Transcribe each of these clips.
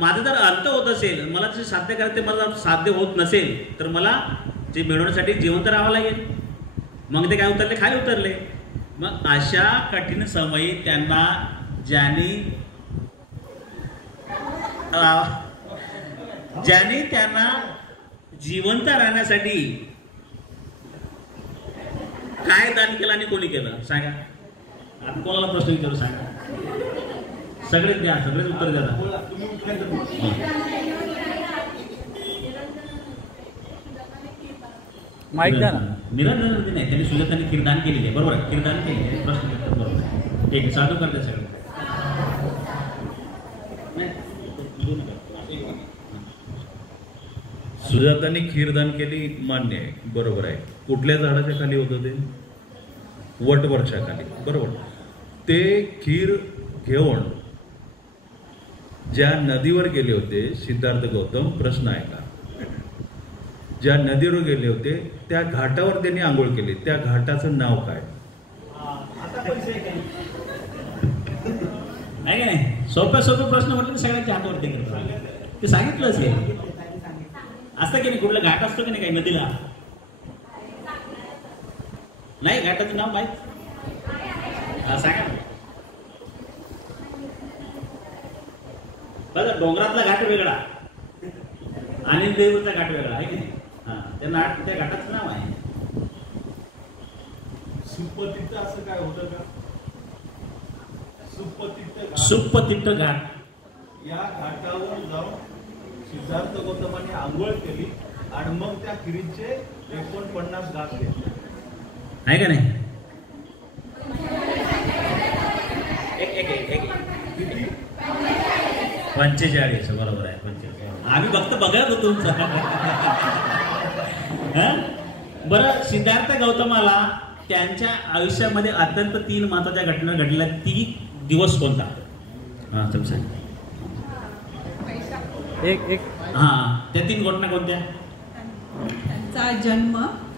माझं जर अंत होत असेल, मला जे साध्य करायचं ते मला साध्य होत नसेल, तर मला जे मिळवण्यासाठी जिवंत राहावं लागेल. मग ते काय उतरले, खाली उतरले. मग अशा कठीण समयी त्यांना ज्यांनी त्यांना जिवंत राहण्यासाठी काय दान केलं आणि कोणी केलं सांगा. आता कोणाला प्रश्न विचारू सांगा. सगळेच द्या, सगळेच उत्तर द्या. माहित द्या ना. निरंतर नाही, त्यांनी सुजाताने खीरदान केलेली आहे. बरोबर आहे, खीरदान केले. प्रश्न बरोबर आहे. ठीक आहे, साधू करते सगळं. सुजाताने खीरदान केली, मान्य आहे, बरोबर आहे. कुठल्या झाडाच्या खाली होतं ते? वटवृक्षाखाली, बरोबर. ते खीर घेऊन ज्या नदीवर गेले होते सिद्धार्थ गौतम, प्रश्न आहे का, ज्या नदीवर गेले होते त्या घाटावर त्यांनी आंघोळ केली, त्या घाटाचं नाव काय? नाही का नाही, सोपे प्रश्न म्हटलं सगळ्यांच्या हातावरती करतो. ते सांगितलं असेल. असतं की नाही, कुठला घाट असतो की नाही काही नदीला? नाही, घाटाचं नाव माहित? सांगा. बघा, डोंगरातला घाट वेगळा आणि देऊचा घाट वेगळा आहे की नाही? त्या घाटाचं नाव आहे सुप्पतीर्थ. असं काय होतं का? सुप्पतीर्थ घाट. या घाटावर जाऊन सिद्धार्थ गौतमाने आंघोळ केली आणि मग त्या खिरीचे 49 घास घेतले, आहे का नाही? किती? 45. बरोबर आहे, 45. आम्ही फक्त बघत होतो तुमचा. बरं, सिद्धार्थ गौतमाला त्यांच्या आयुष्यामध्ये अत्यंत 3 महत्वाच्या घटना घडल्या. 3 दिवस कोणता? हा, तुम्ही सांगा. एक हा, त्या 3 घटना कोणत्या? त्यांचा जन्म,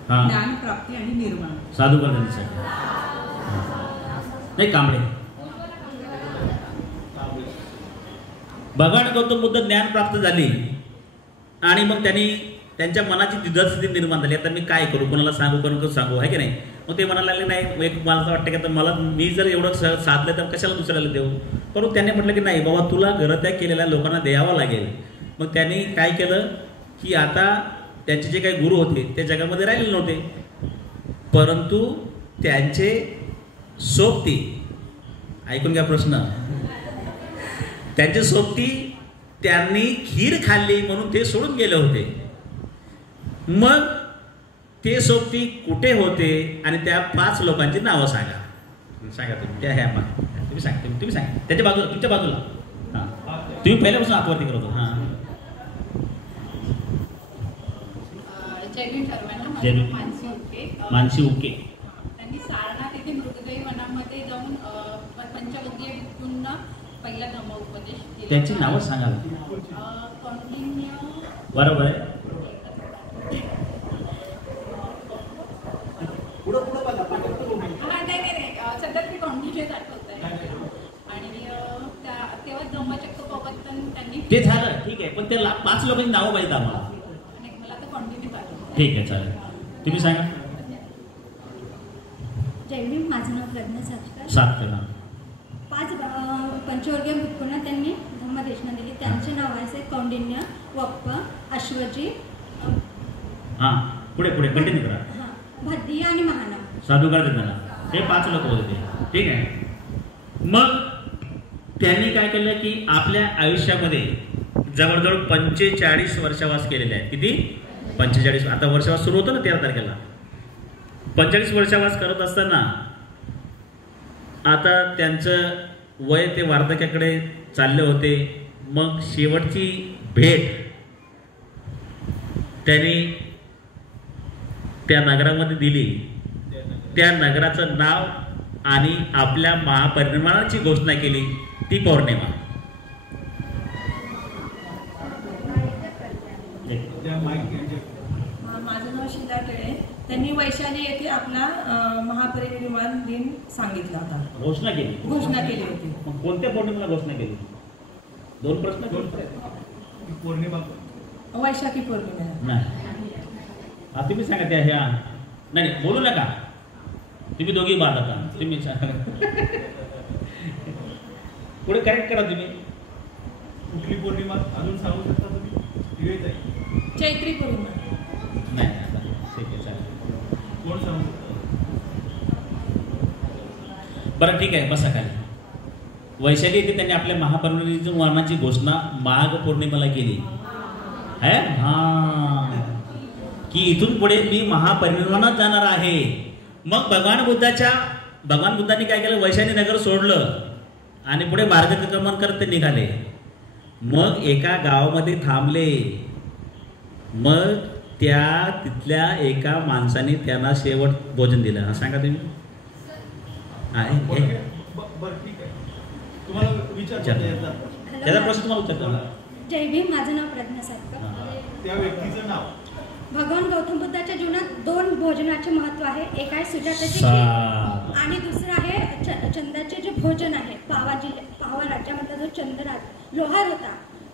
ज्ञान प्राप्ती आणि निर्वाण. साधू का त्यांच्यासाठी? नाही, कांबळे. भगवान गौतम बुद्ध ज्ञान प्राप्त झाली आणि मग त्यांनी त्यांच्या मनाची द्विधा निर्माण झाली. आता मी काय करू, कोणाला सांगू, कोणाला सांगू, आहे की नाही? मग ते म्हणायला लागले, नाही, मला असं वाटतं की आता मी जर एवढं साधलं तर कशाला दुसऱ्याला देऊ. परंतु त्याने म्हटलं की नाही बाबा, तुला गरत्याग केलेल्या लोकांना द्यावं लागेल. मग त्यांनी काय केलं की आता त्यांचे जे काही गुरु होते ते जगामध्ये राहिलेले नव्हते, परंतु त्यांचे सोबती, ऐकून घ्या प्रश्न, त्यांचे सोबती त्यांनी खीर खाल्ली म्हणून ते सोडून गेले होते. मग ते सोबती कुठे होते आणि त्या 5 लोकांची नावं सांगा. सांगा तुम्ही. त्या ह्या तुम्ही सांगा त्याच्या बाजूला, तुमच्या बाजूला. हां, तुम्ही पहिल्यापासून आत्महत्ती करत होता. हां, मानसी उके. त्यांनी सारनाथ येथे मृगदेवी वनामध्ये जाऊन पंचवद्य भिक्खूंना पहिला धम्मोपदेश दिला. त्यांची नावं सांगा. बरोबर आहे. सध्या ते कॉन्टिन्युअस आठवत आहे. आणि तेव्हा धम्मचक्र प्रवर्तन त्यांनी ते झालं, ठीक आहे. पण त्या 5 लोकांची नावं पाहिजे आम्हाला. मला तर कॉन्टिन्युअस आठवत. ठीक आहे, चालेल. तुम्ही सांगा. जयवीर, माझं नाव प्रज्ञा सातकर. 5 पंचवर्गीय भिक्खूंना त्यांनी धम्मदेशना दिली. त्यांचे नाव आहे कौंडिन्य, वप्प, अश्वजी, पुढे कंटिन्यू करा. भद्रिय आणि महानव. साधू का देताना हे 5 लोक होते, ठीक आहे. मग त्यांनी काय केलं की आपल्या आयुष्यामध्ये जवळजवळ 45 वर्षावास केलेले आहेत. किती? 45. आता वर्षावास सुरू होतो ना 13 तारखेला. 45 वर्षावास करत असताना आता त्यांचं वय ते वार्धक्याकडे चालले होते. मग शेवटची भेट त्यांनी त्या नगरामध्ये दिली. त्या नगराचं नाव आणि आपल्या महापरिनिर्वाणाची घोषणा केली, ती पौर्णिमा. माझं नाव शीला टेळे. त्यांनी वैशाली येथे आपला महापरिनिर्वाण दिन सांगितला होता, घोषणा केली होती. मग कोणत्या पौर्णिमेला घोषणा केली? 2 प्रश्न ती पौर्णिमा कोणती? वैशाखी पौर्णिमेला. नाही. हा तुम्ही सांगा त्या ह्या नाही बोलू नका. तुम्ही दोघी बाद आता. तुम्ही सांगा. पुढे करेक्ट करा तुम्ही. कुठली पौर्णिमा अजून सांगू शकता तुम्ही? दिवे ताई. चैत्री पौर्णिमा. नाही आता ठीक आहे चालेल. कोण सांगू शकता? बरं ठीक आहे बसा खाली. वैशाली येथे त्यांनी आपल्या महापरिनिर्वाणाची घोषणा माघ पौर्णिमेला केली आहे. हा की इथून पुढे मी महापरिनिर्वाणात जाणार आहे. मग भगवान बुद्धांनी काय केलं, वैशाली नगर सोडलं आणि पुढे मार्गक्रमण करत ते निघाले. मग एका गावामध्ये थांबले. मग तिथल्या एका माणसाने त्यांना शेवट भोजन दिलं. हा सांगा तुम्ही. आहे बरं ठीक आहे. तुम्हाला विचारता त्याचा प्रश्न तुम्हाला विचारतो. जय भीम. माझं नाव प्रज्ञा सातकर. त्या व्यक्तीचं नाव. भगवान गौतम बुद्धाच्या जीवनात 2 भोजनाचे महत्व आहे. एक आहे सुजाताची खीर आणि दुसरं आहे चंदाचे जे भोजन आहे. पावा राज्यामधला जो चंद्रराज लोहार होता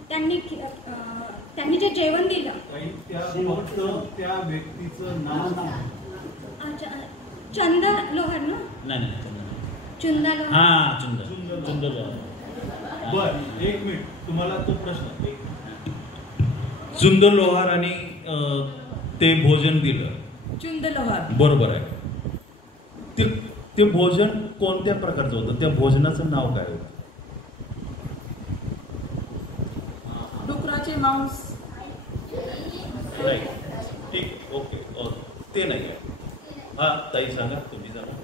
त्यांनी जे जेवण दिलं त्या व्यक्तीचं नाव. चंद लोहार ना. नाही चुंदा लोहार. हा चुंद लोहार. बर एक मिनिट तुम्हाला तो प्रश्न. चुंद लोहार आणि ते भोजन दिलं. चुंद लोहार. बरोबर आहे. ते भोजन कोणत्या प्रकारचं होतं? त्या भोजनाचं नाव काय होतं? डुकराचे मांस. नाही ठीक ओके ते नाही आहे. हा ताई सांगा, तुम्ही सांगा.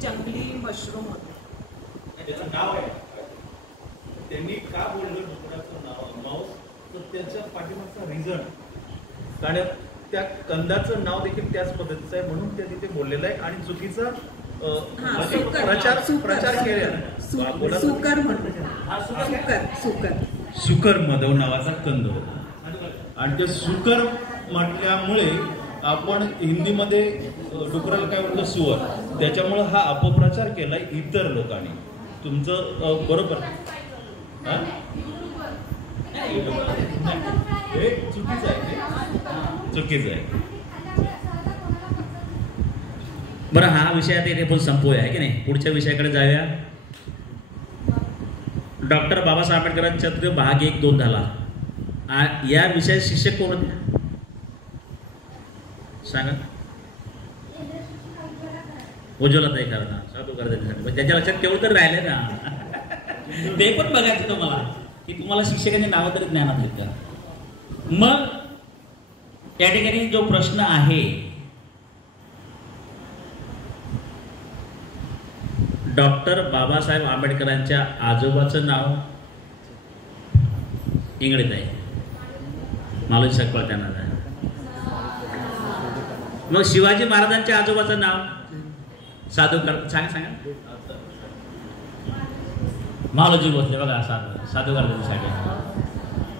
जंगली मशरूम होते. त्याचं नाव आहे. त्यांनी का बोललं डुकराचं नाव तर त्याच्या पाठीमागचा रिझन. कारण त्या कंदाचं नाव देखील त्याच पद्धतीचं आहे म्हणून ते तिथे बोललेलं आहे आणि चुकीचा प्रचार केला. सुकर मधव नावाचा कंद होता आणि ते सुकर म्हटल्यामुळे आपण हिंदीमध्ये डुकराला काय म्हणतो सुवर. त्याच्यामुळे हा अपप्रचार केलाय इतर लोकांनी. तुमचं बरोबर हे चुकीचं आहे. चुकीचं आहे. बरं हा विषय आता इथे पण संपवूया आहे की नाही. पुढच्या विषयाकडे जाऊया. डॉक्टर बाबासाहेब आंबेडकरांचा भाग 1-2 झाला. या विषयात शिक्षक कोण होते सांगा. उज्ज्वलाताई करणार साधू करण्यासाठी त्याच्या लक्षात केवळ तर राहिले ना. ते पण बघायचं तुम्हाला की तुम्हाला शिक्षकांची नावं तरी ज्ञानात आहेत का. मग त्या ठिकाणी जो प्रश्न आहे डॉक्टर बाबासाहेब आंबेडकरांच्या आजोबाचं नाव इंगळीत आहे. मालोजी सकपाळ त्यांना आहे. मग शिवाजी महाराजांच्या आजोबाचं नाव साधूकर सांगा. मालोजी भोसले बघा साधू करण्यासाठी.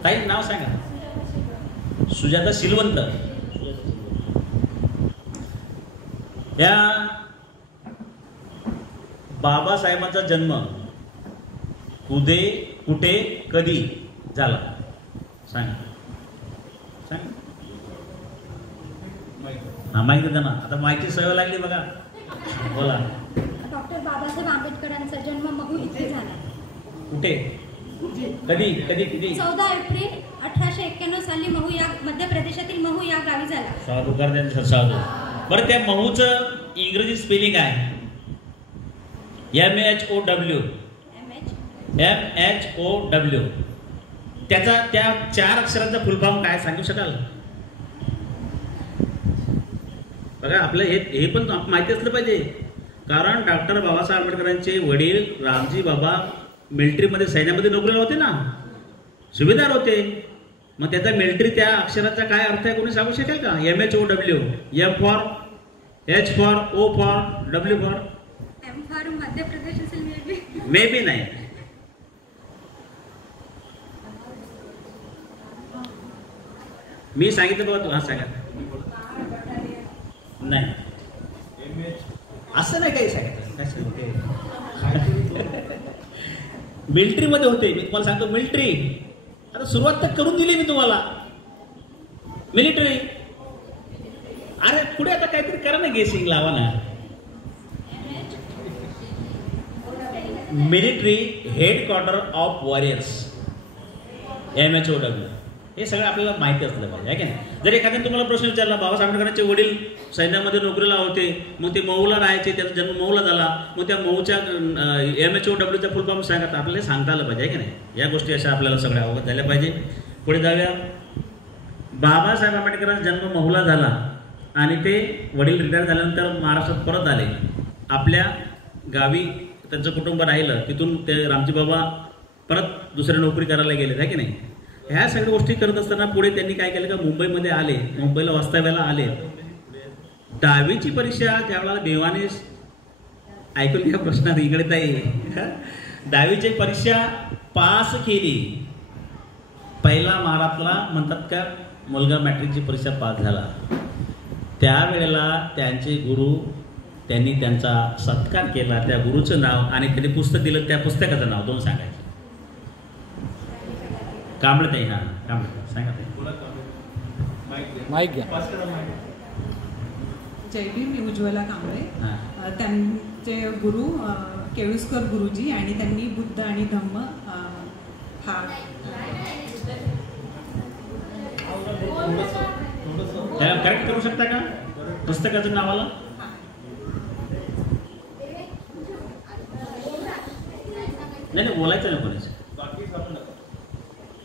ताई नाव सांगा. सुजाता शिलवंत. या बाबासाहेबांचा जन्म कुठे कधी झाला सांगा. हा माहिती द्या ना. आता माहिती सवय लागली बघा. बोला. डॉक्टर बाबासाहेब आंबेडकरांचा जन्म महू इथे झाला. कुठे कधी 14 एप्रिल 1891 साली महू या मध्य प्रदेशातील महू या गावी झाला. साधू करण्याचं साधू. बरं त्या महूचं इंग्रजी स्पेलिंग आहे MHOW. त्याचा त्या 4 अक्षरांचा फुल फॉर्म काय सांगू शकाल? बघा आपलं हे पण माहिती असलं पाहिजे. कारण डॉक्टर बाबासाहेब आंबेडकरांचे वडील रामजी बाबा मिलिटरीमध्ये सैन्यामध्ये नोकरीला होते ना. सुभेदार होते. मग त्याचा मिलिटरी त्या अक्षराचा काय अर्थ आहे कोणी सांगू शकेल का? MHOW. M for H for O for W for M for Madhya Pradesh असेल मे बी नाही. मी सांगितलं बघा. तू हा सांगा. नाही असं नाही काही सांगितलं. मिलिटरीमध्ये होते. मी तुम्हाला सांगतो मिलिटरी. आता सुरुवात तर करून दिली मी तुम्हाला. मिलिटरी. अरे पुढे आता काहीतरी करा ना, गेसिंग लावा ना. Military headquarter of warriors, MHOW. हे सगळं आपल्याला माहिती असलं पाहिजे आहे की नाही. जर एखाद्याने तुम्हाला प्रश्न विचारला, बाबासाहेब आंबेडकरांचे वडील सैन्यामध्ये नोकरीला होते, मग ते मऊला राहायचे, त्याचा जन्म मऊला झाला, मग त्या मऊच्या MHOWचा फुल फॉर्म सांगा, आपल्याला सांगता आलं पाहिजे आहे की नाही. या गोष्टी अशा आपल्याला सगळ्या अवगत झाल्या पाहिजे. पुढे जाऊया. बाबासाहेब आंबेडकरांचा जन्म मऊला झाला आणि ते वडील रिटायर झाल्यानंतर महाराष्ट्रात परत आले. आपल्या गावी त्यांचं कुटुंब राहिलं. तिथून ते रामजी बाबा परत दुसऱ्या नोकरी करायला गेले आहे की नाही. ह्या सगळ्या गोष्टी करत असताना पुढे त्यांनी काय केलं का, मुंबईमध्ये आले, मुंबईला वास्तव्याला आले. 10वीची परीक्षा ज्यावेळेला देवाने, ऐकून घ्या प्रश्न इकडे ताई, 10वीची परीक्षा पास केली. पहिला महाराष्ट्राला म्हणतात का मुलगा मॅट्रिकची परीक्षा पास झाला. त्यावेळेला त्यांचे गुरु, त्यांनी त्यांचा सत्कार केला. त्या गुरुचं नाव आणि त्यांनी पुस्तक दिलं, त्या पुस्तकाचं नाव दोन सांगायचं. कांबळे ताई. हां कांबळे सांगा ताई. माईक घ्या. जय भीम. मी उज्ज्वला कांबळे. त्यांचे गुरु केळुस्कर गुरुजी आणि त्यांनी बुद्ध आणि धम्म हा करेक्ट करू शकता का पुस्तकाचं नावाला? नाही बोलायचं ना कोणाचं.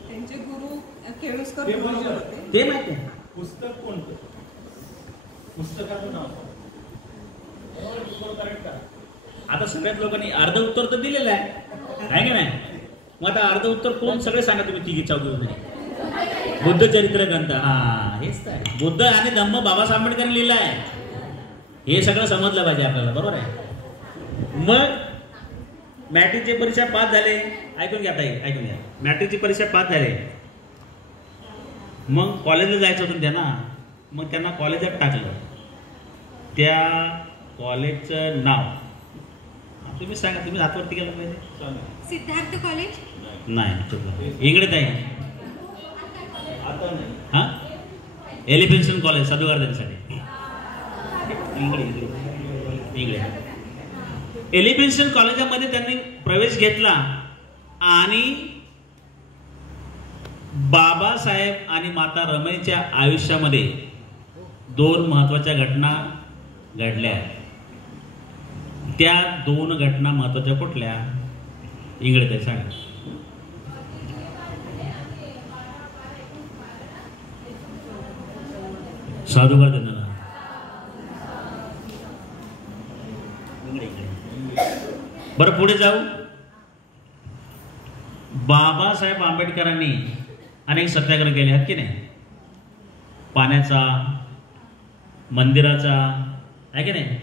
त्यांचे गुरु केळुस्कर गुरुजी होते. ते माहिती आहे. पुस्तक कोणतं? पुस्तकाचं नाव आता सगळ्याच लोकांनी अर्ध उत्तर तर दिलेलं आहे की नाही. मग आता अर्ध उत्तर कोण सगळे सांगा तुम्ही तिघी चौघी. बुद्ध चरित्र ग्रंथ. हा हेच तर आहे. बुद्ध आणि धम्म बाबासाहेब आंबेडकरांनी लिहिलं आहे. हे सगळं समजलं पाहिजे आपल्याला. बरोबर आहे. मग मॅट्रिकची परीक्षा पास झाले. ऐकून घ्या ताई, ऐकून घ्या. मॅट्रिकची परीक्षा पास झाले. मग कॉलेजला जायचं होतं त्यांना. मग त्यांना कॉलेजात टाकलं. त्या कॉलेजचं नाव तुम्ही सांगा. तुम्ही हातवरती गेला पाहिजे. सिद्धार्थ कॉलेज नाही, इंगळे ताई. आता नाही. हां एलिफेन्शन कॉलेज साधुगार्जांसाठी. इंगळे एलिफेन्शन कॉलेजामध्ये त्यांनी प्रवेश घेतला आणि बाबासाहेब आणि माता रमाईच्या आयुष्यामध्ये दोन महत्त्वाच्या घटना घडल्या. त्या दोन घटना महत्त्वाच्या कुठल्या? इंगळे ताई सांगा. साधुगार्जांना. बरं पुढे जाऊ. बाबासाहेब आंबेडकरांनी अनेक सत्याग्रह केले आहेत की नाही. पाण्याचा, मंदिराचा आहे की नाही.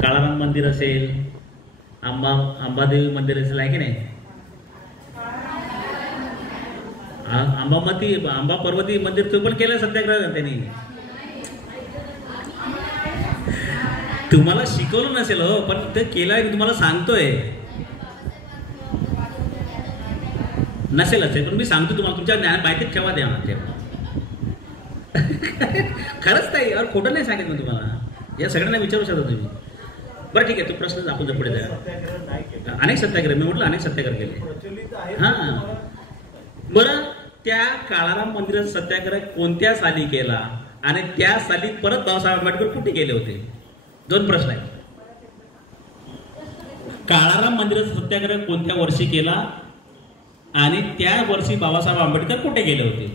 काळाराम मंदिर असेल, अंबादेवी मंदिर असेल आहे की नाही. आंबा पर्वती मंदिर ते पण केलं सत्याग्रह त्यांनी. तुम्हाला शिकवलं नसेल हो, पण ते केलं तुम्हाला सांगतोय. नसेल असेल पण मी सांगतो तुम्हाला. तुमच्या ज्ञान माहितीत ठेवा द्या. खरंच ताई, और खोटं नाही सांगितलं तुम्हाला. या सगळ्यांना विचारू शकता तुम्ही. बरं ठीक आहे, तो प्रश्न आपण पुढे जाऊया. अनेक सत्याग्रह मी म्हटलं, अनेक सत्याग्रह केले. हां बरं, त्या काळाराम मंदिराचा सत्याग्रह कोणत्या साली केला आणि त्या साली परत बाबासाहेब आंबेडकर कुठे गेले होते? दोन प्रश्न आहेत. काळाराम मंदिराचा सत्याग्रह कोणत्या वर्षी केला आणि त्या वर्षी बाबासाहेब आंबेडकर कुठे गेले होते?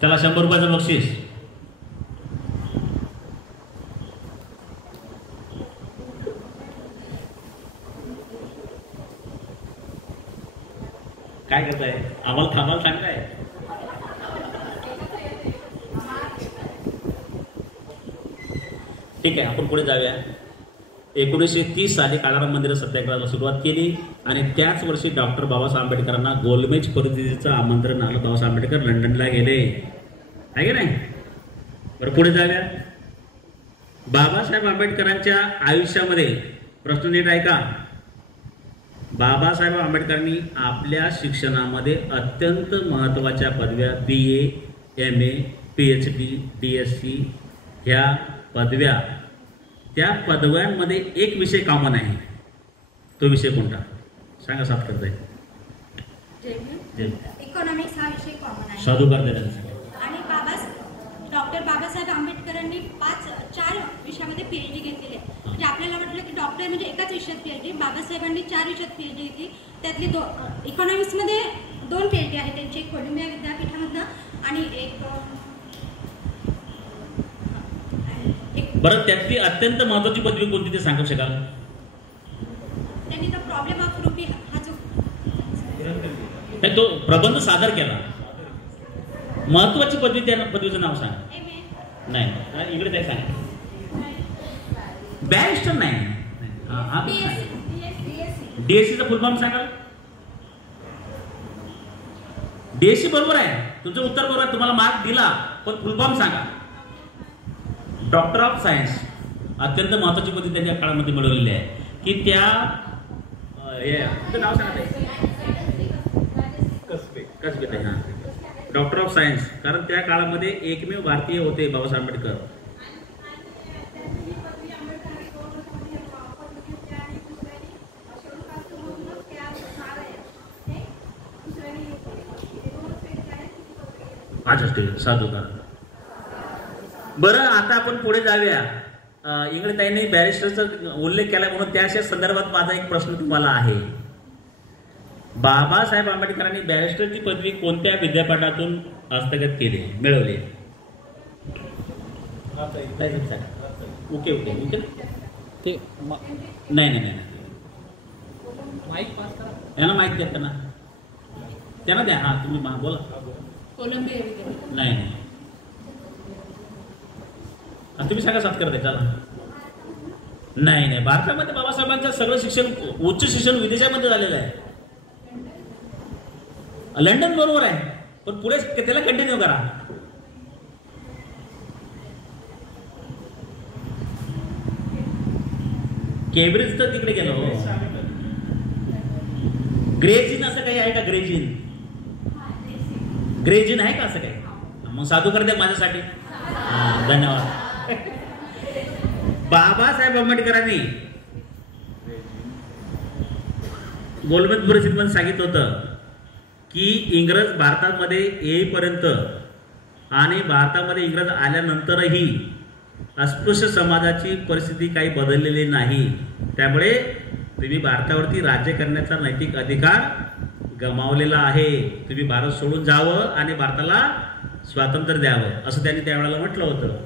त्याला 100 रुपयाचं बक्षीस. काय करताय? आम्हाला सांगताय. ठीक आहे, आपण पुढे जाऊया. 1930 साली काळाराम मंदिर सत्याग्रहाला सुरुवात केली आणि त्याच वर्षी डॉक्टर बाबासाहेब आंबेडकरांना गोलमेज परिषदेचं आमंत्रण आलं. बाबासाहेब आंबेडकर लंडनला गेले आहे की नाही. बरं पुढे जाऊया. बाबासाहेब आंबेडकरांच्या आयुष्यामध्ये प्रश्न नीट ऐका. बाबासाहेब आंबेडकरांनी आपल्या शिक्षणामध्ये अत्यंत महत्त्वाच्या पदव्या BA, MA, PhD, DSc ह्या पदव्या, त्या पदव्यांमध्ये एक विषय कॉमन आहे. तो विषय कोणता सांगा? साथ करताय. इकॉनॉमिक्स हा विषय कॉमन आहे. साधूकार देण्याचा. आणि डॉक्टर बाबासाहेब आंबेडकरांनी 4 विषयामध्ये PhD घेतलेली आहे. म्हणजे आपल्याला वाटलं की डॉक्टर म्हणजे एकाच विषयात PhD, बाबासाहेबांनी 4 विषयात PhD घेतली. त्यातली इकॉनॉमिक्समध्ये 2 PhD आहे त्यांची, एक कोलंबिया विद्यापीठामधनं आणि एक बरं. त्यातली अत्यंत महत्त्वाची पदवी कोणती ते सांगू शकाल? त्यांनी द प्रॉब्लेम ऑफ रुपी हा जो तो प्रबंध सादर केला. महत्त्वाची पदवी, त्या पदवीचं नाव सांग. नाही इकडे काय सांग. बॅरिस्टर नाही. DSCचं फुल फॉर्म सांगाल? DSC बरोबर आहे, तुमचं उत्तर बरोबर आहे, तुम्हाला मार्क दिला, पण फुल फॉर्म सांगा. Doctor of science. अत्यंत महत्त्वाची पदवी त्यांच्या काळामध्ये मिळवलेली आहे की त्या नाव सांगा. कसबे. हां, डॉक्टर ऑफ सायन्स. कारण त्या काळामध्ये एकमेव भारतीय होते बाबासाहेब आंबेडकर. साधूकार. बरं, आता आपण पुढे जाऊया. इंगळे ताईंनी बॅरिस्टरचा उल्लेख केला म्हणून त्याच्या संदर्भात माझा एक प्रश्न तुम्हाला आहे. बाबासाहेब आंबेडकरांनी बॅरिस्टरची पदवी कोणत्या विद्यापीठातून हस्तगत केली, मिळवली? ओके. ते नाही यांना माहिती द्या, त्यांना द्या. हा, तुम्ही बोला. कोलंबिया विद्यापीठ. नाही तुम्ही सांगा. साथ करताय. चला. नाही भारतामध्ये बाबासाहेबांचं सगळं शिक्षण, उच्च शिक्षण विदेशामध्ये झालेलं आहे. लंडन बरोबर आहे, पण पुढे त्याला कंटिन्यू करा. केम्ब्रिज तर तिकडे गेलो. ग्रेजिन असं काही आहे का? ग्रेजिन आहे का असं काही? मग साधूकार द्या माझ्यासाठी. धन्यवाद. बाबासाहेब आंबेडकरांनी गोलमेज परिषदेमध्ये सांगितलं होतं की इंग्रज भारतामध्ये येईपर्यंत आणि भारतामध्ये इंग्रज आल्यानंतरही अस्पृश्य समाजाची परिस्थिती काही बदललेली नाही. त्यामुळे तुम्ही भारतावरती राज्य करण्याचा नैतिक अधिकार गमावलेला आहे. तुम्ही भारत सोडून जावं आणि भारताला स्वातंत्र्य द्यावं असं त्यांनी त्यावेळेला म्हटलं होतं.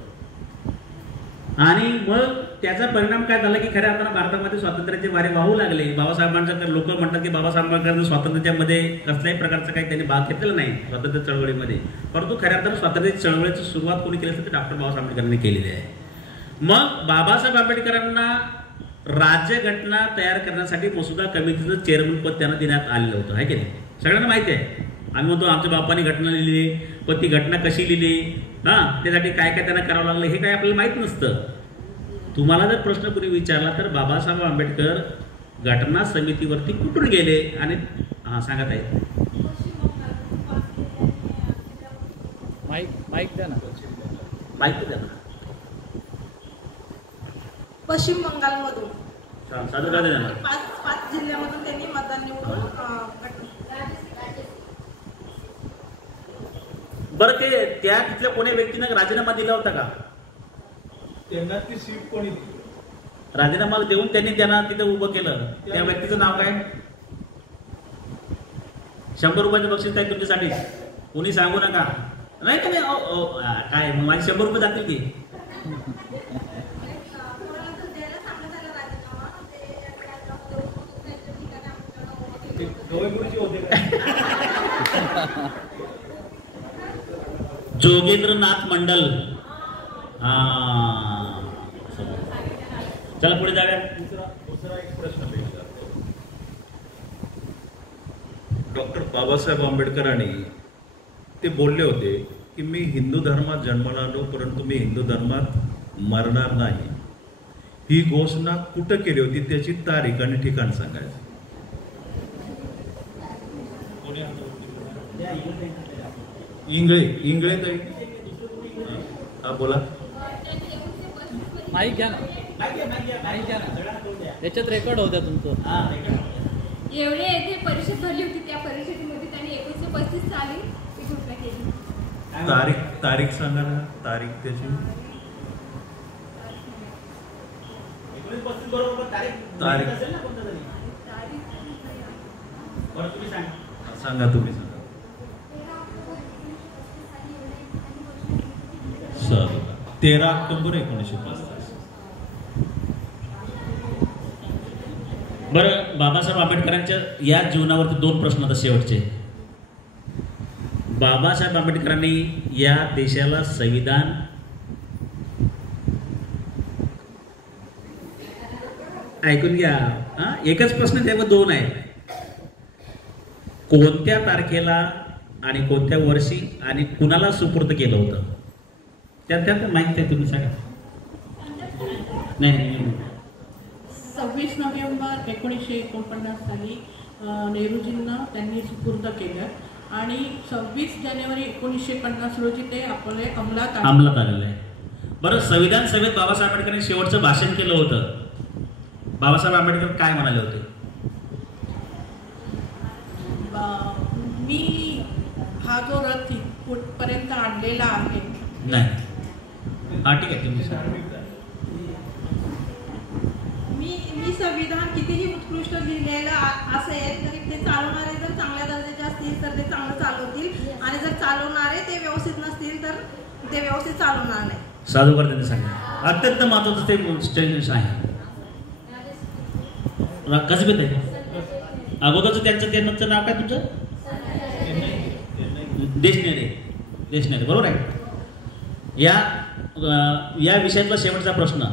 आणि मग त्याचा परिणाम काय झाला की खऱ्या अर्थानं भारतामध्ये स्वातंत्र्याचे वारे वाहू लागले. बाबासाहेबांच्या तर लोक म्हणतात की बाबासाहेब आंबेडकरांनी स्वातंत्र्यामध्ये कसल्याही प्रकारचा काही त्यांनी भाग घेतलेला नाही स्वातंत्र्य चळवळीमध्ये, परंतु खऱ्या अर्थानं स्वातंत्र्य चळवळीची सुरुवात कोणी केली असेल तर डॉक्टर बाबासाहेब आंबेडकरांनी केलेली आहे. मग बाबासाहेब आंबेडकरांना राज्यघटना तयार करण्यासाठी मसुदा कमिटीचं चेअरमन पद त्यांना देण्यात आलेलं होतं, आहे की नाही? सगळ्यांना माहिती आहे. आम्ही म्हणतो आमच्या बापाने घटना लिहिली, पण ती घटना कशी लिहिली, त्यासाठी काय काय त्यांना करावं लागलं हे काय आपल्याला माहित नसतं. तुम्हाला जर प्रश्न कुणी विचारला तर बाबासाहेब आंबेडकर घटना समितीवरती कुठून गेले आणि सांगत आहे. माईक द्या ना. माहिती द्या ना. पश्चिम बंगालमधून. साधं का द्या. 5 जिल्ह्यामधून त्यांनी मतदान निवडून. बरं, ते त्या तिथल्या कोणी व्यक्तीनं राजीनामा दिला होता का? त्यांना ती सीट कोणी दिली? राजीनामा देऊन त्यांनी त्यांना तिथे उभं केलं. त्या व्यक्तीचं नाव काय? 100 रुपयाचं बक्षीस आहे तुमच्यासाठी. कोणी सांगू नका. नाही का नाही काय माझे 100 रुपये जातील की. जोगेंद्रनाथ मंडल. चला पुढे जाऊया. दुसरा एक प्रश्न भेटला. डॉक्टर बाबासाहेब आंबेडकरांनी ते बोलले होते की मी हिंदू धर्मात जन्माला आलो, परंतु मी हिंदू धर्मात मरणार नाही. ही घोषणा कुठं केली होती, त्याची तारीख आणि ठिकाण सांगायचं. इंगळे ताई. हा बोला. माईक घ्या ना, माईक घ्या ना, त्याच्यात रेकॉर्ड होत्या तुमचं. एवढे येथे परिषद भरली होती, त्या परिषदेमध्ये त्यांनी 1935 साली ती घोषणा केली. तारीख सांगा ना, तारीख त्याची. 1935 बरोबर तारीख असेल ना कोणता तरी. बरं तुम्ही सांगा. तुम्ही सांगा. Sir 13 October 1935. बरं, बाबासाहेब आंबेडकरांच्या या जीवनावरती 2 प्रश्न आता शेवटचे. बाबासाहेब आंबेडकरांनी या देशाला संविधान ऐकून घ्या. एकच प्रश्न त्यावर 2 आहे. कोणत्या तारखेला आणि कोणत्या वर्षी आणि कुणाला सुपूर्द केलं होतं? त्यात माहिती आहे, तुम्ही सांगा. नाही. 26 नोव्हेंबर 1949 साली नेहरूजींना त्यांनी सुपूर्द केलं आणि 26 जानेवारी 1950 रोजी ते आपले अंमलात आलेलं आहे. बरं, संविधान सभेत बाबासाहेब आंबेडकरांनी शेवटचं भाषण केलं होतं. बाबासाहेब आंबेडकर काय म्हणाले होते? मी हा जो रथ कुठपर्यंत आणलेला आहे. नाही, हा ठीक आहे, तुम्ही सांगा. मी संविधान कितीही उत्कृष्ट लिहिलेलं असेल तरी ते चालवणारे जर चांगल्या दर्जाचे असतील तर ते चांगलं चालवतील आणि जर चालवणारे ते व्यवस्थित नसतील तर ते व्यवस्थित चालवणार नाही. साधू करते सांगा. अत्यंत महत्वाचं ते स्टेटमेंट आहे. कसबेत आहे अगोदरचं त्यांचं नाव काय तुमचं? देशनेरे. बरोबर आहे. या विषयातला शेवटचा प्रश्न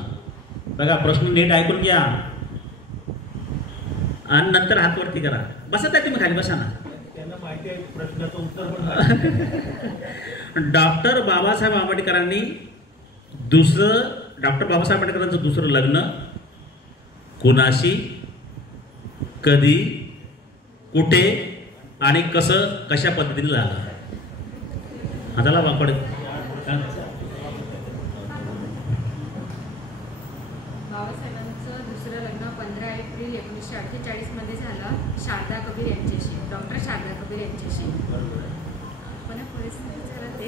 बघा. प्रश्न नीट ऐकून घ्या आणि नंतर हात वरती करा. बसा त्या तुम्ही खाली बसा ना. त्यांना माहिती आहे प्रश्नाचं उत्तर पण. डॉक्टर बाबासाहेब आंबेडकरांचं दुसरं लग्न कुणाशी, कधी, कुठे आणि कशा पद्धतीने झालं? हाताला वापड. बाबासाहेबांचं दुसरं लग्न 15 एप्रिल 1948 मध्ये झालं शारदा कबीर यांच्याशी, डॉक्टर शारदा कबीर यांच्याशी. पण परिस्थिती झालं ते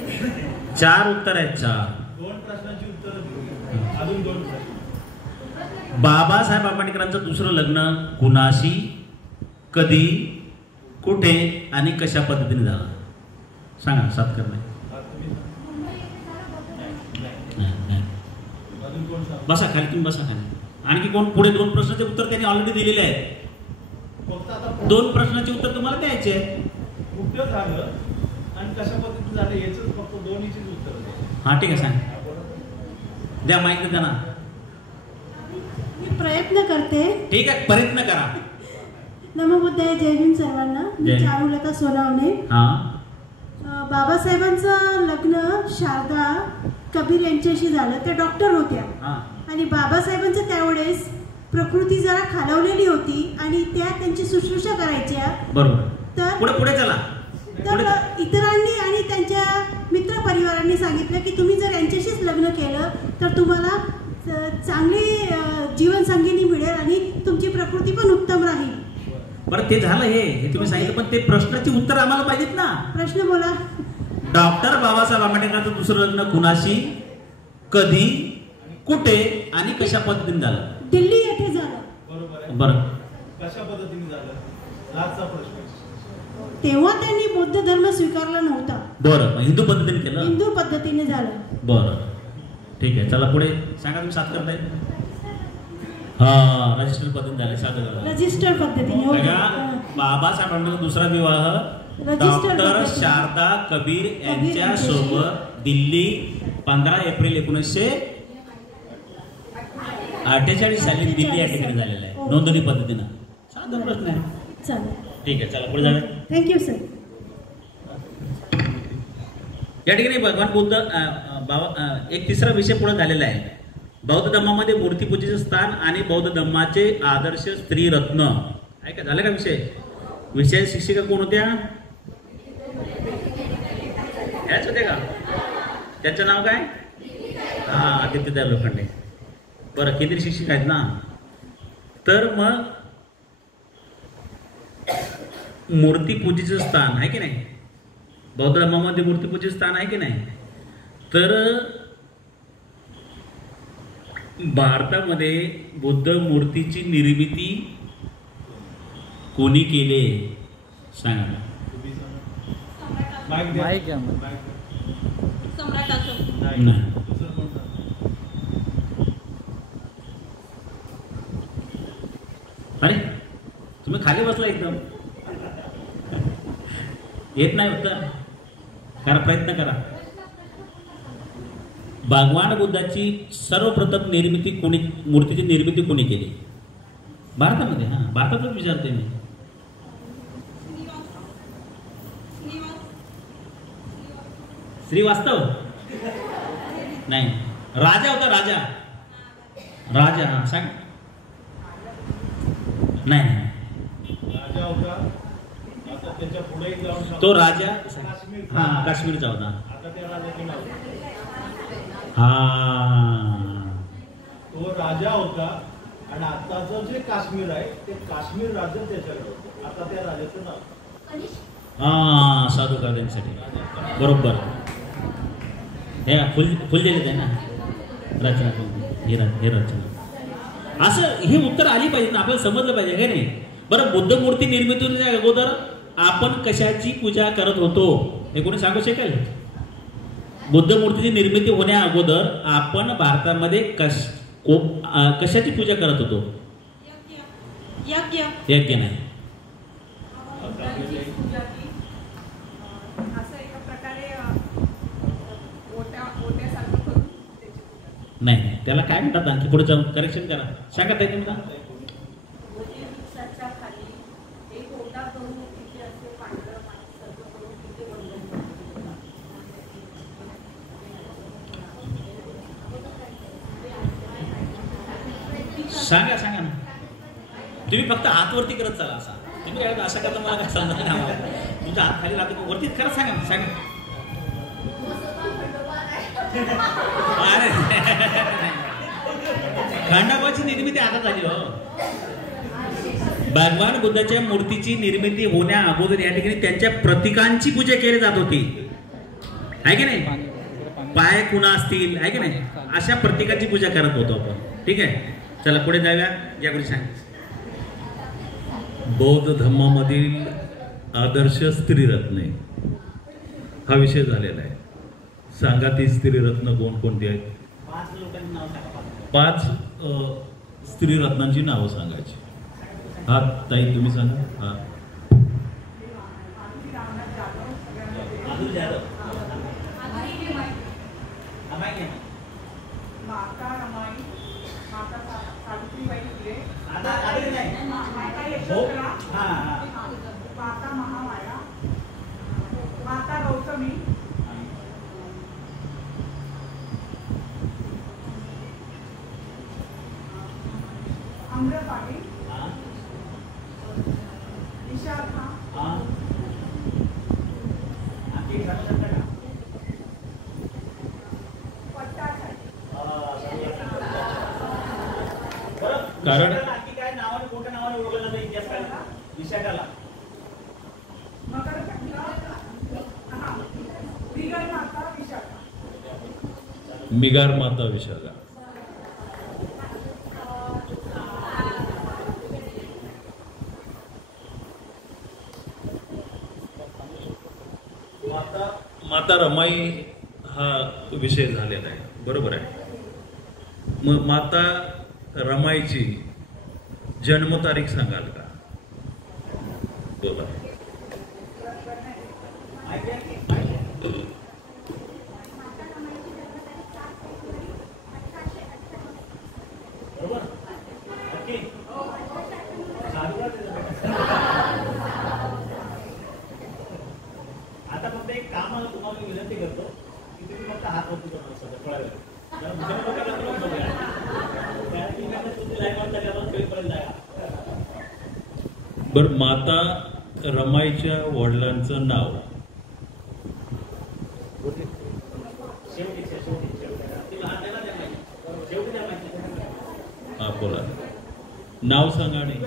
4 उत्तर आहेत. 2 प्रश्नांची उत्तरं अजून 2 प्रश्न. बाबासाहेब आंबेडकरांचं दुसरं लग्न कुणाशी, कधी, कुठे आणि कशा पद्धतीने झालं? सांगा. 7 करणे. बसा खाली, तुम्ही बसा खाली. आणखी कोण? पुढे 2 प्रश्नाचे उत्तर त्यांनी ऑलरेडी दिलेले आहेत. 2 प्रश्नाचे उत्तर तुम्हाला द्यायचे आहे. कुठं झालं आणि कशा पद्धतीने झालं याच फक्त 2हीचीच उत्तर. हा ठीक आहे, सांग. द्या माहिती त्यांना. मी प्रयत्न करते. ठीक आहे, प्रयत्न करा. नमो बुद्धाय. जय भीम सर्वांना. मी चारुलता सोनावणे. बाबासाहेबांचं लग्न शारदा कबीर यांच्याशी झालं. त्या डॉक्टर होत्या आणि बाबासाहेबांचं त्यावेळेस प्रकृती जरा खालावलेली होती आणि त्या त्यांची शुश्रूषा करायच्या. बरोबर. तर पुढे चला. तर इतरांनी आणि त्यांच्या मित्र परिवारांनी सांगितलं की तुम्ही जर यांच्याशीच लग्न केलं तर तुम्हाला चांगली जीवनसंगिनी मिळेल आणि तुमची प्रकृती पण उत्तम राहील. बरं, ते झालं हे तुम्ही सांगितलं, पण ते प्रश्नाची उत्तर आम्हाला पाहिजेत ना. प्रश्न बोला. डॉक्टर बाबासाहेब आंबेडकरांचं दुसरं लग्न कुणाशी, कधी, कुठे आणि कशा पद्धतीने झालं? दिल्ली येथे झालं. बरोबर आहे. बरं. कशा पद्धतीने झालं? लास्टचा प्रश्न. तेव्हा त्यांनी बौद्ध धर्म स्वीकारला नव्हता. बरं, हिंदू पद्धतीने केलं. हिंदू पद्धतीने झालं. बरं, ठीक आहे. चला पुढे सांगा. तुम्ही 7 करताय. रजिस्टर पद्धतीने झाले. 7 रजिस्टर पद्धतीने. बाबासाहेब आंबेडकर दुसरा विवाह डॉक्टर शारदा कबीर यांच्या सोबत दिल्ली 15 एप्रिल 1948 साली दिल्ली या ठिकाणी झालेला आहे, नोंदणी पद्धतीनं. साधा प्रश्न आहे. ठीक आहे, चला पुढे जाऊया. Thank you sir. या ठिकाणी भगवान बुद्ध एक तिसरा विषय पुढे झालेला आहे. बौद्ध धर्मामध्ये मूर्तीपूजेचे स्थान आणि बौद्ध धर्माचे आदर्श स्त्री रत्न. ऐका, झालं का विषय? विषय शिक्षिका कोण होत्या? ह्याच होते का? त्यांचं नाव काय? हा, आदित्यदार लोखंडे. बरं, केंद्रीय शिक्षक आहेत ना. तर मग मूर्तीपूजेचं स्थान आहे की नाही, बौद्ध धर्मामध्ये मूर्तीपूजेचं स्थान आहे की नाही. तर भारतामध्ये बुद्ध मूर्तीची निर्मिती कोणी केले सांगा. माईक घ्या मग. सम्राट अशोक. नाही. अरे तुम्ही खाली बसला एकदम, येत नाही उत्तर. करा, प्रयत्न करा. भगवान बुद्धाची सर्वप्रथम निर्मिती कोणी, मूर्तीची निर्मिती कोणी केली भारतामध्ये? हा, भारतातच विचारते मी. श्रीवास्तव नाही, राजा होता. राजा, राजा. हा सांग. नाही, राजा होता. आता त्याच्या पुढे जाऊन तो राजा काश्मीर. हा, काश्मीरचा होता. आता त्या राजाचे नाव. हा, तो राजा होता आणि आताचं जे काश्मीर आहे ते काश्मीर राज्य त्याच्याकडे होतं. आता त्या राजाचं नाव. हा, साधुकार त्यांच्यासाठी. बरोबर. हे फुल दिले आहे ना रचना, हे रचना. असं हे उत्तर आली पाहिजे ना, आपल्याला समजलं पाहिजे काय नाही. बरं, बुद्ध मूर्ती निर्मितीच्या अगोदर आपण कशाची पूजा करत होतो हे कोणी सांगू शकेल? बुद्ध मूर्तीची निर्मिती होण्या अगोदर आपण भारतामध्ये कशाची पूजा करत होतो? यज्ञ नाही. नाही, त्याला काय म्हणतात? आणखी पुढे जाऊन करेक्शन करा. सांगा ताई तुम्ही. सांगा सांगा ना. तुम्ही फक्त हातवरती करत चाला. असा तुम्ही असं करता मला काय समजा नाही. तुमचा हात खाली राहतो वरती करत सांगा ना. सांगा. खंडोबाची निर्मिती आता झाली हो. भगवान बुद्धाच्या मूर्तीची निर्मिती होण्या अगोदर या ठिकाणी त्यांच्या प्रतीकांची पूजा केली जात होती, आहे की नाही? पाय कुणा असतील, आहे की नाही, अशा प्रतीकांची पूजा करत होतो आपण. ठीक आहे, चला पुढे जाऊया. याकडे सांग. बौद्ध धर्मामधील आदर्श स्त्रीरत्ने हा विषय झालेला आहे. सांगा ती स्त्रीरत्न कोणकोणती आहेत? 5 लोकांची नाव सांगा. 5 स्त्रीरत्नांची नावं सांगायची. हा ताई तुम्ही सांगा. हा, माता रमाई, माता सावित्रीबाई फुले, माता महामाया, माता गौतमी, अम्रपाली, विशाखा, कारण काय नावाने, कोणत्या नावाने ओळखलं जातं इतिहासकारांना? विशाखाला मिगार माता विशाखा. माता रमाई हा विषय झालेला आहे. बरोबर आहे. मग माता रमाईची जन्मतारीख सांगाल का? बोला. आता फक्त एक काम मला तुम्हाला विनंती करतो की तुम्ही फक्त हात वरती करा. बर, माता रमाईच्या वडिलांचं नाव हा बोला, नाव सांगा आणि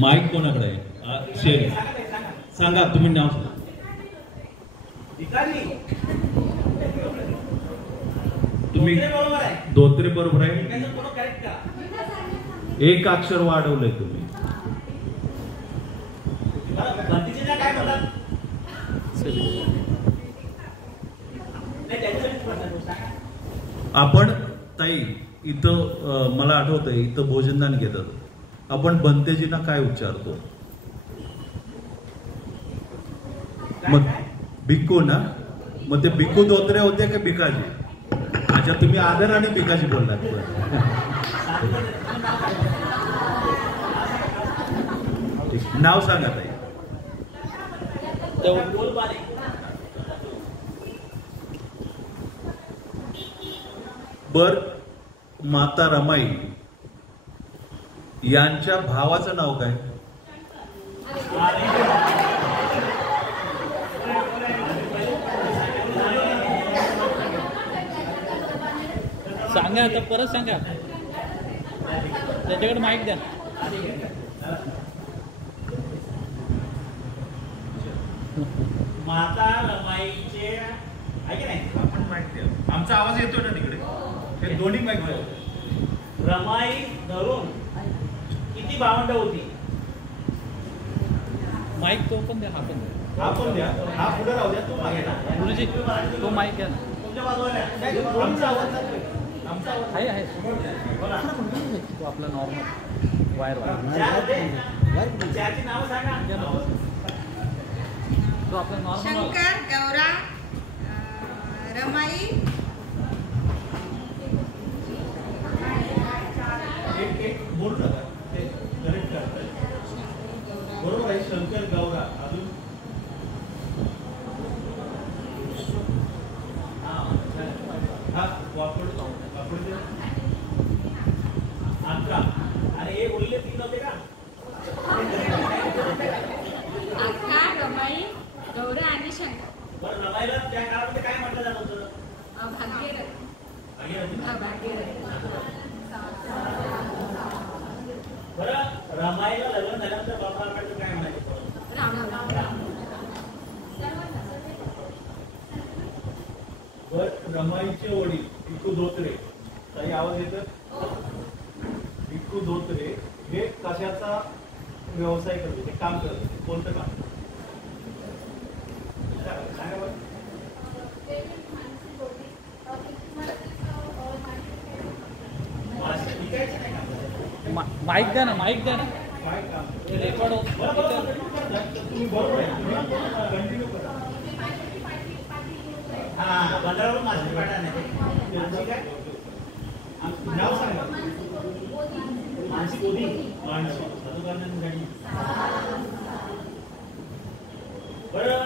माईक कोणाकडे आहे? शेर सांगा, तुम्ही नाव सांगा. तुम्ही धोत्रे बरोबर आहे. एक अक्षर वाढवलंय तुम्ही. आपण ताई इथं मला आठवतंय इथं भोजनदान घेतात. आपण बनतेजींना काय उच्चारतो? मग भिक्खू ना. मग ते भिक्खू धोत्रे होते का भिकाजी? अच्छा, तुम्ही आदर आणि भिकाजी बोललात. नाव सांगा ताई. बर, माता रमाई यांच्या भावाचं नाव काय? सांगा आता, परत सांगा. त्याच्याकडे माईक द्या. माता रमाईचे ऐक नाही, आपण माईक द्या. आमचा आवाज येतोय ना तिकडे? हे दोन्ही माईक द्या. रमाई धरून किती भावंड होती? माईक तो पण द्या, हा पण द्या. हा पण द्या, हा पुढे राहू द्या, तो मागे राहा. गुरुजी तो माईक द्या ना. तुमच्या बाजूला आमचा आवाज जातोय. आमचा आवाज आहे तो आपला नॉर्मल वायर ज्याची नाव सांगा. तो आपला नॉर्मल शंकर, गौरा, रमाई, एक बोलू नका, ते करेक्ट करताय. बरोबर आहे. शंकर, गौरा, अजून हा वापर अकरा. आणि हे बोलले तीन होते का? अक्का, रमाई, गौरा आणि शंकर. बरं, रमाईला त्या काळामध्ये काय म्हटलं जात होतं? भागीरथ. बरं, रमाईला लग्न झाल्यानंतर बाबा आंबेडकर काय म्हणायचे? रमाईचे वडील भिक्खू धोत्रे, काही आवाज येतो? भिक्खू धोत्रे हे कशाचा व्यवसाय करत होते, काम करत होते? कोणतं काम? सांगा बरं. माईक द्या ना, माईक द्या ना. काय काम? रेकॉर्ड होत. तुम्ही बरोबर आहे, कंटिन्यू करा. हा, बंदरावर मासे पाठा नाही. नाव सांगा. मानसी कोदी. मानसी. बरं,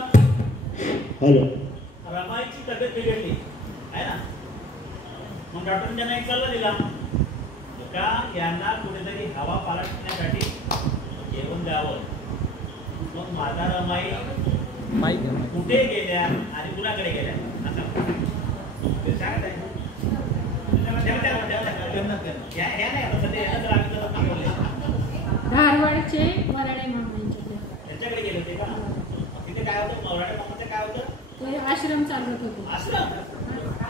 हॅलो. रमाईची तब्येत बिघडली आहे ना. मग डॉक्टरने त्यांना एक सल्ला दिला का यांना कुठेतरी हवा पालटण्यासाठी जेवण द्यावं. मग माता रमाई माईक द्या. कुठे गेल्या आणि कुणाकडे गेल्या असं सांगत आहे. धारवाडचे मराठे मामांचे त्यांच्याकडे गेले होते का? तिथे काय होतं? मराठे मामाचं काय होतं? ते आश्रम चालवत होते. आश्रम,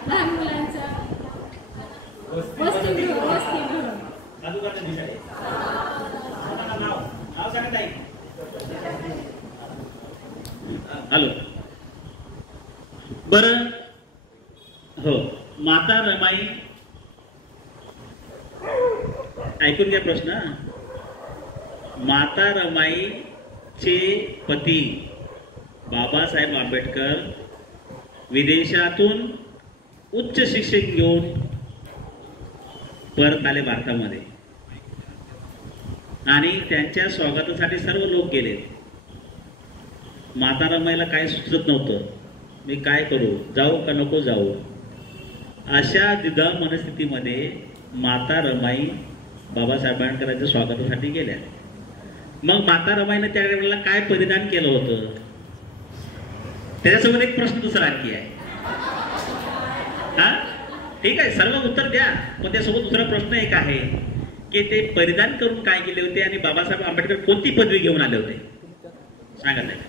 लहान मुलांचा वसतिगृह. जादूगारच्या दिशेने. नाव सांगत आहे. हॅलो. बरं, हो, माता रमाई ऐकून घ्या प्रश्न. माता रमाईचे पती बाबासाहेब आंबेडकर विदेशातून उच्च शिक्षण घेऊन परत आले भारतामध्ये आणि त्यांच्या स्वागतासाठी सर्व लोक गेले. माता रमाईला काय सुचत नव्हतं, मी काय करू, जाऊ का नको जाऊ. अशा द्विधा मनस्थितीमध्ये माता रमाई बाबासाहेब आंबेडकरांच्या स्वागतासाठी गेल्या मग माता रमाईनं त्या वेळेला काय परिधान केलं होतं? त्याच्यासोबत एक प्रश्न दुसरा आणखी आहे. हा ठीक आहे, सर्व उत्तर द्या, पण त्यासोबत दुसरा प्रश्न एक आहे की ते परिधान करून काय केले होते आणि बाबासाहेब आंबेडकर कोणती पदवी घेऊन आले होते? सांगा नाही.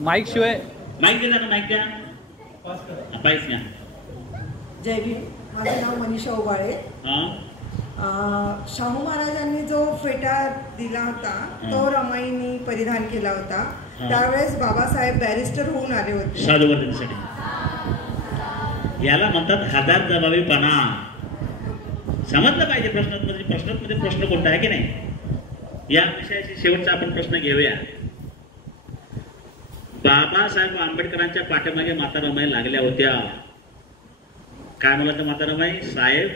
माईक शिवाय माईक द्या ना, माईक द्या. पाहिजे घ्या. जय भीम. माझं नाव मनीषा उबाळे. शाहू महाराजांनी जो फेटा दिला होता तो रमाईनी परिधान केला होता. त्यावेळेस बाबासाहेब बॅरिस्टर होऊन आले होते. साधुवर्तनासाठी याला म्हणतात हजार जबाबीपणा. समजलं पाहिजे प्रश्नात प्रश्न कोणता आहे की नाही. या विषयाशी शेवटचा आपण प्रश्न घेऊया. बाबासाहेब आंबेडकरांच्या पाठीमागे माता रमाई लागल्या होत्या. काय म्हणलं तर माता रमाई साहेब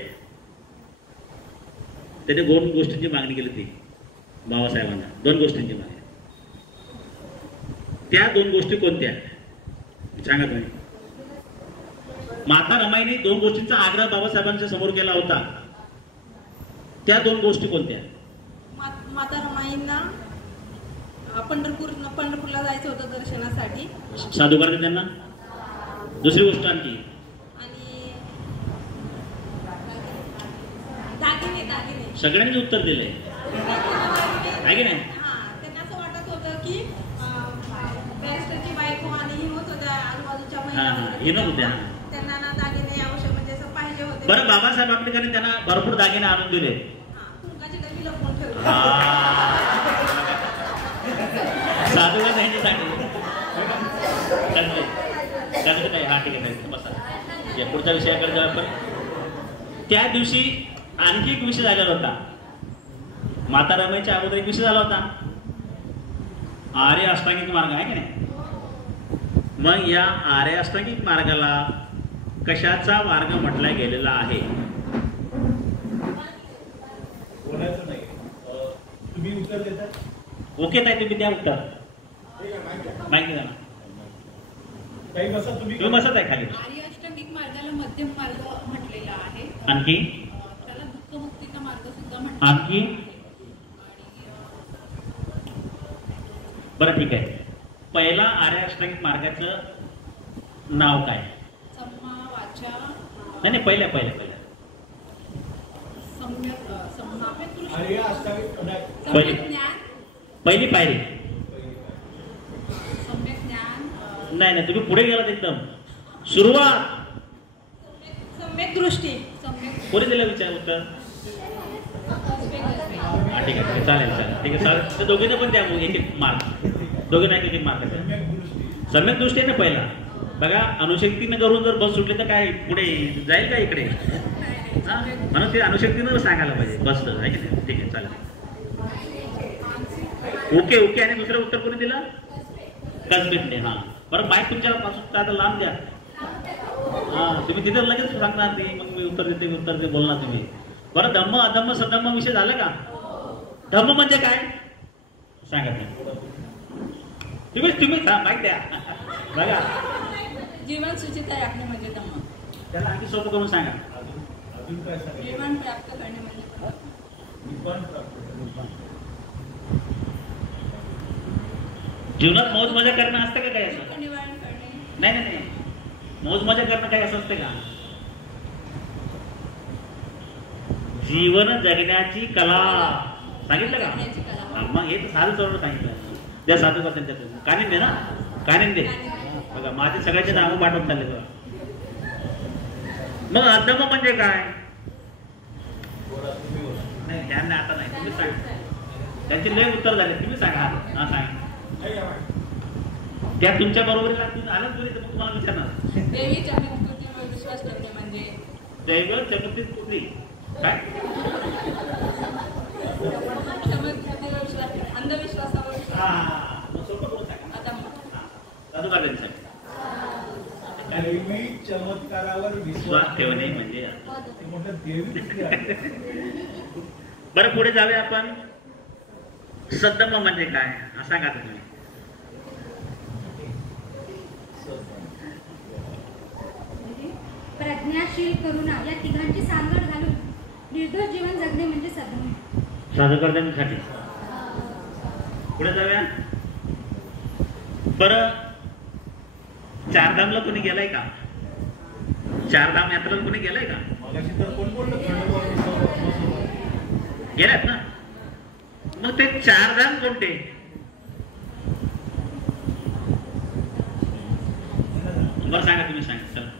त्याने 2 गोष्टींची मागणी केली होती बाबासाहेबांना. 2 गोष्टींची मागणी. त्या 2 गोष्टी कोणत्या सांगा तुम्ही. माता रमाईने 2 गोष्टींचा आग्रह बाबासाहेबांच्या समोर केला होता. त्या 2 गोष्टी कोणत्या? माता रमाईंना पंढरपूरला जायचं होतं दर्शनासाठी. साधू करायचं त्यांना. दुसरी गोष्ट आणखी दागिने. सगळ्यांनी उत्तर दिले आहे की नाही. त्यांना असं वाटत होतं की बॅरिस्टरची बायको आणि हिमत होत्या आजूबाजूच्या महिला होत्या, त्यांना ना दागिने आवश्यक म्हणजे असं पाहिजे होते. बरं बाबासाहेब आंबेडकरांनी त्यांना भरपूर दागिने आणून दिले. कुंकाची डबी लपवून ठेवली. साधू का त्यांनी सांगितलं. हा ठीक आहे बसा. पुढच्या विषयाकडे जाऊ आपण. त्या दिवशी आणखी एक विषय झालेला होता. माता रमाईच्या अगोदर एक विषय झाला होता आर्य अष्टांगिक मार्ग आहे की नाही. मग या आर्य अष्टांगिक मार्गाला कशाचा मार्ग म्हटला गेलेला आहे? बोलायचं नाही. तुम्ही उत्तर देता. ओके ताई तुम्ही द्या उत्तर. माहिती द्या ना. काही बसा तुम्ही बसत आहे खाली. आर्य अष्टांगिक मार्गाला मध्यम मार्ग म्हटलेला आहे. आणखी त्याला दुःखमुक्तीचा मार्ग सुद्धा म्हणतात. आणखी बरं ठीक आहे. पहिला आर्य अष्टांगिक मार्गाचं नाव काय? सम्मा वाचा. नाही पहिल्या आर्य अष्टांगिक पहिली पायरी. सम्यक ज्ञान. नाही तुम्ही पुढे गेलात एकदम. सुरुवात सम्यक दृष्टी. कोणी दिलं विचार उत्तर? ठीक आहे चालेल ठीक आहे चालेल. तर दोघींना पण द्या एक मार्क. दोघींना एक मार्क. सम्यक दृष्टी ना पहिला. बघा अनुशक्तीनं करून जर बस सुटली तर काय पुढे जाईल का इकडे? म्हणून ते अनुशक्तीनं सांगायला पाहिजे बस तर आहे की नाही. ठीक आहे चालेल. ओके आणि दुसरं उत्तर कोणी दिलं? कसबेटने. हा बरं माईक तुमच्या पासून आता लांब द्या. तुम्ही तिथं लगेच सांगणार ते मग मी उत्तर देते बोलणार तुम्ही. बरं धम्म अधम्म सधम्म विषय झाला का? धम्म म्हणजे काय सांगा तुम्ही माहिती द्या. बघा जीवन सुचिता राखणे म्हणजे धम्म. त्याला आणखी सोपं करून सांगा. जीवन प्राप्त करणे म्हणजे जीवनात मौज मजा करणं असतं का काय असं? निवारण करणे. नाही मौज मजा करणं काय असं असतं का? जीवन जगण्याची कला सांगितलं का? मग हे तर साधू चौड सांगितलं. त्या साधू का त्यांच्या कानिंदे ना कानिंदे. बघा माझे सगळ्याचे नावं पाठवत चालले बघा. मग अधम म्हणजे काय? नाही त्यांना आता नाही तुम्ही सांगा. त्यांचे लय उत्तर झाले तुम्ही सांगा. हा सांगा. त्या तुमच्या बरोबरीला आलं तुम्ही तर तुम्हाला विचारणार. देवी चमत्कृतीवर विश्वास ठेवणे म्हणजे दैव चमत्कृत पुत्री काय? चमत्कृतीवर विश्वास ठेवणे अंधविश्वासावर देवी चमत्कारावर विश्वास ठेवणे म्हणजे देवी. बरं पुढे जाऊया आपण. सद्धम्म म्हणजे काय हा सांगा तुम्ही. प्रज्ञाशील करुणा या तिघांची सांगड घालून निर्दोष जीवन जगणे म्हणजे सद्धम्म. साधू करण्यासाठी पुढे जाऊया. बरं, चारधामला कोणी गेलाय का? चारधाम यात्रेला कोणी गेलाय का? गेल्यात ना. मग ते चारधाम कोणते? बरं सांगा, तुम्ही सांगा. चला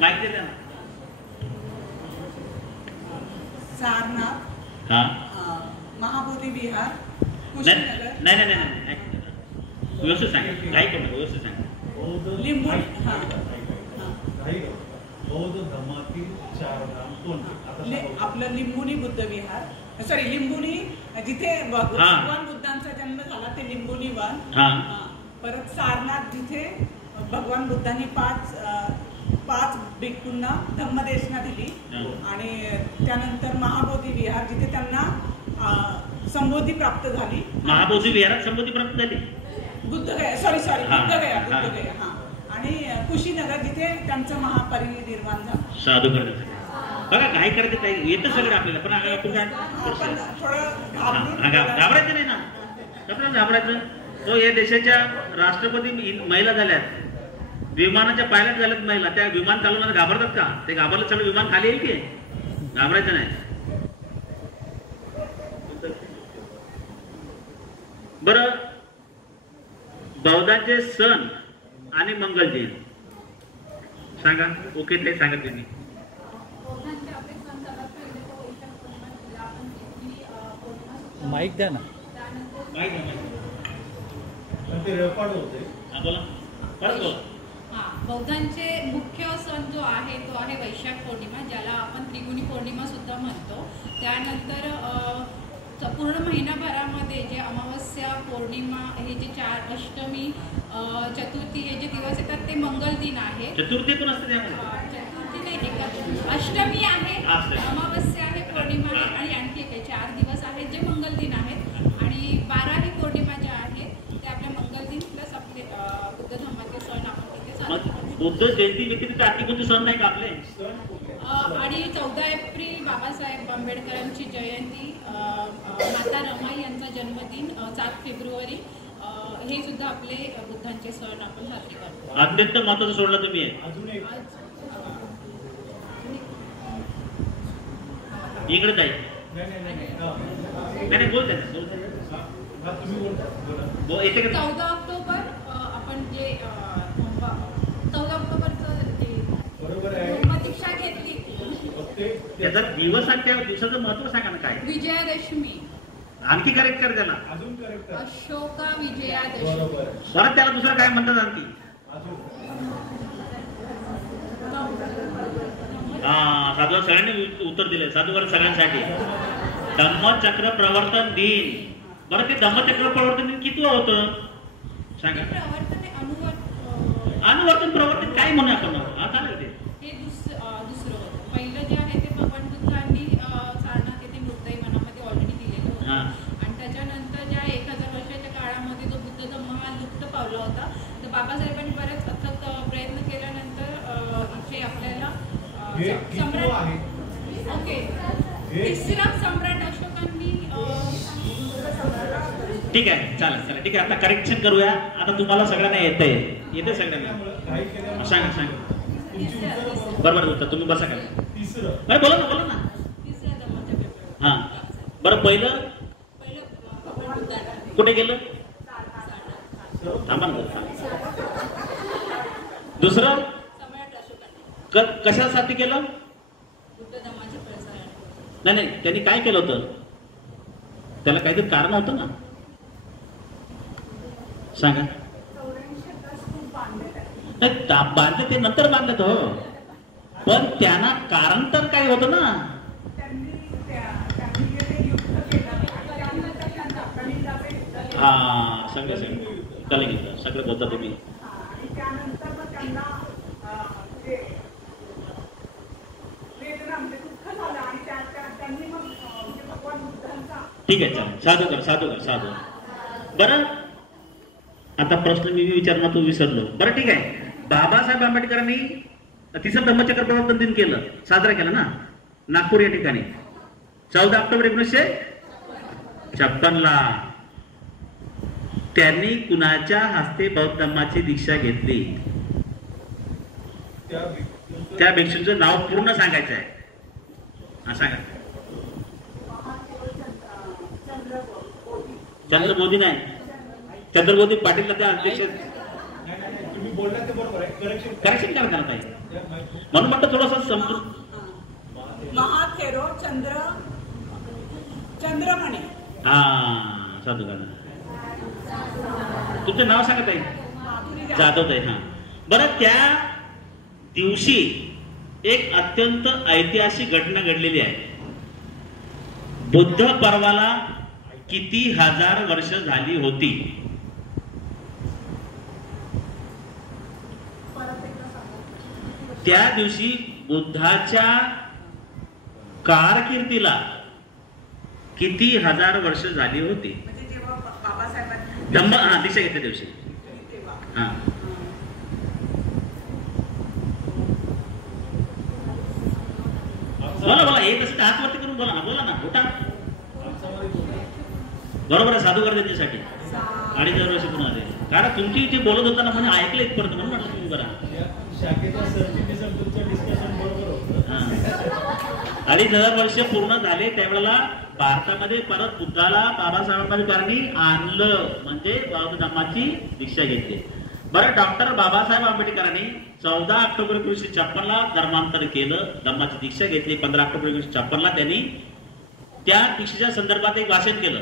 माहिती द्या ना. सारनाथ, हा, महाबोधी विहार, नाही नाही नाही नाही, व्यवस्थित सांगा. काही पण व्यवस्थित सांगा. लिंबोळी. बौद्ध धर्मातील चारधाम कोणते? आपलं लिंबुनी बुद्ध विहार, सॉरी लिंबुनी जिथे भगवान बुद्धांचा जन्म झाला ते लिंबुनी वन. परत सारनाथ जिथे भगवान बुद्धांनी पाच भिक्खूंना धम्मदेशना दिली. आणि त्यानंतर महाबोधी विहार जिथे त्यांना संबोधी प्राप्त झाली. महाबोधी विहारात संबोधी प्राप्त झाली. बुद्धगया, बुद्धगया. हा. आणि कुशीनगर जिथे त्यांचं महापरिनिर्वाण झालं. साधू करण्याचं बघा, काय करायचं काय येतं सगळं आपल्याला. पण आपण थोडं घाबरायचं नाही ना. कसं घाबरायचं? तो या देशाच्या राष्ट्रपती महिला झाल्यात, विमानाच्या पायलट झाल्यात महिला. त्या विमान चालवणारे घाबरतात का? ते घाबरलं सगळं विमान खाली येईल की? घाबरायचं नाही. बरं, बौद्धांचे सण आणि मंगल जयंती सांगा. ओके, ते सांगा तुम्ही. माईक द्या ना. बौद्धांचे मुख्य सण जो आहे तो आहे वैशाख पौर्णिमा, ज्याला आपण त्रिगुणी पौर्णिमा सुद्धा म्हणतो. त्यानंतर पूर्ण महिनाभरामध्ये जे अमावस्या, पौर्णिमा, हे जे 4 अष्टमी, चतुर्थी हे जे दिवस येतात ते मंगल दिन आहे. चतुर्थी पण असते चतुर्थी नाही, अष्टमी आहे, अमावस्या आहे, पौर्णिमा आहे आणि आणखी एक 4 दिवस आहेत जे मंगल दिन आहेत. आणि 12 ही पौर्णिमा ज्या आहेत ते आपल्या मंगल दिन प्लस आपले बुद्ध धर्माचे सण आपण तिथे साजरे करतो. बुद्ध जयंती व्यतिरिक्त आणखी कोणते सण नाही का आपले? आणि 14 एप्रिल बाबासाहेब आंबेडकरांची जयंती, माता रमाई यांचा जन्मदिन 7 फेब्रुवारी, हे सुद्धा आपले बुद्धांचे सण आपण साजरे करतो. अत्यंत महत्वाचं सोडलं तुम्ही. इकडे जाईल नाही, बोलते 14 ऑक्टोबर आपण जे 14 ऑक्टोबरचं दीक्षा घेतली त्याचा दिवस आणि त्या दिवसाचं महत्व सांगा ना. काय? विजयादशमी. आणखी करेक्ट कर त्याला. अशोका विजयादशमी. परत त्याला दुसरं काय म्हणतात आणखी? साधू सगळ्यांनी उत्तर दिले. साधूवर सगळ्यांसाठी धम्मचक्र प्रवर्तन दिन. बरं, ते धम्मचक्र प्रवर्तन दिन किती होतं सांगा? अनुवर्तन प्रवर्तन काय म्हणून आपण चालेल ते. हे दुसरं होतं. पहिलं जे आहे ते भगवान बुद्धांनी सारनाथ येथे मृत्यू वनामध्ये ऑलरेडी दिलेलं होतं. आणि त्याच्यानंतर ज्या 1000 वर्षाच्या काळामध्ये जो बुद्ध धम्म हा लुप्त पावला होता, तर बाबासाहेबांनी बरेच अथक प्रयत्न केल्यानंतर इथे आपल्याला सम्राट, ओके, तिसरा सम्राट अशोकांनी. ठीक आहे, चालेल. ठीक आहे, आता करेक्शन करूया. आता तुम्हाला सगळ्यांना येते सगळ्यांना. सांगा. बरोबर उत्तर. तुम्ही बसा काय. बोला ना. हा, बरं, पहिलं कुठे गेलं? थांबा ना. दुसरं कशासाठी केलं? नाही, त्यांनी काय केलं होतं? त्याला काहीतरी कारण होतं ना, सांगा. बांधले ते नंतर बांधले तो, पण त्यांना कारण तर काय होतं ना. हा, सगळं घेतलं, सगळं बोलता तुम्ही. ठीक आहे, चालेल. साधू. बरं, आता प्रश्न मी विचारणार तो विसरलो. बरं, ठीक आहे. बाबासाहेब आंबेडकरांनी तिसरं धम्मचक्र प्रवर्तन दिन केलं, साजरा केला ना नागपूर या ठिकाणी 14 ऑक्टोबर 1956 ला. त्यांनी कुणाच्या हस्ते बौद्ध धम्माची दीक्षा घेतली? त्या भिक्षूंचं नाव पूर्ण सांगायचं आहे. हा सांगा. चंद्रबोधी नाही, चंद्रबोधी पाटील त्या अध्यक्ष तुम्ही बोलला ते बरोबर आहे. करेक्शन करा पाहिजे म्हणून म्हणतो थोडस समजून. महाथेरो चंद्रमणे. हा साधू तुमचं नाव सांगत आहे जाधव आहे. हा बरं, त्या दिवशी एक अत्यंत ऐतिहासिक घटना घडलेली आहे. बुद्ध पर्वाला किती हजार वर्ष झाली होती? त्या दिवशी बुद्धाच्या कारकिर्दीला किती हजार वर्ष झाली होती? धम्म दीक्षा घेतल्या दिवशी. हा बोला बोला, हे कसं हात वरती करून बोला ना, बोला ना, उठा. बरोबर आहे, साधू करते त्याच्यासाठी 2.5 वर्ष पूर्ण झाले. कारण तुमची जे बोलत होता म्हणे ऐकलं इथपर्यंत म्हणून म्हटलं तुम्ही बरा. शाखेचा सर्टिफिकेशन तुमचं डिस्कशन बरोबर होतं. 2.5 वर्ष पूर्ण झाले त्यावेळेला भारतामध्ये परत बुद्धाला बाबासाहेब आंबेडकरांनी आणलं, म्हणजे बौद्ध धम्माची दीक्षा घेतली. बरं, डॉक्टर बाबासाहेब आंबेडकरांनी 14 ऑक्टोबर 1956 धर्मांतर केलं, धम्माची दीक्षा घेतली. 15 ऑक्टोबर 1956 त्यांनी त्या दीक्षेच्या संदर्भात एक भाषण केलं.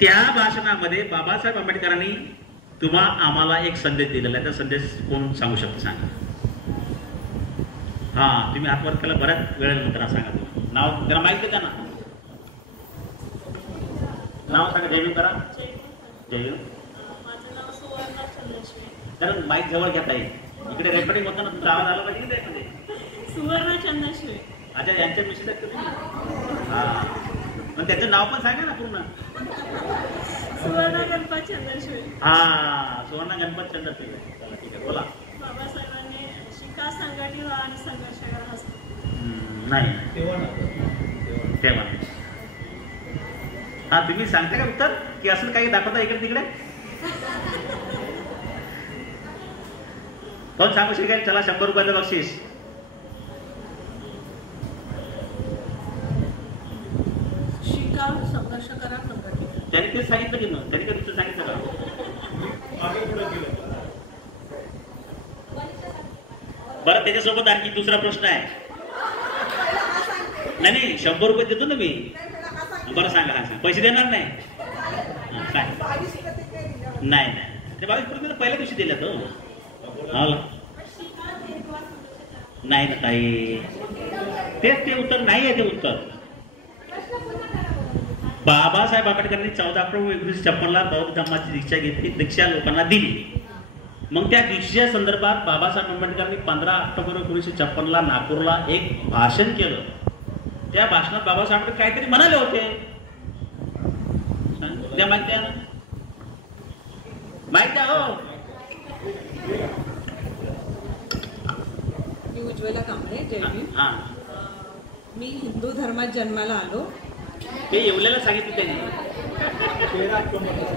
त्या भाषणामध्ये बाबासाहेब आंबेडकरांनी आम्हाला एक संदेश दिलेला आहे. त्या संदेश कोण सांगू शकतो सांगा. हा तुम्ही हातवर केला, बऱ्याच वेळेनंतर सांगा. तुम्ही नाव त्याला माहिती देता ना, नाव सांगा. जयवीर करा. जयवीर. कारण माईक जवळ घेता येईल, इकडे रेकॉर्डिंग होतं ना, तुमचा आवाज आला पाहिजे त्यामध्ये. सुवर्ण चंद्रशिवे. अच्छा, यांच्या विषयी हा, मग त्याचं नाव पण सांगा ना पूर्ण. सुवर्ण गणपत चंद्रशिवे. हा, सुवर्ण गणपत चंद्रशिवे. चला ठीक आहे, बोला. बाबासाहेबांनी शिका संघटित आणि संघर्ष करा असं नाही तेव्हा. हा, तुम्ही सांगता का उत्तर की असं काही दाखवता इकडे तिकडे? कोण सांगू शकेल? चला, 100 रुपयाचं बक्षीस. शिका संघर्ष करा संघटित. त्यांनी ते सांगितलं की मग त्यांनी कधी सांगितलं का? बरं, त्याच्यासोबत आणखी दुसरा प्रश्न आहे. नाही 100 रुपये देतो ना मी. बरं सांगा. हा सांग. पैसे देणार नाही? नाही ते 22 पहिल्या दिवशी दिल्या तो. नाही ना ताई, तेच ते उत्तर नाही आहे. ते उत्तर बाबासाहेब आंबेडकरांनी 14 ऑक्टोबर 1956 बौद्ध धम्माची दीक्षा घेतली, दीक्षा लोकांना दिली. मग त्या दीक्षेच्या संदर्भात बाबासाहेब आंबेडकरांनी 15 ऑक्टोबर 1956 नागपूरला एक भाषण केलं. त्या भाषणात बाबासाहेब आंबेडकर काहीतरी म्हणाले होते. त्या माहिती आहे ना? माहिती आहे हो. मी उज्ज्वला कांबळे, जयवीर. मी हिंदू धर्मात जन्माला आलो. ते येवल्याला सांगितलं त्यांनी.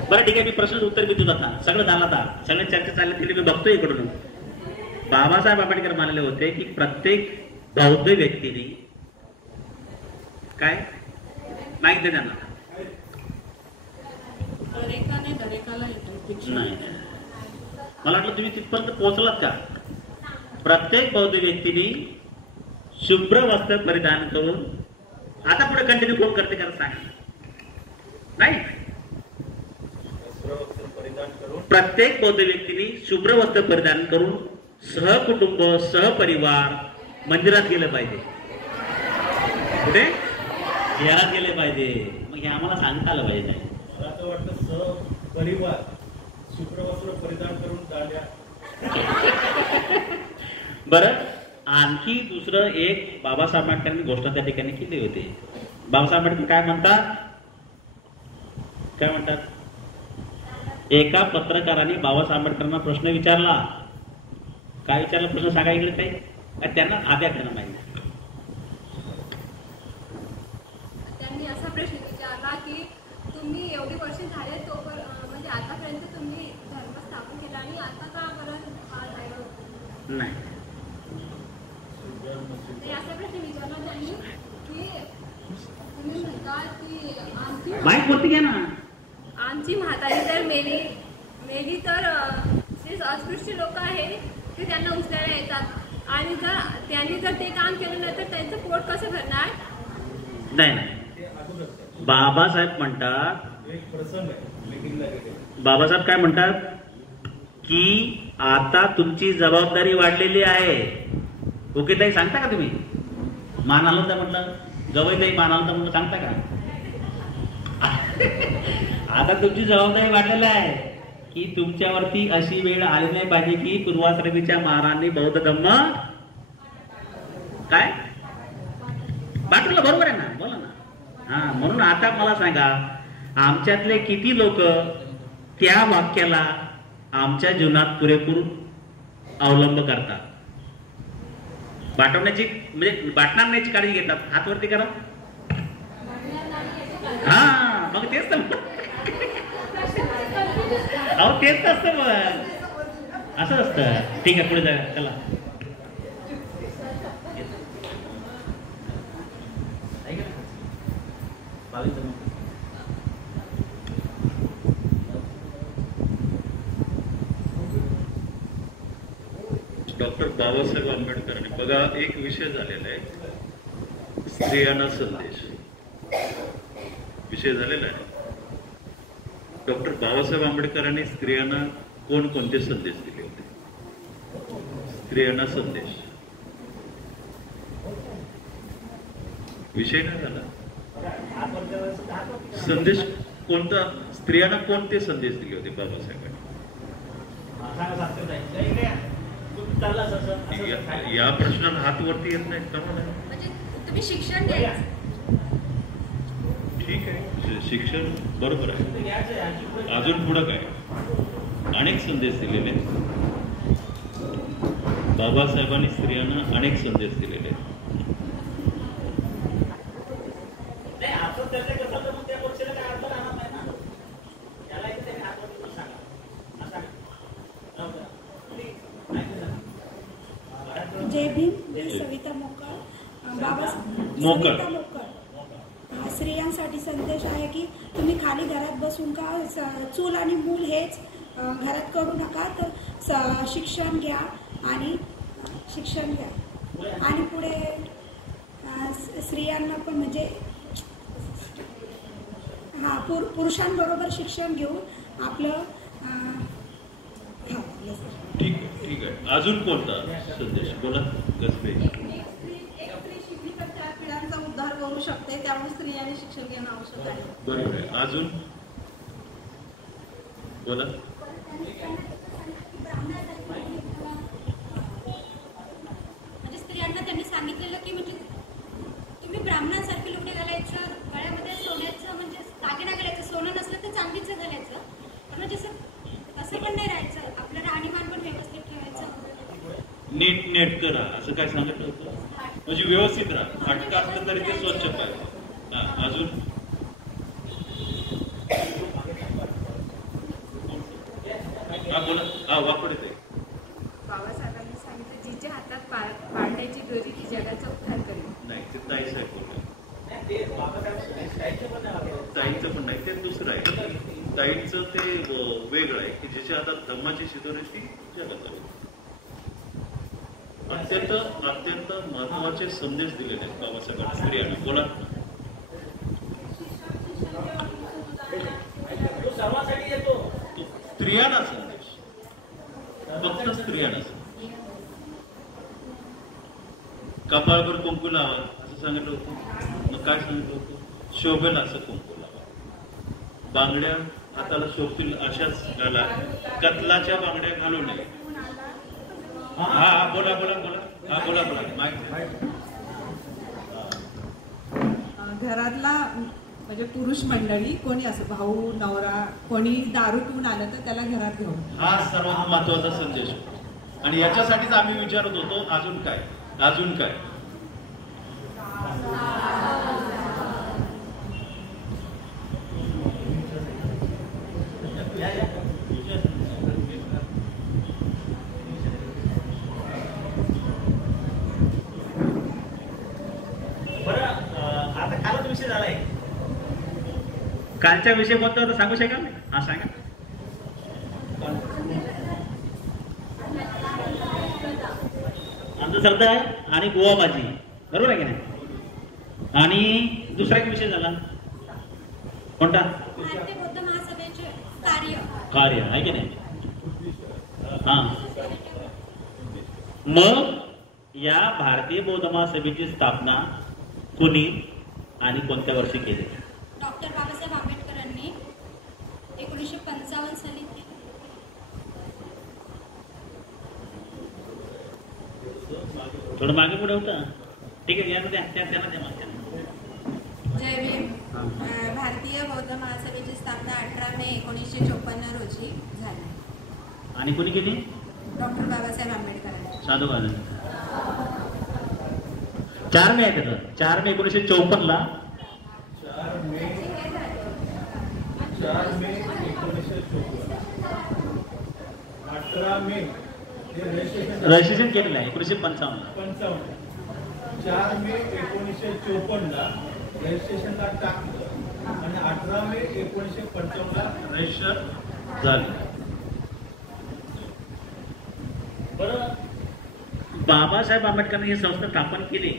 बरं ठीक आहे, मी प्रश्न उत्तर मी तुझा था सगळं झालं आता, सगळं चर्चा चालली तिथे मी बघतोय इकडून. बाबासाहेब आंबेडकर म्हणाले होते की प्रत्येक बौद्ध व्यक्तीने काय माहिती दे त्यांना. नाही, मला वाटलं तुम्ही तिथपर्यंत पोहोचलात का? प्रत्येक बौद्ध व्यक्तीने शुभ्र वस्त्र परिधान करून, आता पुढे कंटिन्यू कोण करते का सांगा. नाही, प्रत्येक बौद्ध व्यक्तीने शुभ्र वस्त्र परिधान करून सहकुटुंब सहपरिवार मंदिरात गेलं पाहिजे. कुठे? घरात गेले पाहिजे. मग हे आम्हाला सांगता आलं पाहिजे. मला तर वाटतं सहपरिवार शुभ्र वस्त्र परिधान करून जाण्या. बरं, आणखी दुसरं एक बाबासाहेब आंबेडकरांनी घोषणा त्या ठिकाणी केली होती. बाबासाहेब आंबेडकर काय म्हणतात? एका पत्रकाराने बाबासाहेब आंबेडकरांना प्रश्न विचारला. काय विचारला प्रश्न सांगा इकडे काही? त्यांना आद्या त्यांना माहिती. त्यांनी असा प्रश्न विचारला की तुम्ही एवढी वर्ष झाले म्हणजे आतापर्यंत तुम्ही धर्म स्थापन केला आणि आता का परत हा झालं नाही असा प्रश्न विचारला त्यांनी की तुम्ही म्हणतात की माईक वरती घ्या ना. आमची म्हातारी तर मेली तर जे अस्पृश्य लोक आहेत ते त्यांना उचलायला येतात आणि जर त्यांनी जर ते काम केलं नाही तर त्यांचं पोट कसं भरणार? नाही बाबासाहेब म्हणतात, एक प्रसंग आहे, बाबासाहेब काय म्हणतात की आता तुमची जबाबदारी वाढलेली आहे. ओके ताई सांगता का तुम्ही? मान आलं तर म्हटलं, गवई ताई मान आलं तर म्हटलं सांगता का? आता तुमची जबाबदारी वाढलेली आहे की तुमच्यावरती अशी वेळ आली नाही पाहिजे की पूर्वाश्रमीच्या महाराजांनी बौद्ध धम्म काय बाटलं. बरोबर आहे ना, बोला ना. हा, म्हणून आता मला सांगा, आमच्यातले किती लोक त्या वाक्याला आमच्या जीवनात पुरेपूर अवलंब करतात, बाटवण्याची म्हणजे बाटणार नाहीची काळजी घेतात? हातवरती करा. हा, मग तेच तर अहो तेच असतं, मग असं असतं. ठीक आहे, पुढे जा. चला डॉक्टर बाबासाहेब आंबेडकरांनी बघा एक विषय झालेला आहे, स्त्रियांना संदेश विषय झालेला आहे. डॉक्टर बाबासाहेब आंबेडकरांनी स्त्रियांना कोणकोणते संदेश दिले होते? स्त्रियांना संदेश विषय नाही झाला. संदेश कोणता? स्त्रियांना कोणते संदेश दिले होते बाबासाहेबांनी? या प्रश्नाला हात वरती येत नाहीत का? म्हणजे तुम्ही शिक्षण द्यायचं. ठीक आहे, शिक्षण बरोबर आहे. अजून पुढं काय? अनेक संदेश दिलेले बाबासाहेबांनी, स्त्रियांना अनेक संदेश दिलेले. जय भीम. मी सविता मोकळ. सविता मोकळ. स्त्रियांसाठी संदेश आहे की तुम्ही खाली घरात बसून का चूल आणि मूल हेच घरात करू नका, तर शिक्षण घ्या आणि पुढे स्त्रियांना पण म्हणजे हा पुरुषांबरोबर शिक्षण घेऊन आपलं ठीक आहे. अजून कोणता संदेश? बोला. कसबे. पिढ्यांचा उद्धार करू शकते, त्यामुळे स्त्रियांनी शिक्षण घेणं आवश्यक आहे. बरोबर आहे. अजून बोला. म्हणजे स्त्रियांना त्यांनी सांगितलेलं की म्हणजे तुम्ही ब्राह्मणांसारखे लुगडे घालायचं, गळ्यामध्ये सोन्याचं म्हणजे दागिना घालायचं, सोनं नसलं तर चांदीचं घालायचं, पण म्हणजे असं पण नाही राहायचं, आपलं राहणीमान पण व्यवस्थित ठेवायचं. नीट नेटकं राहा असं काय सांगितलं होतं? म्हणजे व्यवस्थित राहा, हटका असलं तरी ते स्वच्छ पाहिजे. अजून बोला. वापर येते. बाबासाहेबांनी सांगितलं, जिच्या हातात पाळण्याची दोरी ती जगाचा उद्धार करेल. नाही, ते ताईसाहेब बोलले. ताईचं पण नाही, ते दुसरं आहे. ताईचं ते वेगळं आहे की जिच्या हातात धम्माची शिदोरी ती जगाचा. अत्यंत महत्वाचे संदेश दिलेले आहेत बाबासाहेबांनी स्त्रियांना. बोला. स्त्रियांना संदेश, फक्त स्त्रियांना संदेश. कपाळभर कुंकू लावा असं सांगितलं होतं. मग काय सांगितलं होतं? शोभेल असं कुंकू लावा. बांगड्या हाताला शोभतील अशाच घाला, कतलाच्या बांगड्या घालू नये. बोला. घरातला म्हणजे पुरुष मंडळी कोणी असं, भाऊ नवरा कोणी दारू पिऊन आलं तर त्याला घरात घेऊन, हा सर्वात महत्वाचा संदेश. आणि याच्यासाठीच आम्ही विचारत होतो अजून काय. कालच्या विषय कोणता होता सांगू शकाल? हा सांगा. अंधश्रद्धा आणि गोवा भाजी, बरोबर आहे की नाही? आणि दुसरा एक विषय झाला कोणता? भारतीय बौद्ध महासभेचे कार्य आहे की नाही? हा. मग या भारतीय बौद्ध महासभेची स्थापना कोणी आणि कोणत्या वर्षी केली? डॉक्टर बाबासाहेब आंबेडकरांनी 1955 साली केली. थोडं मागे पुढे होतं. ठीक आहे, यांना द्या, त्यांना द्या मला. जय भीम. भारतीय बौद्ध महासभेची स्थापना 18 मे 1954 रोजी झाली. आणि कोणी केली? डॉक्टर बाबासाहेब आंबेडकरांनी. साधू का? 4 मे आहे त्याचं. 4 मे 1954 ला. 4 मे 1954. 18 मे रजिस्ट्रेशन केलेलं आहे 1955. 4 मे 1954 ला रजिस्ट्रेशनला टाकलं आणि 18 मे 1955 ला रजिस्टर झालं. बरं, बाबासाहेब आंबेडकरांनी ही संस्था स्थापन केली.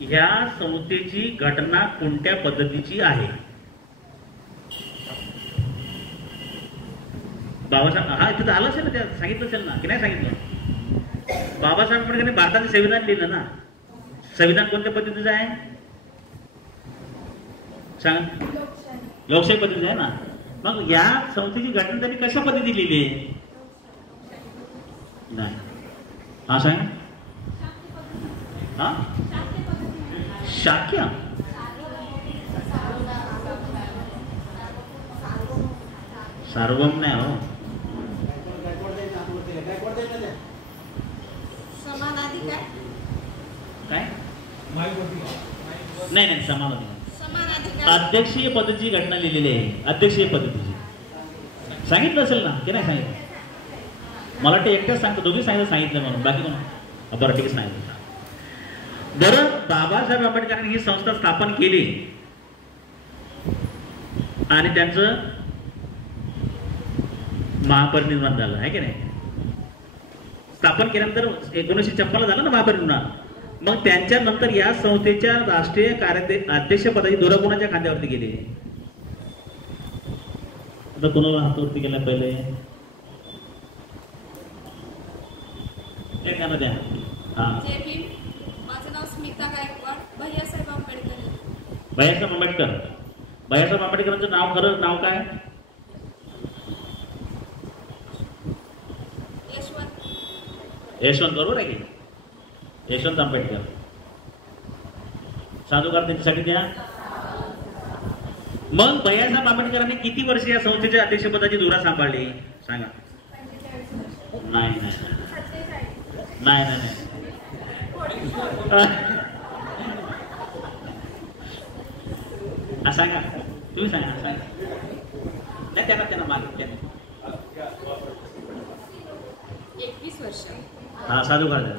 ह्या संस्थेची घटना कोणत्या पद्धतीची आहे? बाबासाहेब, हा इथं आलं असेल ना, त्या सांगितलं असेल ना की नाही सांगितलं? बाबासाहेब आंबेडकरांनी भारताचे संविधान लिहिलं ना. संविधान कोणत्या पद्धतीचं आहे सांग? लोकशाही पद्धतीचं आहे ना. मग या संस्थेची घटना त्यांनी कशा पद्धती लिहिली? नाही, हा सांग. हा, शाक्य. सार्वभौम नाही हो. समानाधिकार काय? नाही नाही, समानाधिकार. अध्यक्षीय पद्धतीची घटना लिहिलेली आहे. अध्यक्षीय पद्धतीची सांगितलं असेल ना की नाही सांगितलं? मला वाटतं एकट्याच सांगतो, दोघी सांगितलं म्हणून, बाकी कोण? बरं ठीक आहे, सांगितलं. बरं, बाबासाहेब आंबेडकरांनी ही संस्था स्थापन केली आणि त्यांचं महापरिनिर्वाण झालं आहे की नाही? स्थापन केल्यानंतर 1956 झालं ना महापरिनिर्वाण. मग त्यांच्यानंतर या संस्थेच्या राष्ट्रीय अध्यक्षपदाची धुरा कोणाच्या खांद्यावरती गेली? आता कोणाला हातावरती गेला पहिले? एक गाणं द्या. हा, जय भीम. माझं नाव स्मिता गायकवाड. भैयासाहेब आंबेडकर. भैयासाहेब आंबेडकर. भैयासाहेब आंबेडकरांचं नाव, खरं नाव काय? यशवंत, बरोबर आहे की? यशवंत आंबेडकर. साधुकार त्यांच्यासाठी द्या. मग भैयासाहेब आंबेडकरांनी किती वर्ष या संस्थेच्या अध्यक्षपदाची धुरा सांभाळली सांगा? नाही नाही नाही नाही नाही. सांगा, तुम्ही सांगा. सांगा नाही, त्यांना मागितल्या 21 वर्ष. हा, साधुकार द्या.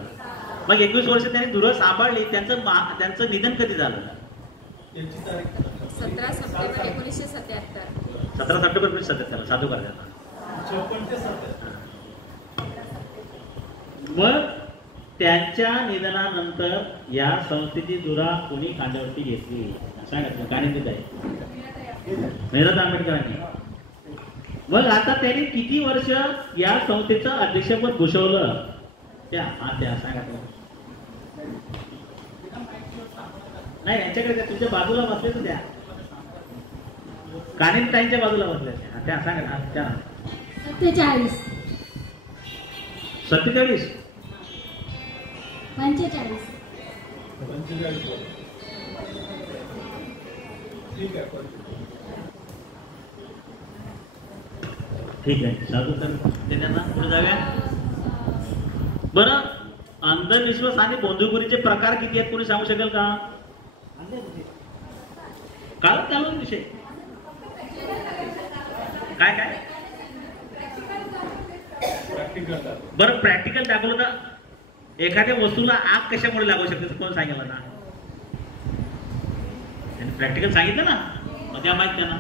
मग 21 वर्ष त्यांनी धुरा सांभाळली. त्यांचं निधन कधी झालं? 17 सप्टेंबर 1977. 17 सप्टेंबर 1977. साधुकार द्या. मग त्यांच्या निधनानंतर या संस्थेची धुरा कोणी खांद्यावरती घेतली सांगा? काय आहे? मीराताई आंबेडकरांनी. मग आता त्यांनी किती वर्ष या संस्थेचं अध्यक्षपद भूषवलं त्या? त्या सांगा. नाही, यांच्याकडे तुमच्या बाजूला बसले तर द्या. कानिताईंच्या बाजूला बसले त्या सांगा. त्या 47 47 45 ठीक आहे. साधू त्यांना पुढे जाऊया. बरं, अंधविश्वास आणि बंधुगिरीचे प्रकार किती आहेत कोणी सांगू शकेल का? काल चालू विषय काय काय? बरं, प्रॅक्टिकल दाखवलं तर एखाद्या वस्तूला आग कशामुळे लागू शकते कोण सांगितलं ना? प्रॅक्टिकल सांगितलं ना. द्या माहित त्यांना,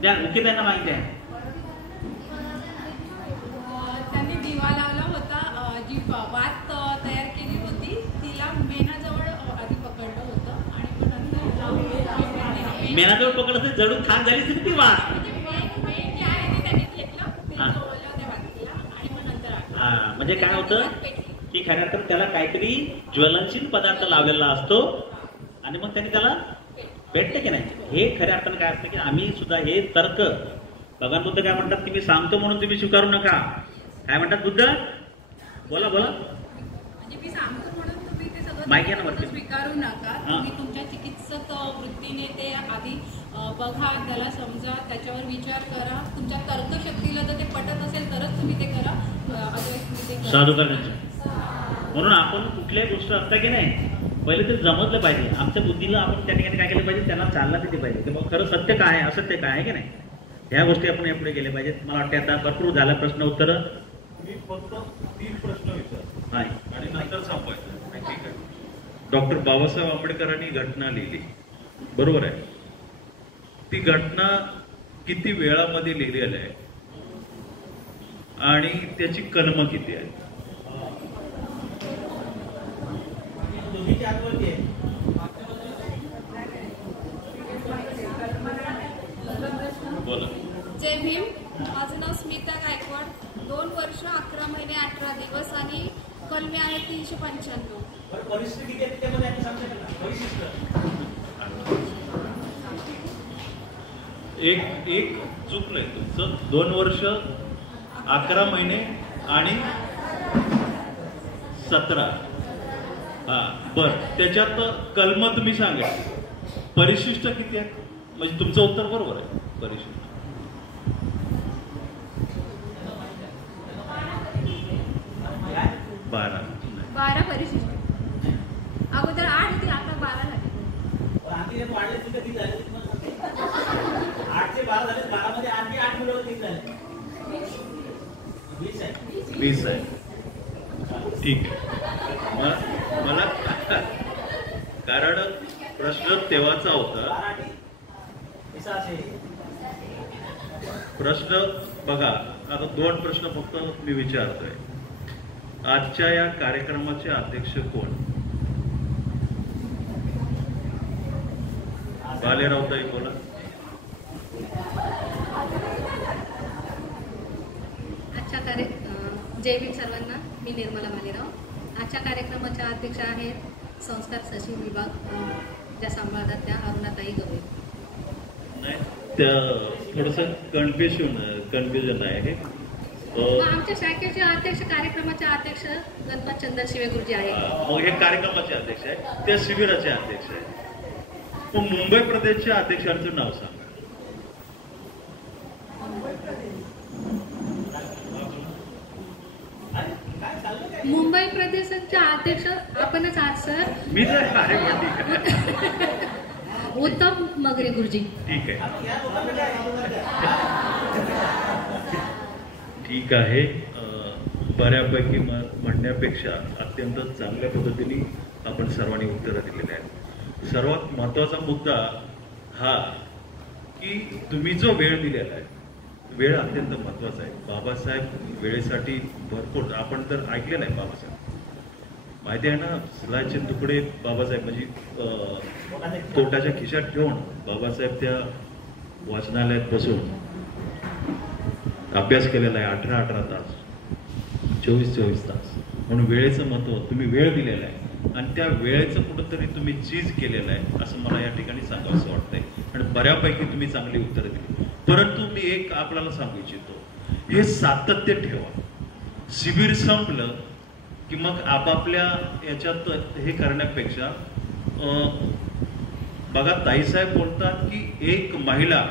द्या ओके, त्यांना माहिती आहे. त्यांनी दिवा लावला होता. जी वात तयार केली होती तिला मेणाजवळ आधी पकडलं होतं आणि मग नंतर मेणाजवळ पकडलं तर जडून खान झाली ती वात. मेण जे आहे ते त्यांनी घेतलं, ते जोडलं त्या वातीला आणि मग नंतर हा, म्हणजे काय होतं की खऱ्या अर्थानं त्याला काहीतरी ज्वलनशील पदार्थ लावलेला असतो आणि मग त्यांनी त्याला भेटते की नाही. हे खऱ्या अर्थानं काय असतं की आम्ही सुद्धा हे तर्क, भगवान बुद्ध काय म्हणतात की मी सांगतो म्हणून तुम्ही स्वीकारू नका. काय म्हणतात बुद्ध? बोला बोला. म्हणजे मी सांगतो म्हणून तुम्ही ते माहिती आहे ना सगळं वरती? स्वीकारू नका. तुम्ही तुमच्या चिकित्सक वृत्तीने ते आधी बघा, त्याला समजा, त्याच्यावर विचार करा. तुमच्या तर्कशक्तीला जर ते पटत असेल तरच तुम्ही ते करा. साधू करण्याचं. म्हणून आपण कुठल्याही गोष्ट असता की नाही पहिले ते जमतलं पाहिजे. आमच्या बुद्धीला आपण त्या ठिकाणी काय केलं पाहिजे, त्यांना चालना दिली पाहिजे की मग खरं सत्य काय आहे, असत्य काय आहे की नाही. ह्या गोष्टी आपण यापुढे गेल्या पाहिजेत. मला वाटतं आता भरपूर झाला प्रश्न उत्तर. मी फक्त 3 प्रश्न विचारतो नाही आणि नंतर संपवायचं. ठीक आहे. डॉक्टर बाबासाहेब आंबेडकरांनी घटना लिहिली, बरोबर आहे. ती घटना किती वेळामध्ये लिहिलेली आहे आणि त्याची कलमं किती आहे? बोला. जय भीम. माझं नाव स्मिता गायकवाड. 2 वर्ष 11 महिने 18 दिवस आणि कलमी आहे 395. एक चुकलंय तुमचं. 2 वर्ष 11 महिने आणि 17. हा बर, त्याच्यात कलम तुम्ही सांगा. परिशिष्ट किती आहे? म्हणजे तुमचं उत्तर बरोबर आहे. परिशिष्ट 12 परिशिष्ट. अगोदर 8 होती, आता 12 झाली. 20 आहे. ठीक आहे. मला कारण प्रश्न तेव्हाचा होता. प्रश्न बघा, आता 2 प्रश्न फक्त मी विचारतोय. आजच्या या कार्यक्रमाचे अध्यक्ष कोण? बालेरावताई बोला. जय भीम सर्वांना. मी निर्मला बालेराव. आजच्या कार्यक्रमाच्या अध्यक्ष आहेत संस्कार सचिव विभाग ज्या सांभाळतात त्या अरुणाताई गवळे. नाही, त्या थोडंसं कन्फ्युजन आहे. आमच्या शाखेचे अध्यक्ष, कार्यक्रमाचे अध्यक्ष गणपत चंदर शिवे गुरुजी आहेत. मग हे कार्यक्रमाचे अध्यक्ष आहे, त्या शिबिराचे अध्यक्ष आहेत. मग मुंबई प्रदेशच्या अध्यक्षांचं नाव सांगा. मुंबई प्रदेशाचे अध्यक्ष आपणच आहात सर. मी तर आहे. उत्तम मगरे गुरुजी. ठीक आहे. ठीक आहे. बऱ्यापैकी म्हणण्यापेक्षा अत्यंत चांगल्या पद्धतीने आपण सर्वांनी उत्तरं दिलेली आहेत. सर्वात महत्वाचा मुद्दा हा की तुम्ही जो वेळ दिलेला आहे, वेळ अत्यंत महत्वाचा आहे. बाबासाहेब वेळेसाठी भरपूर, आपण तर ऐकलेलं आहे बाबासाहेब, माहिती आहे ना, सिलाचे तुकडे बाबासाहेब म्हणजे तोटाच्या खिशात ठेवून बाबासाहेब त्या वाचनालयात बसून अभ्यास केलेला आहे 18 तास, 24 तास. म्हणून वेळेचं महत्व, तुम्ही वेळ दिलेला आहे आणि त्या वेळेचं कुठंतरी तुम्ही चीज केलेलं आहे असं मला या ठिकाणी सांगावंसं वाटतंय. आणि बऱ्यापैकी तुम्ही चांगली उत्तरं दिली. परंतु मी एक आपल्याला सांगू इच्छितो, हे सातत्य ठेवा. शिबिर संपलं की मग आपापल्या याच्यात हे करण्यापेक्षा बघा, ताईसाहेब बोलतात की एक महिला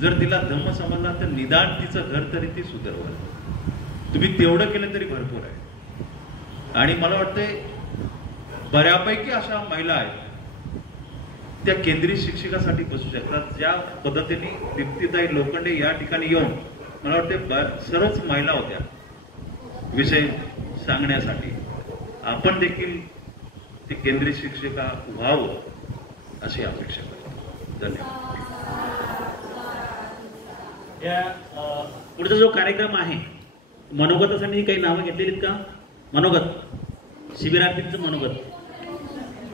जर तिला धम्म समजला तर निदान तिचं घर तरी ती सुधारवल. तुम्ही तेवढं केलं तरी भरपूर आहे. आणि मला वाटतंय बऱ्यापैकी अशा महिला आहेत त्या केंद्रीय शिक्षकासाठी बसू शकतात. ज्या पद्धतीने दीप्तीताई लोखंडे या ठिकाणी येऊन मला वाटते सर्वच महिला होत्या विषय सांगण्यासाठी. आपण देखील ते केंद्रीय शिक्षिका व्हावं अशी अपेक्षा करतो. धन्यवाद. या पुढचा जो कार्यक्रम आहे मनोगतासाठी काही नावं घेतलेलीत का? मनोगत शिबिरार्थींचं मनोगत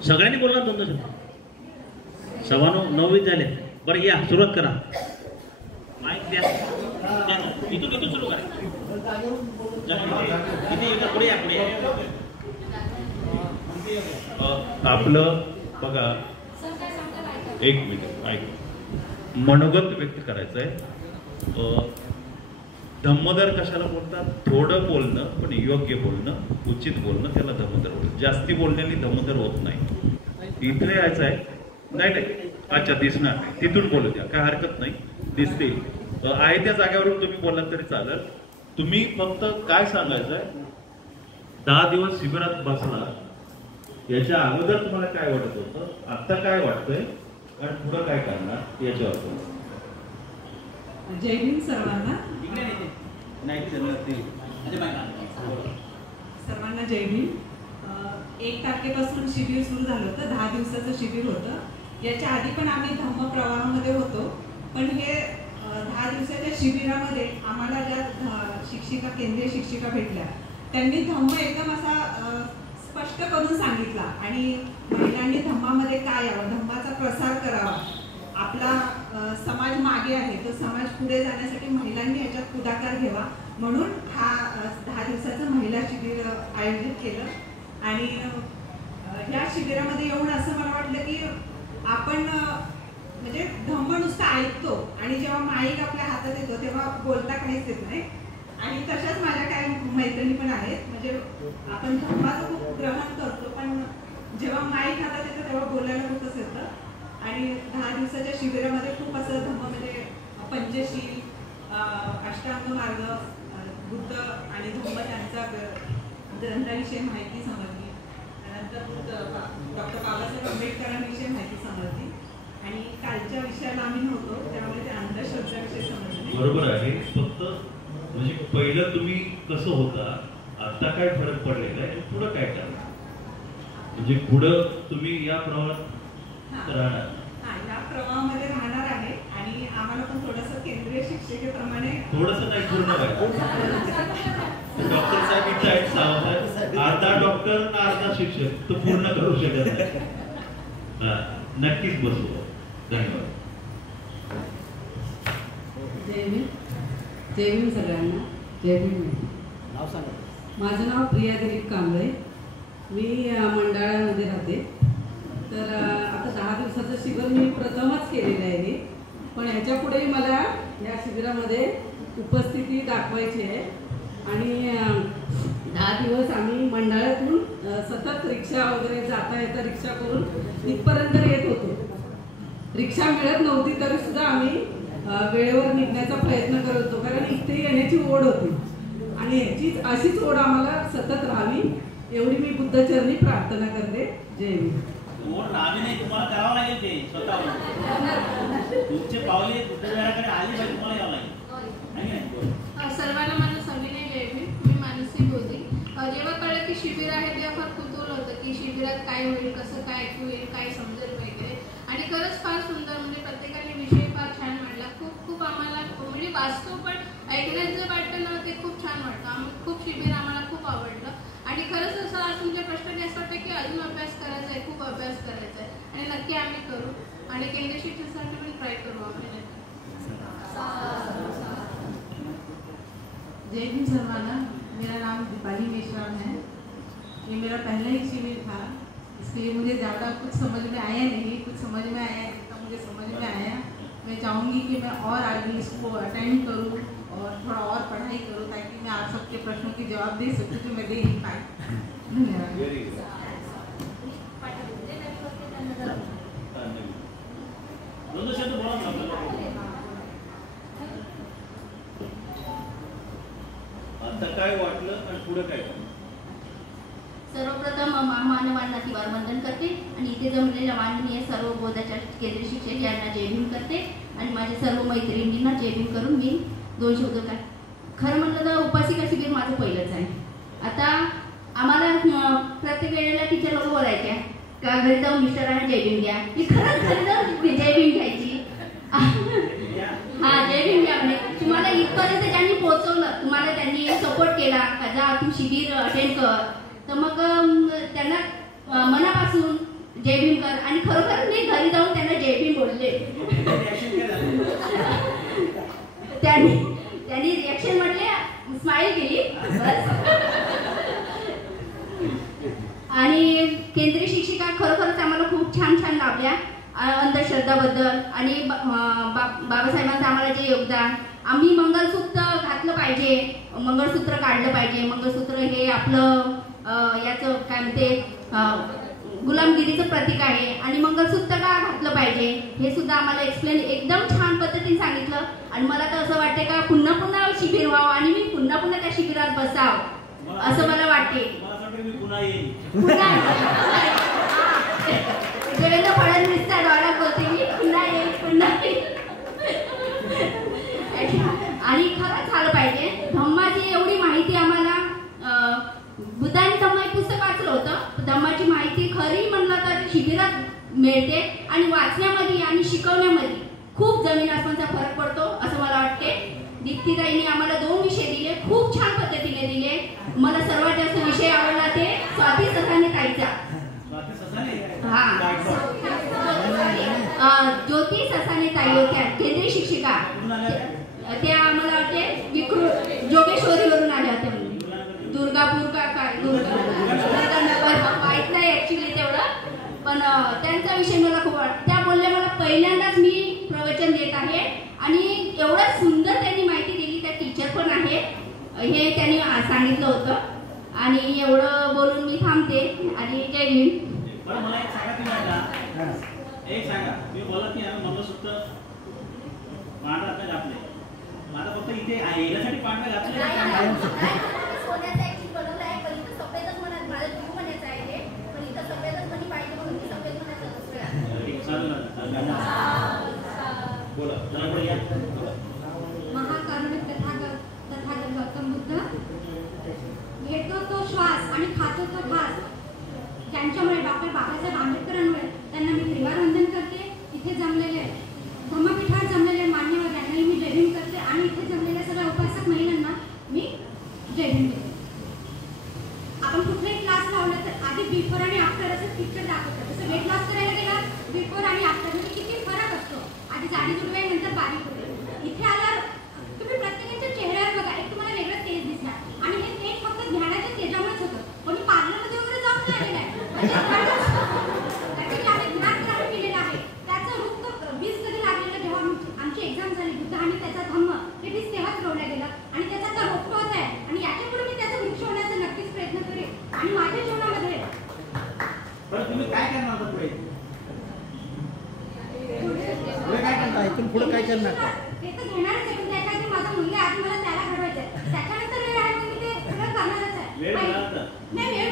सगळ्यांनी बोलणार 2-2 शब्द. 9:15 झाले. बरं या सुरुवात करा. माईक द्या. इथून सुरू करा. पुढे या. आपलं बघा, एक मिनिट ऐक. मनोगत व्यक्त करायचं आहे. धम्मदर कशाला बोलतात? थोडं बोलणं पण योग्य बोलणं, उचित बोलणं, त्याला धम्मदर बोलणं. जास्ती बोलण्याने धम्मदर होत नाही. इथे यायचं आहे. नाही अच्छा दिसणार नाही, तिथून बोलू द्या, काय हरकत नाही, दिसतील. आहे त्या जागेवरून तुम्ही बोललात तरी चालेल. तुम्ही फक्त काय सांगायचं आहे, 10 दिवस शिबिरात बसला, याच्या अगोदर तुम्हाला काय वाटत होतं, आता काय वाटतंय आणि पुढं काय करणार याच्यावर. जय हिंद सर्वांना. सर्वांना जय हिंद. 1 तारखेपासून शिबिर सुरू झालं होतं. 10 दिवसाचं शिबिर होतं. याच्या आधी पण आम्ही धम्म प्रवाहामध्ये होतो, पण हे 10 दिवसाच्या शिबिरामध्ये आम्हाला ज्या शिक्षिका, केंद्रीय शिक्षिका भेटल्या, त्यांनी धम्म एकदम असा स्पष्ट करून सांगितला आणि महिलांनी धम्मामध्ये काय यावं, धम्माचा प्रसार करावा. आपला समाज मागे आहे, तो समाज पुढे जाण्यासाठी महिलांनी याच्यात पुढाकार घ्यावा, म्हणून हा 10 दिवसाचं महिला शिबिर आयोजित केलं. आणि ह्या शिबिरामध्ये येऊन असं मला वाटलं की आपण म्हणजे धम्म नुसतं ऐकतो आणि जेव्हा माईक आपल्या हातात येतो तेव्हा बोलता काहीच येत नाही. आणि तशाच माझ्या काही मैत्रिणी पण आहेत, म्हणजे आपण धम्माचं खूप ग्रहण करतो, पण जेव्हा माईक हातात येतं तेव्हा बोलायला खूपच येतं. आणि 10 दिवसाच्या शिबिरामध्ये खूप असं धम्म म्हणजे पंचशील, अष्टांग मार्ग, बुद्ध आणि धम्म त्यांचा ग्रंथाविषयी माहिती समजली. त्यानंतर डॉक्टर बाबासाहेब आंबेडकरांविषयी माहिती समजली. आणि कालच्या विषयाला आम्ही नव्हतो त्यामुळे ते अंधश्रद्धाविषयी समजले. बरोबर आहे. फक्त म्हणजे पहिलं तुम्ही कसं होता, आता काय फरक पडलेला आहे, पुढं काय करणार, म्हणजे पुढं तुम्ही या प्रवाहात राहणार. या प्रवाहामध्ये राहणार आहे. आणि आम्हाला पण थोडंसं केंद्रीय शिक्षिकेप्रमाणे थोडंसं नाही, पूर्ण डॉक्टर साहेब इथं आहेत, साहेब अर्धा डॉक्टर ना अर्धा शिक्षक, तो पूर्ण करू शकत नाही. नक्कीच बसू. धन्यवाद. जय भीम सगळ्यांना. जय भीम. नाव सांगा. माझं नाव प्रिया दिलीप कांबळे. मी मंडाळ्यामध्ये राहते. तर आता 10 दिवसाचं शिबिर मी प्रथमच केलेलं आहे, पण ह्याच्या पुढे मला या शिबिरामध्ये उपस्थिती दाखवायची आहे. आणि 10 दिवस आम्ही मंडाळ्यातून सतत रिक्षा वगैरे जाता येता रिक्षा करून इथपर्यंत येत होतो. रिक्षा मिळत नव्हती तरी सुद्धा आम्ही वेळेवर निघण्याचा प्रयत्न करत होतो, कारण इथे येण्याची ओढ होती. आणि ह्याचीच अशीच ओढ आम्हाला सतत राहावी एवढी मी बुद्धचरणी प्रार्थना करते. जय हिंद. नाही, तुम्हाला करावं लागेल ते स्वतःहून. तुमचे पावले बुद्धविहाराकडे आली पाहिजे, तुम्हाला यावं लागेल. सर्वांना माझं सविनय जय भीम. मी मानसी बोलते. जेव्हा कळलं की शिबिर आहे तेव्हा फार कुतूहल होतं की शिबिरात काय होईल, कसं काय होईल, काय समजेल वगैरे. आणि खरंच फार सुंदर, म्हणजे प्रत्येकाने विषय फार छान मांडला. खूप आम्हाला म्हणजे वाचतो पण ऐकण्यात जे वाटतं ना ते खूप छान वाटतं. खूप शिबिर आम्हाला खूप आवडलं. आणि खरंच असं आज तुमच्या प्रश्नाने असं वाटतं की अजून अभ्यास करायचा आहे, खूप अभ्यास करायचा आहे. आणि नक्की आम्ही करू आणि केंद्रीय शिक्षणासाठी पण ट्राय करू आम्ही. जय हिंद सर्वाना. मेरा नाम दीपाली मेश्राम है. ये मेरा पहला ही शिविर था, इसलिए मुझे ज़्यादा कुछ समझ में आया नहीं. कुछ समझ में आया जितना मुझे समझ में आया. मैं चाहूँगी कि मैं और आगे इसको अटेंड करूँ और थोड़ा और पढ़ाई करूँ ताकि मैं आप सबके प्रश्नों की जवाब दे सकूँ जो मैं दे नहीं पाई. धन्यवाद. आता काय वाटलं आणि पुढे काय करणार. सर्वप्रथम महामानवांना वंदन करते आणि इथे जमलेल्या माननीय सर्व बोधाच्या केंद्रीय शिक्षक यांना जय भीम करते आणि माझ्या सर्व मैत्रिणींना जय भीम करून मी 2 शब्द काय. खरं म्हटलं तर उपासिका शिबिर माझं पहिलंच आहे. आता आम्हाला प्रत्येक वेळेला टीचर लोक बोलायच्या का घरी जाऊन मिस्टरांना जय भीम द्या. मी खरंच घरी जाऊन जय भीम घ्यायची. हा जय भीम द्या म्हणे. तुम्हाला इथपर्यंत ज्यांनी पोहोचवलं, तुम्हाला त्यांनी सपोर्ट केला का जा तू शिबिर अटेंड कर, तर मग त्यांना मनापासून जय भीम कर. आणि खरोखर मी घरी जाऊन त्यांना जय भीम बोलले. त्यांनी रिॲक्शन म्हटले, स्माइल केली बस. आणि केंद्रीय शिक्षिका खरोखरच आम्हाला खूप छान छान लाभल्या अंधश्रद्धाबद्दल. आणि बाबासाहेबांचं आम्हाला जे योगदान, आम्ही मंगळसूत्र घातलं पाहिजे, मंगळसूत्र काढलं पाहिजे. मंगळसूत्र हे आपलं याचं काय म्हणते गुलामगिरीचं प्रतीक आहे. आणि मंगळसूत्र का घातलं पाहिजे हे सुद्धा आम्हाला एक्सप्लेन एकदम छान पद्धतीने सांगितलं. आणि मला तर असं वाटते का पुन्हा पुन्हा शिबिर व्हावं आणि मी पुन्हा पुन्हा त्या शिबिरात बसावं असं मला वाटते. देवेंद्र फडणवीसचा डॉलर बोलते मी, पुन्हा येईल पुन्हा येईल. आणि खरंच झालं पाहिजे. धम्माची एवढी माहिती आम्हाला, बुद्धाने धम्मा एक पुस्तक वाचलं होतं. धम्माची माहिती खरी म्हणलं तर शिबिरात मिळते. आणि वाचण्यामध्ये आणि शिकवण्यामध्ये खूप जमीन आसमानचा फरक पडतो असं मला वाटते. दीप्तीताईंनी आम्हाला 2 विषय दिले, खूप छान पद्धतीने दिले. मला सर्वात जास्त विषय आवडला ते स्वाती ससाने ताईचा. हा ज्योती ससाने ताई होत्या केंद्रीय शिक्षिका. त्या आम्हाला वाटते जोगेश्वरीवरून आल्या होत्या. दुर्गापूर का काय दुर्गानगर माहित नाही ऍक्च्युली तेवढं, पण त्यांचा विषय मला खूप आवडला. त्या बोलल्या मला पहिल्यांदाच मी प्रवचन देत आहे. आणि एवढं सुंदर त्यांनी माहिती दिली. त्या टीचर पण आहेत हे त्यांनी सांगितलं होतं. आणि एवढं बोलून मी थांबते आणि जय भीम. मला एक सांगा, तुम्ही एक सांगा, मी बोलत की मंगळसूत्र पांढरा घातले, माझा फक्त इथे येण्यासाठी पांढरा घातले. महाकारुणिक तथागत गौतम बुद्ध घेतो तो श्वास आणि खातो तो घास, ज्यांच्यामुळे डॉक्टर बाबासाहेब आंबेडकरांमुळे त्यांना मी त्रिवार वंदन करते. इथे जमलेले धम्मपीठात जमलेले मान्यवर यांनाही मी जय भीम करते. आणि इथे जमलेल्या सगळ्या उपासक महिलांना मी जय भीम देते. आपण कुठलाही क्लास लावला तर आधी बिफोर आणि आफ्टर असं पिक्चर दाखवतात. जसं वेट लॉस करायला गेला बिफोर आणि आफ्टर मध्ये किती फरक असतो. आधी जाडी जुडवे नंतर बारीक होते. इथे आल्यावर तुम्ही प्रत्येकाच्या चेहऱ्यावर बघा, एक तुम्हाला वेगळं तेज दिसणार. आणि हे तेज फक्त ध्यानाच्या तेजामुळेच होतं. कोणी पार्लरमध्ये वगैरे जाऊन नाही आलेलं आहे. आम्ही ध्यान ग्रहण केलेलं आहे. त्याचं रूप तो बीज कधी लागलेलं, जेव्हा आमची एक्झाम झाली बुद्ध आणि त्याचा धम्म ते बीज तेव्हाच रोवलं गेलं. आणि त्याचा आता रोपटं होत आहे. आणि याच्यापुढे मी त्याचं वृक्ष होण्याचा नक्कीच प्रयत्न करेन. आणि माझ्या जीवनामध्ये तुम्ही काय करणार पुढे काय करणार, इथून पुढे काय करणार ते तर घेणारच आहे. पण त्याच्या आधी माझा मुलगा आधी मला त्याला घडवायचं आहे. त्याच्यानंतर वेळ आहे मी ते सगळं करणारच आहे. नाही वेळ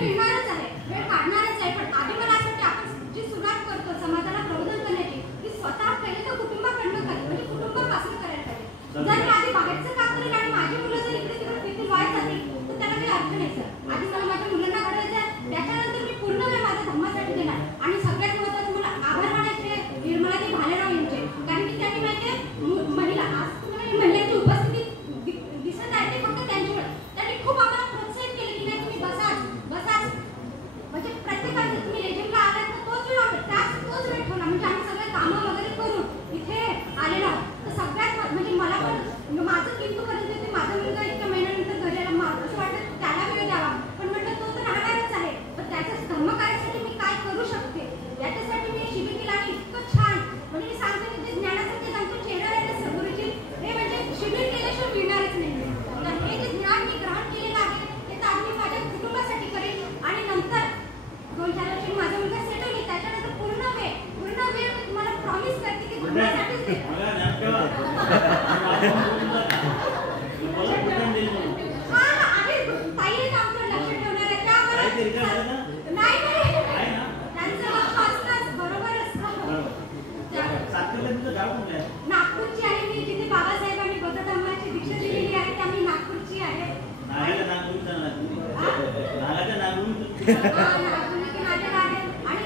मिळणारच आहे, वेळ काढणारच आहे. पण आधी मला असं वाटतं आपण जी सुरुवात करतो समाजाला प्रबोधन करण्याची, ती स्वतः पहिले तर कुटुंबाकडनं करायची. म्हणजे कुटुंबापासून करायला पाहिजे. जर मी आधी बाहेरचं काम करेल आणि माझी मुलं जर इकडे तिकडे तिथे वाया जातील तर त्याला काही अर्थ नाही. सर आधी मला माझ्या मुलांना घडवायचं आहे, त्याच्यानंतर मी पूर्ण वेळ माझ्या धर्मासाठी देणार. आणि सगळ्यात महत्त्वाचं मला आभार मानायचे निर्मलाजी भालेराव यांचे. कारण की त्यांनी माहिती महिला आज तुम्हाला महिलांची उपस्थिती दिसत आहे ते फक्त त्यांच्यामुळे. त्यांनी खूप आम्हाला प्रोत्साहित केले की नाही तुम्ही बसाच. म्हणजे प्रत्येकाचं तुम्ही लेजंडला आलात तर तोच वेळ ठेवला. म्हणजे आम्ही सगळे कामं वगैरे करून इथे आलेलो आहोत. तर सगळ्यात म्हणजे मला पण माझं किंतु पर्यंत ते माझा मुलगा इतक्या महिन्यानंतर घरी आला, असं वाटतं त्याला वेळ द्यावा. पण म्हटलं तो तर राहणारच आहे. पण त्याच्या धर्म कार्यासाठी मी काय करू शकते याच्यासाठी मी शिबिर केलं. आणि इतकं छान म्हणजे मी सांगते की जे ज्ञानासारखे आमच्या चेहऱ्यावर आहे सद्गुरूजी, हे म्हणजे शिबिर केल्याशिवाय मिळणारच नाही. तर हे जे ज्ञान मी ग्रहण केलेलं आहे ते तर आधी माझ्या कुटुंबासाठी करेन. आणि नंतर 2-4 वर्षी माझा मुलगा सेटल होईल. त्याच्यानंतर पूर्ण वेळ मी तुम्हाला प्रॉमिस करते की तुमच्यासाठीच देते. ताईच आमचं लक्ष ठेवणार आहे. त्यावर नाही त्यांचं लक्ष असतंच, बरोबर असतं. नागपूरची आहे मी, जिथे बाबासाहेबांनी बौद्ध धर्माची दीक्षा दिलेली आहे. त्या मी नागपूरची आहे. आणि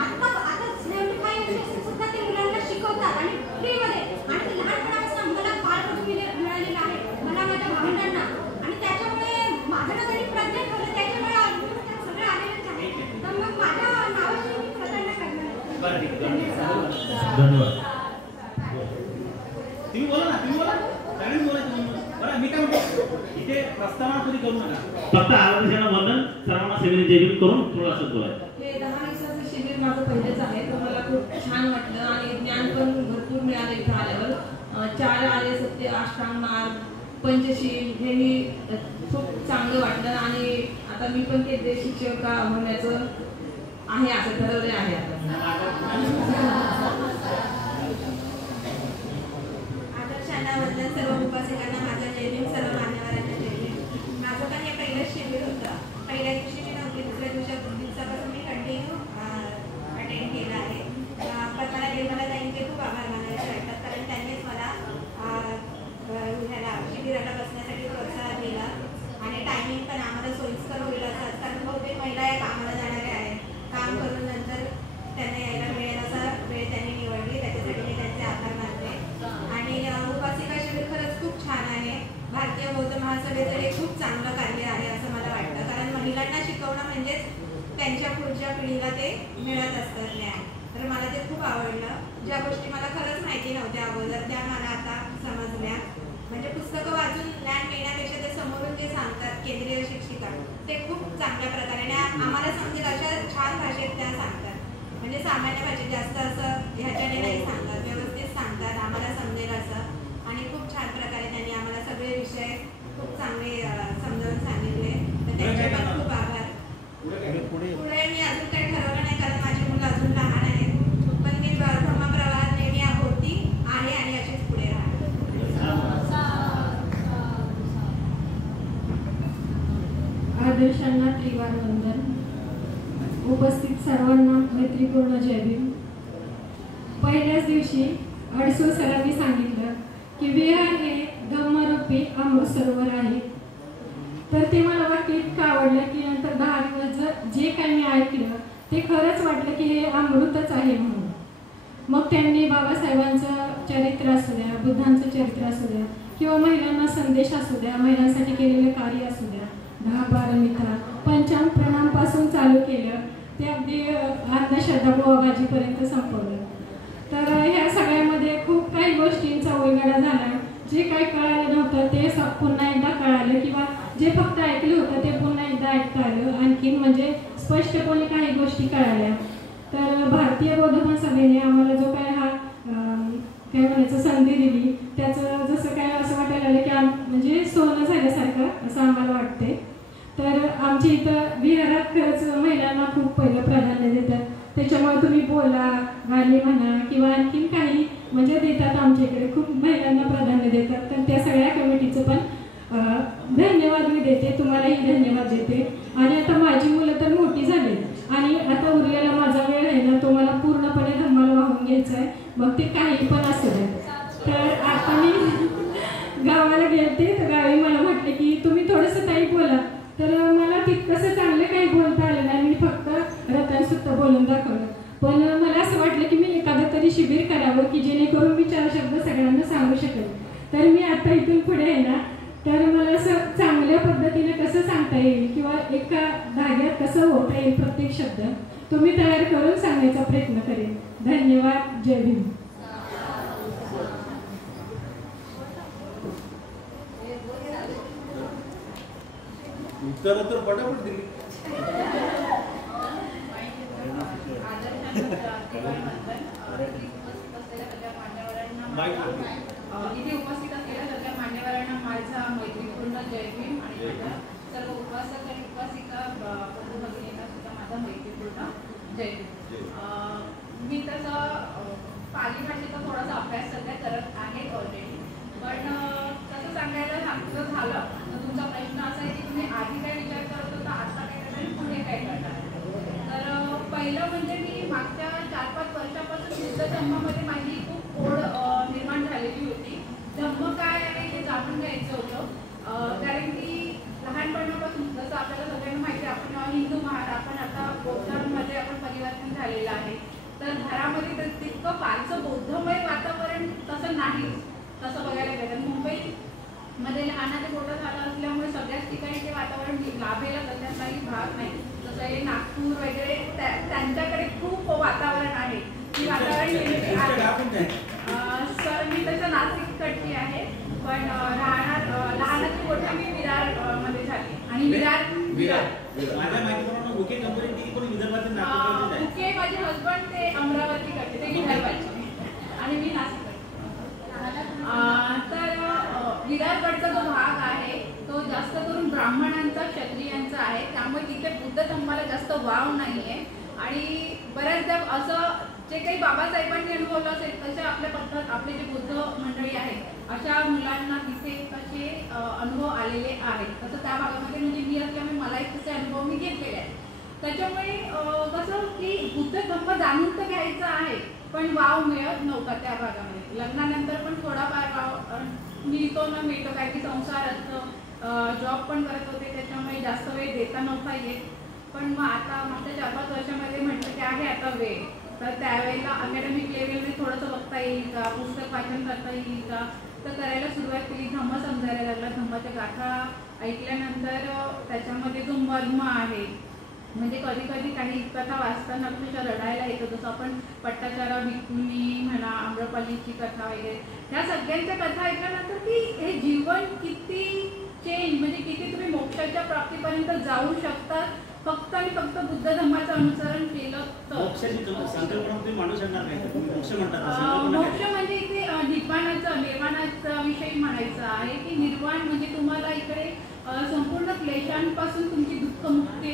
आता 75 वर्षाचे सुद्धा ते मुलांना शिकवतात आणि फ्रीमध्ये. आणि ते लहानपणापासून मला बालपण मिळालेलं आहे मला माझ्या भावंडांना. आणि त्याच्यामुळे माझं ना त्यांनी प्रज्ञा ठेवलं त्याच्यामुळे सगळं आलेलंच आहे. तर मग माझ्या नावाची मी प्रतारणा करणार. धन्यवाद. तुम्ही बोला ना, तुम्ही बोला. सगळ्यांनी बोलायचं. बरं मी काय म्हणतो, इथे प्रस्तावना कधी करू नका, फक्त आराधना वंदन सर्वांना सेवेने जय भीम करून थोडंसं बोलायचं. हे 10 दिवसाचं शिबिर माझं पहिलेच आहे तर मला खूप छान वाटलं आणि ज्ञान पण भरपूर मिळालं इथं आल्यावर. 4 आर्य सत्य, अष्टांग मार्ग, पंचशील हेही खूप चांगलं वाटलं. आणि आता मी पण केंद्रीय शिक्षक होण्याचं आहे असं ठरवलं आहे आता. आदर्शांना वंदन, सर्व उपासकांना माझा जय भीम, सर्व मान्यवरांना जय भीम. माझं पण हे पहिलंच शिबिर होतं. पहिल्या दिवशी मी नव्हती, दुसऱ्या दिवसापासून मी कंटिन्यू अटेंड केलं आहे. प्रथाला निर्मला ताईंचे खूप आभार मानायचे वाटतात कारण त्यांनीच मला ह्याला शिबिराला बसण्यासाठी प्रोत्साहन दिलं आणि टायमिंग पण आम्हाला सोयीस्कर होईल असं. कारण बहुतेक महिला या कामाला जाणाऱ्या आहेत. काम करून नंतर त्यांना यायला मिळेल असा वेळ त्यांनी निवडली, त्याच्यासाठी मी त्यांचे आभार मानते. आणि उपासिका शिबिर खरंच खूप छान आहे. भारतीय बौद्ध महासभेचं हे खूप चांगलं कार्य आहे असं मला वाटतं. कारण महिलांना शिकवणं म्हणजेच त्यांच्या पुढच्या पिढीला ते मिळत असतं ज्ञान. तर मला ते खूप आवडलं. ज्या गोष्टी मला खरंच माहिती नव्हत्या अगोदर त्या मला आता समजल्या. म्हणजे पुस्तकं वाचून ज्ञान मिळण्यापेक्षा ते समोरून जे सांगतात केंद्रीय शिक्षिका ते खूप चांगल्या प्रकारे आम्हाला समजेल अशा छान भाषेत त्या सांगतात. म्हणजे सामान्य भाषेत जास्त असं ह्याच्याने नाही सांगतात, व्यवस्थित सांगतात, आम्हाला समजेल असं. आणि खूप छान प्रकारे त्यांनी आम्हाला सगळे विषय खूप चांगले समजावून सांगितले. तर त्यांचे पण खूप आभार. पुढे मी अजून काही ठरवलं नाही कारण माझी मुलं अजून लहान आहेत. पण मी धर्मप्रवाहात नेहमी होती आहे आणि अशीच पुढे आदर्शांना त्रिवार वंदन. उपस्थित सर्वांना मैत्रीपूर्ण जय भीम. पहिल्याच दिवशी अडसूळ सरांनी सांगितलं की विहार हे धम्मरूपी अमृत सरोवर आहे. तर ते मला वाटतं इतकं आवडलं की नंतर 10 दिवस जे काही मी ऐकलं ते खरंच वाटलं की हे अमृतच आहे म्हणून. मग त्यांनी बाबासाहेबांचं चरित्र असू द्या, बुद्धांचं चरित्र असू द्या किंवा महिलांना संदेश असू द्या, महिलांसाठी केलेलं कार्य असू द्या, 10 पारमिता, पंचांग प्रणामपासून चालू केलं ते अगदी अंधश्रद्धा बुवाबाजीपर्यंत संपवलं. तर ह्या सगळ्यामध्ये खूप काही गोष्टींचा उलगडा झाला. जे काही कळालं नव्हतं ते पुन्हा एकदा कळालं किंवा जे फक्त ऐकलं होतं ते पुन्हा एकदा ऐकता आलं. आणखीन म्हणजे स्पष्टपणे काही गोष्टी कळाल्या. तर भारतीय बौद्ध महासभेने आम्हाला जो काय हा काय म्हणायचं संधी दिली त्याचं जसं काय असं वाटायला आलं की म्हणजे सोनं झाल्यासारखं असं आम्हाला वाटते. तर आमच्या इथं विहारात खरंच महिलांना खूप पहिलं प्राधान्य देतात. त्याच्यामुळे तुम्ही बोला, गाणी म्हणा किंवा आणखीन काही म्हणजे देतात. आमच्या इकडे खूप महिलांना प्राधान्य देतात. तर त्या सगळ्या कमिटीचं पण धन्यवाद मी देते, तुम्हालाही धन्यवाद देते. आणि आता माझी मुलं तर मोठी झाली आणि आता उरलेला माझा वेळ आहे ना तो मला पूर्णपणे धम्माला वाहून घ्यायचा आहे. मग ते काही पण असू दे. तर आता मी गावाला गेलते तर गावी मला म्हटले की तुम्ही थोडंसं ताई बोला. तर मला तितकंसं चांगलं काही बोलता आलं नाही. मी फक्त रतनसुद्धा बोलून दाखवलं. पण मला असं वाटलं की मी एखादं तरी शिबिर करावं की जेणेकरून मी 4 शब्द सगळ्यांना सांगू शकेल. तर मी आता इथून पुढे आहे ना तर मला असं चांगल्या पद्धतीने कसं सांगता येईल किंवा एका धाग्यात कसं होता येईल प्रत्येक शब्द तो मी तयार करून सांगण्याचा प्रयत्न करेन. धन्यवाद. जय भीम. उत्तर तर पटापट दिली. इथे उपस्थित असलेल्या सगळ्या मान्यवरांना माझा मैत्रीपूर्ण जय भीम आणि सर्व उपासक आणि उपासिका बंधू भगिनींना सुद्धा माझा मैत्रीपूर्ण जय भीम. मी तसं पाली भाषेचा थोडासा अभ्यास सध्या करत आहे ऑलरेडी. पण तसं सांगायला झालं तर तुमचा प्रश्न असा आहे की तुम्ही आधी काय विचार करत होता, आता काय करणार आणि पुढे काय करणार. तर पहिलं म्हणजे मी मागच्या 4-5 वर्षापासून बुद्ध धर्मामध्ये माझी खूप ओढ निर्माण झालेली होती. धम्म काय आहे हे जाणून घ्यायचं होतं. कारण की लहानपणापासून जसं आपल्याला सगळ्यांना माहिती आहे आपण हिंदू महाराज आपण आता बौद्धांमध्ये आपण परिवर्तन झालेलं आहे. तर घरामध्ये तर तितकं फारसं बौद्धमय वातावरण तसं नाही, तसं बघायला गेलं. मुंबईमध्ये लहानाचे मोठं झालं असल्यामुळे सगळ्याच ठिकाणी ते वातावरण लाभेल त्याच्यात काही भाग नाही. जसं हे नागपूर वगैरे त्यांच्याकडे खूप वातावरण आहे की वातावरण. सर मी तसं नाशिककडची आहे, पण राहणार लहानाची मोठी मी विरार मध्ये झाली. आणि बुके माझे हसबंड ते अमरावती करते, ते विदर्भाचे आणि मी नाशिक. तर विरारकडचा जो भाग आहे तो जास्त करून ब्राह्मणांचा, क्षत्रियांचा आहे, त्यामुळे तिथे बुद्ध धम्माला जास्त वाव नाही आहे. आणि बऱ्याचदा असं जे काही बाबासाहेबांनी अनुभवलं असेल तसे आपल्या पद्धत आपले जे बुद्ध मंडळी आहेत अशा मुलांना तिथे तसे अनुभव आलेले आहेत. तसं त्या भागामध्ये म्हणजे मी असल्यामुळे मलाही तसे अनुभव मी घेतलेले आहेत. त्याच्यामुळे कसं की बुद्ध धम्म जाणून तर घ्यायचं आहे, पण वाव मिळत नव्हता त्या भागामध्ये. लग्नानंतर पण थोडाफार वाव मिळतो न मिळतो, काही संसार असतं, जॉब पण करत होते, त्याच्यामुळे जास्त वेळ देता नव्हता येत. पण मग आता मागच्या 4-5 वर्षामध्ये म्हटलं की आहे आता वेळ, तर त्यावेळेला अकॅडमिक लेवलने थोडंसं बघता येईल का, पुस्तक वाचन करता येईल का, तर करायला सुरुवात केली. धम्म समजायला लागला. धम्माच्या गाथा ऐकल्यानंतर त्याच्यामध्ये जो मर्म आहे, म्हणजे कधी कधी काही कथा वाचताना अक्षरशः रडायला येतं. जसं आपण पट्टाचारा भिक्खुनी म्हणा, आम्रपालीची कथा वगैरे, ह्या सगळ्यांच्या कथा ऐकल्यानंतर की हे जीवन किती चेंज, म्हणजे किती तुम्ही मोक्षाच्या प्राप्तीपर्यंत जाऊ शकता फक्त आणि फक्त बुद्ध धम्माचं अनुसरण केलं तर. मोक्ष म्हणजे इथे निर्वाणाचा विषय म्हणायचा आहे की निर्वाण म्हणजे तुम्हाला इकडे संपूर्ण क्लेशांपासून तुमची दुःखमुक्ती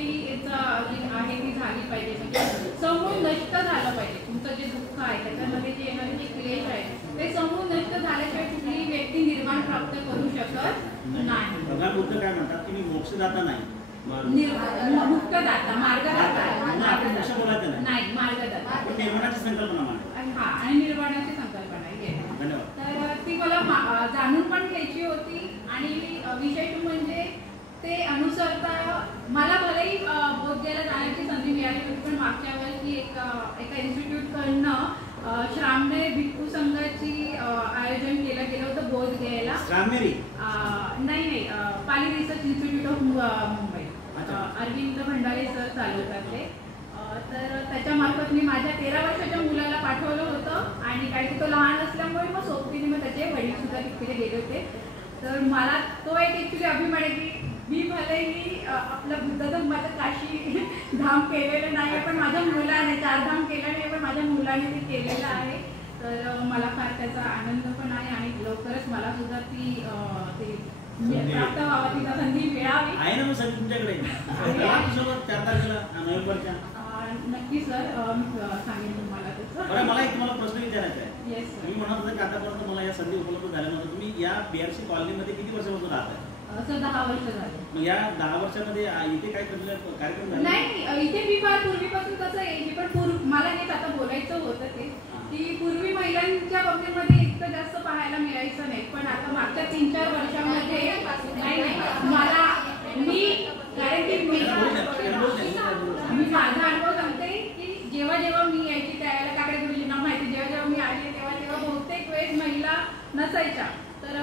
आहे ती झाली पाहिजे, म्हणजे समूळ नष्ट झालं पाहिजे. तुमचं जे दुःख आहे त्याच्यामध्ये जे येणारे जे क्लेश आहे ते समूळ नष्ट झाल्याशिवाय कुठलीही व्यक्ती निर्वाण प्राप्त करू शकत नाही. भगवान बुद्ध काय म्हणतात की मी मोक्षदाता नाही, मुक्तदाता, मार्गदाता नाही, मार्गदाता. निर्वाणाची संकल्पना हा, आणि निर्वाणाची संकल्पना आहे. तर ती मला जाणून पण घ्यायची होती. आणि विशेष म्हणजे ते अनुसरता मला भलेही बोधगयाला जाण्याची संधी मिळाली होती, पण मागच्या वर्षी एका इन्स्टिट्यूटकडनं श्रामणे भिक्खू संघाची आयोजन केलं गेलं होतं बोधगयाला. नाही, Pali research institute of Mumbai, Arvind Bhandare sir चालवतात ते. तर त्याच्यामार्फत मी माझ्या 13 वर्षाच्या मुलाला पाठवलं होतं, आणि काही तो लहान असल्यामुळे मग सोबतीने मग त्याचे वडील सुद्धा तिकडे गेले होते. तर मला तो एक ॲक्च्युली अभिमान आहे की मी भलेही आपलं बुद्ध धम्माचं काशी धाम केलेलं नाही, पण माझ्या मुलाने 4 धाम केलं नाही, पण माझ्या मुलाने ते केलेलं आहे. तर मला फार त्याचा आनंद पण आहे, आणि लवकरच मला सुद्धा ती प्राप्त व्हावा, तिचा संधी मिळावी आहे ना. मग सर तुमच्याकडे नक्की सर, मी सांगेन तुम्हाला त्याचं. मला एक तुम्हाला प्रश्न विचारायचा आहे. Yes sir. मी म्हणत होते की आतापर्यंत मला या संधी उपलब्ध झाल्यानंतर तुम्ही या BRC कॉलनीमध्ये किती वर्षापासून राहताय? सर 10 वर्ष झाले. मग या 10 वर्षामध्ये इथे काय कार्यक्रम झाले? नाही, इथे मी फार पूर्वीपासून कसं यायची, पण मला हेच आता बोलायचं होतं ते की पूर्वी महिलांच्या बाबतीमध्ये इतकं जास्त पाहायला मिळायचं नाही, पण आता मागच्या 3-4 वर्षामध्ये नाही मला कारण की मी माझा अनुभव सांगते की जेव्हा जेव्हा मी यायची त्यावेळेला काकडे गुरुजींना माहिती, जेव्हा जेव्हा मी आले तेव्हा बहुतेक वेळेस महिला नसायच्या. तर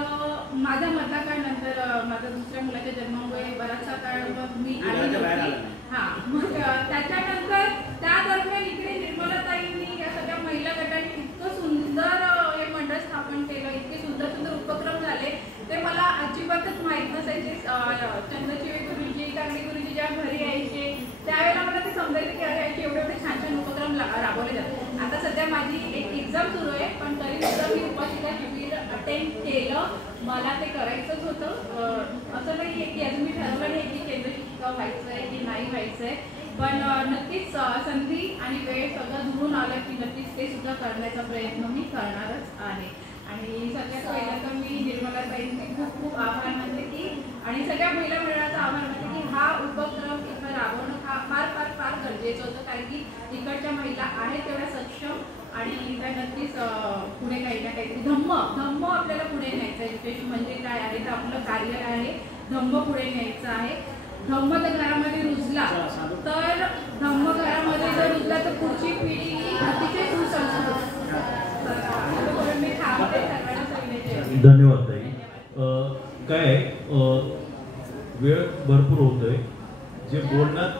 माझ्या मताकाळनंतर माझ्या दुसऱ्या मुलाच्या जन्मामुळे बराचसा काळ मी आली होती. हां, मग त्याच्यानंतर त्या दरम्यान इकडे निर्मलाताईंनी या सगळ्या महिला गटांनी इतकं सुंदर हे मंडळ स्थापन केलं, इतके सुंदर सुंदर उपक्रम झाले ते मला अजिबातच माहीत नसायचे. चंद्रशिवे गुरुजी, काकडे गुरुजी जेव्हा घरी यायचे त्यावेळेला मला ते समजायचं की अरे याचे एवढे छान छान उपक्रम राबवले जातात. आता सध्या माझी एक एक्झाम सुरू आहे, पण तरी सुद्धा मी उपासिका शिबिर अटेंड केलं. मला ते करायचंच होतं. असं नाही आहे की अजून मी ठरवलं नाही की केंद्र शिक्षिका व्हायचं आहे की नाही व्हायचं आहे, पण नक्कीच संधी आणि वेळ सगळं जुळून आलं की नक्कीच ते सुद्धा करण्याचा प्रयत्न मी करणारच आहे. आणि सगळ्यात पहिला तर मी निर्मलाताईंचे खूप खूप आभार मानते की, आणि सगळ्या महिला मंडळाचा आभार मानते की हा उपक्रम इथं राबवणं हा फार फार फार गरजेचं होतं, कारण की इकडच्या महिला आहेत तेवढ्या सक्षम, आणि त्या नक्कीच पुढे काही ना काहीतरी धम्म आपल्याला पुढे न्यायचं आहे. विशेष म्हणजे काय आहे तर आपलं कार्य आहे धम्म पुढे न्यायचं आहे. धम्म जर घरामध्ये रुजला तर धम्म घरामध्ये जर रुजला तर पुढची पिढी अतिशय धन्यवाद ताई. काय वेळ भरपूर होतोय. जे बोलण्यात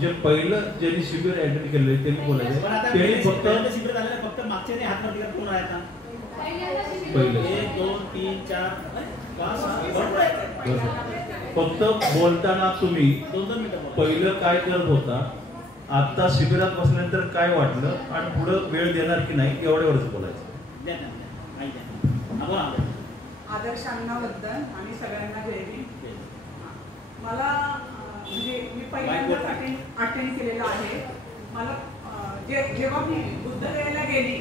जे पहिलं ज्यांनी शिबिर अटेंड केले त्यांनी बोलायचं त्यांनी फक्त शिबिर झालेलं फक्त मागच्या हात वरती कोण आहे आता पहिलं 1 2 3 4 5 फक्त बोलताना तुम्ही 2 मिनिटं पहिलं काय करत होता, आता शिबिरात बसल्यानंतर काय वाटलं आणि पुढे वेळ देणार की नाही एवढ्यावरच बोलायचं. आदर्श अण्णाबद्दल आणि सगळ्यांना जय भीम. मला म्हणजे मी पहिल्यांदाच अटेंड केलेलं आहे. मला जेव्हा मी बुद्धगयेला गेली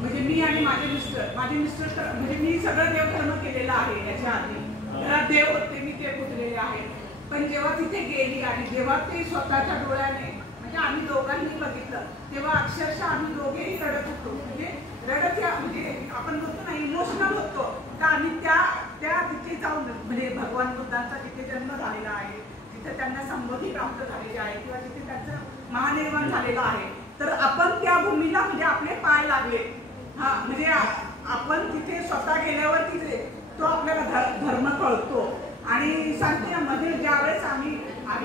म्हणजे मी आणि माझे मिस्टर म्हणजे मी सगळं देवधर्म केलेला आहे. याच्या आधी घरात देव होते मी ते पुजलेले आहेत. पण जेव्हा तिथे गेली आणि जेव्हा ते स्वतःच्या डोळ्याने म्हणजे आम्ही दोघांनी बघितलं तेव्हा अक्षरशः आम्ही दोघेही रडत होतो. म्हणजे रडत म्हणजे आपण बोलतो ना इमोशनल होतो का आम्ही त्या तिथे जाऊन म्हणजे भगवान बुद्धांचा तिथे जन्म झालेला आहे, तिथे त्यांना संबोधी प्राप्त झालेली आहे किंवा तिथे त्यांचं महानिर्वाण झालेलं आहे. तर आपण त्या भूमीला म्हणजे आपले पाय लागले. म्हणजे आपण तिथे स्वतः गेल्यावर तिथे तो आपल्याला धर्म कळतो. आणि सांगते ना मध्ये ज्यावेळेस आम्ही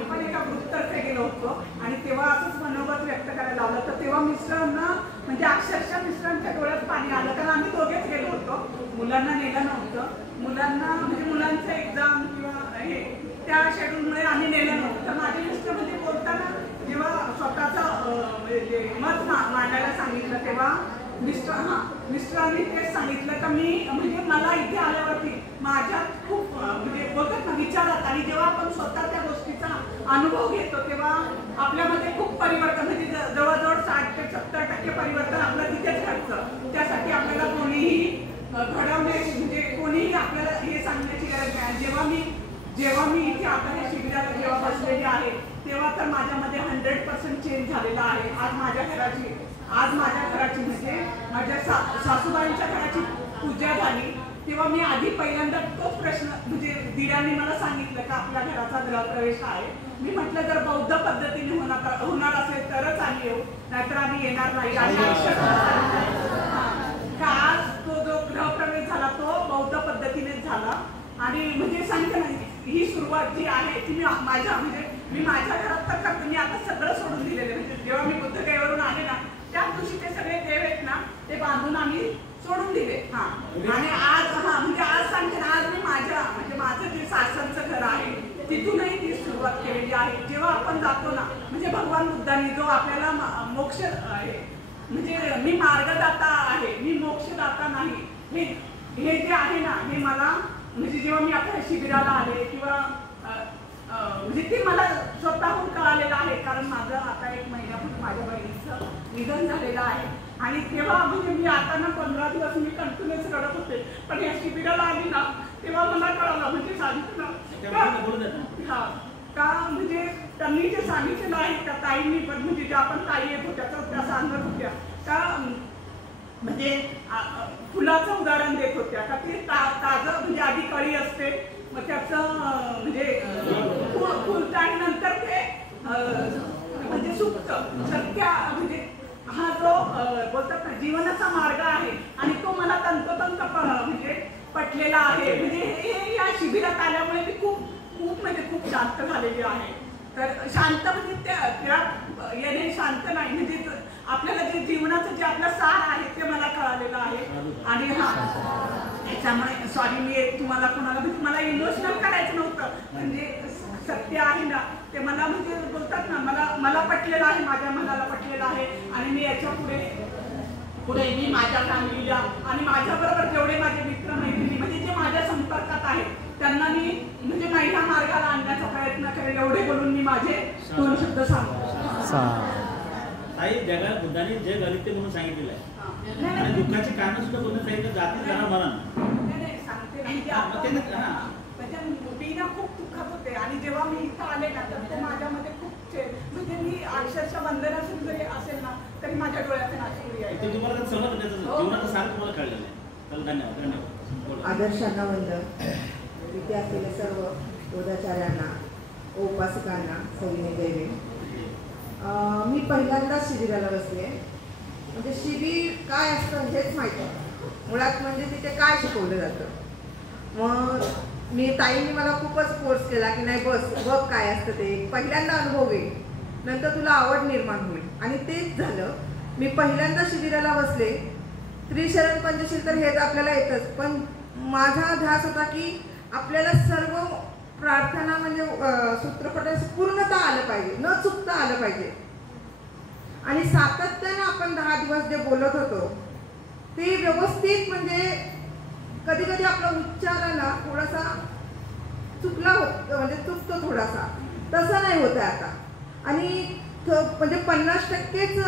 पण एका ग्रुपतर्फे गेलो होतो आणि तेव्हा असंच मनोगत व्यक्त करायला लावलं तर तेव्हा मिस्टरांना म्हणजे अक्षरशः मिस्टरांच्या डोळ्यात पाणी आलं. कारण आम्ही दोघेच गेलो होतो, मुलांना नेलं नव्हतं. मुलांना म्हणजे मुलांचं एक्झाम किंवा हे त्या शेड्यूलमुळे आम्ही नेलं नव्हतं. तर माझे मिस्टर म्हणजे बोलताना जेव्हा स्वतःचं मत मांडायला सांगितलं तेव्हा मिस्टरांनी तेच सांगितलं का मी म्हणजे मला इथे आल्यावरती माझ्यात खूप म्हणजे बोलतात ना विचारात आणि जेव्हा आपण स्वतः त्या गोष्टीचा अनुभव घेतो तेव्हा आपल्यामध्ये खूप परिवर्तन म्हणजे जवळजवळ 60 ते 70% परिवर्तन आपलं तिथेच घडतं. त्यासाठी आपल्याला कोणीही घडवण्याची म्हणजे कोणीही आपल्याला हे सांगण्याची गरज नाही. जेव्हा मी इथे आता हे शिबिराला जेव्हा बसलेली आहे तेव्हा तर माझ्यामध्ये 100% चेंज झालेला आहे. आज माझ्या घराची म्हणजे माझ्या सासूबाईंच्या घराची पूजा झाली तेव्हा मी आधी पहिल्यांदा तोच प्रश्न म्हणजे दिरांनी मला सांगितलं का आपल्या घराचा गृहप्रवेश आहे. मी म्हटलं जर बौद्ध पद्धतीने होणार असेल तरच आम्ही येऊ, नाहीतर आम्ही येणार नाही. आज तो जो गृहप्रवेश झाला तो बौद्ध पद्धतीनेच झाला. आणि म्हणजे सांगते ना ही सुरुवात जी आहे ती मी माझ्या घरात तर करते. मी आता सगळं सोडून दिलेलं म्हणजे जेव्हा मी बुद्धगयेवरून आले ना त्या दिवशी ते सगळे देव आहेत ना ते बांधून आम्ही सोडून दिले. आणि आज सांगते ना आज मी माझं जे सासरचं घर आहे तिथूनही ती सुरुवात केलेली आहे. जेव्हा आपण जातो ना म्हणजे भगवान बुद्धांनी जो आपल्याला मोक्ष आहे म्हणजे मी मार्गदाता आहे, मी मोक्षदाता नाही, हे जे आहे ना हे मला म्हणजे जेव्हा मी आता शिबिराला आले किंवा म्हणजे ते मला स्वतःहून कळालेलं आहे. कारण माझं आता 1 महिन्यापूर्वी माझ्या बहिणीचं निधन झालेलं आहे आणि तेव्हा म्हणजे मी आता ना 15 दिवस मी कंटिन्युअस रडत होते. पण या शिबिराला आली ना तेव्हा मला कळालं म्हणजे सांगितलं का म्हणजे त्यांनी जे सांगितलेलं आहे त्या ताईंनी पण म्हणजे ज्या आपण ताई येत होत्या त्या सांगत होत्या का म्हणजे फुलाचं उदाहरण देत होत्या का ते ताजं म्हणजे आधी कळी असते मग त्याचं म्हणजे फुलतं आणि नंतर ते म्हणजे सुकतं. सत्या म्हणजे हा जो बोलतात ना जीवनाचा मार्ग आहे आणि तो मला तंतोतंत म्हणजे पटलेला आहे. म्हणजे हे या शिबिरात आल्यामुळे मी खूप शांत झालेली आहे. तर शांत म्हणजे त्या येणे शांत नाही म्हणजे आपल्याला जे जीवनाचं जे आपलं सार आहे ते मला कळालेलं आहे. आणि त्याच्यामुळे सॉरी मी तुम्हाला कोणाला म्हणजे मला इमोशनल करायचं नव्हतं म्हणजे सत्य आहे ना ते मला म्हणजे बोलतात ना मला पटलेलं आहे, माझ्या मनाला पटलेलं आहे. आणि मी याच्या पुढे मी माझ्या फॅमिलीला आणि माझ्याबरोबर जेवढे माझे मित्र मैत्रिणी म्हणजे जे माझ्या संपर्कात आहेत त्यांना मी म्हणजे माझ्या मार्गाला आणण्याचा प्रयत्न करेल. एवढे बोलून मी माझे 2 शब्द सांगतो. ताई जगात बुद्धाने जग अनित्य म्हणून सांगितलेलं आहे आणि दुःखाची कारण सुद्धा बोलून सांगितलं जाती जरा म्हणा मी ना खूप दुःखात होते आणि जेव्हा मी इथं आले ना तर ते माझ्यामध्ये खूप म्हणजे मी अक्षरशः वंदनासून जरी असेल ना तरी माझ्या डोळ्यातून अश्रू यायचे. तुम्हाला समज जीवनाचं सार तुम्हाला कळलेलं आहे. धन्यवाद. आदर्श अण्णावंदन तिथे असलेल्या सर्व बोधाचार्यांना उपासकांना सविनय जय भीम. मी पहिल्यांदाच शिबिराला बसले म्हणजे शिबिर काय असतं हेच माहिती मुळात म्हणजे तिथे काय शिकवलं जातं. मग ताईंनी मला खूपच फोर्स केला की नाही बस बघ काय असतं ते, पहिल्यांदा अनुभव घे, नंतर तुला आवड निर्माण होईल. आणि तेच झालं. मी पहिल्यांदा शिबिराला बसले. त्रिशरण पंचशील तर हेच आपल्याला येतच, पण माझा ध्यास होता की आपल्याला सर्व प्रार्थना म्हणजे सूत्रपटाचं पूर्णतः आलं पाहिजे, न चुकता आलं पाहिजे. आणि सातत्यानं आपण 10 दिवस जे बोलत होतो ते व्यवस्थित, म्हणजे कधी कधी आपला उच्चाराला थोडासा चुकला होत, म्हणजे चुकतो थोडासा, तसं नाही होतं आता. आणि म्हणजे 50%च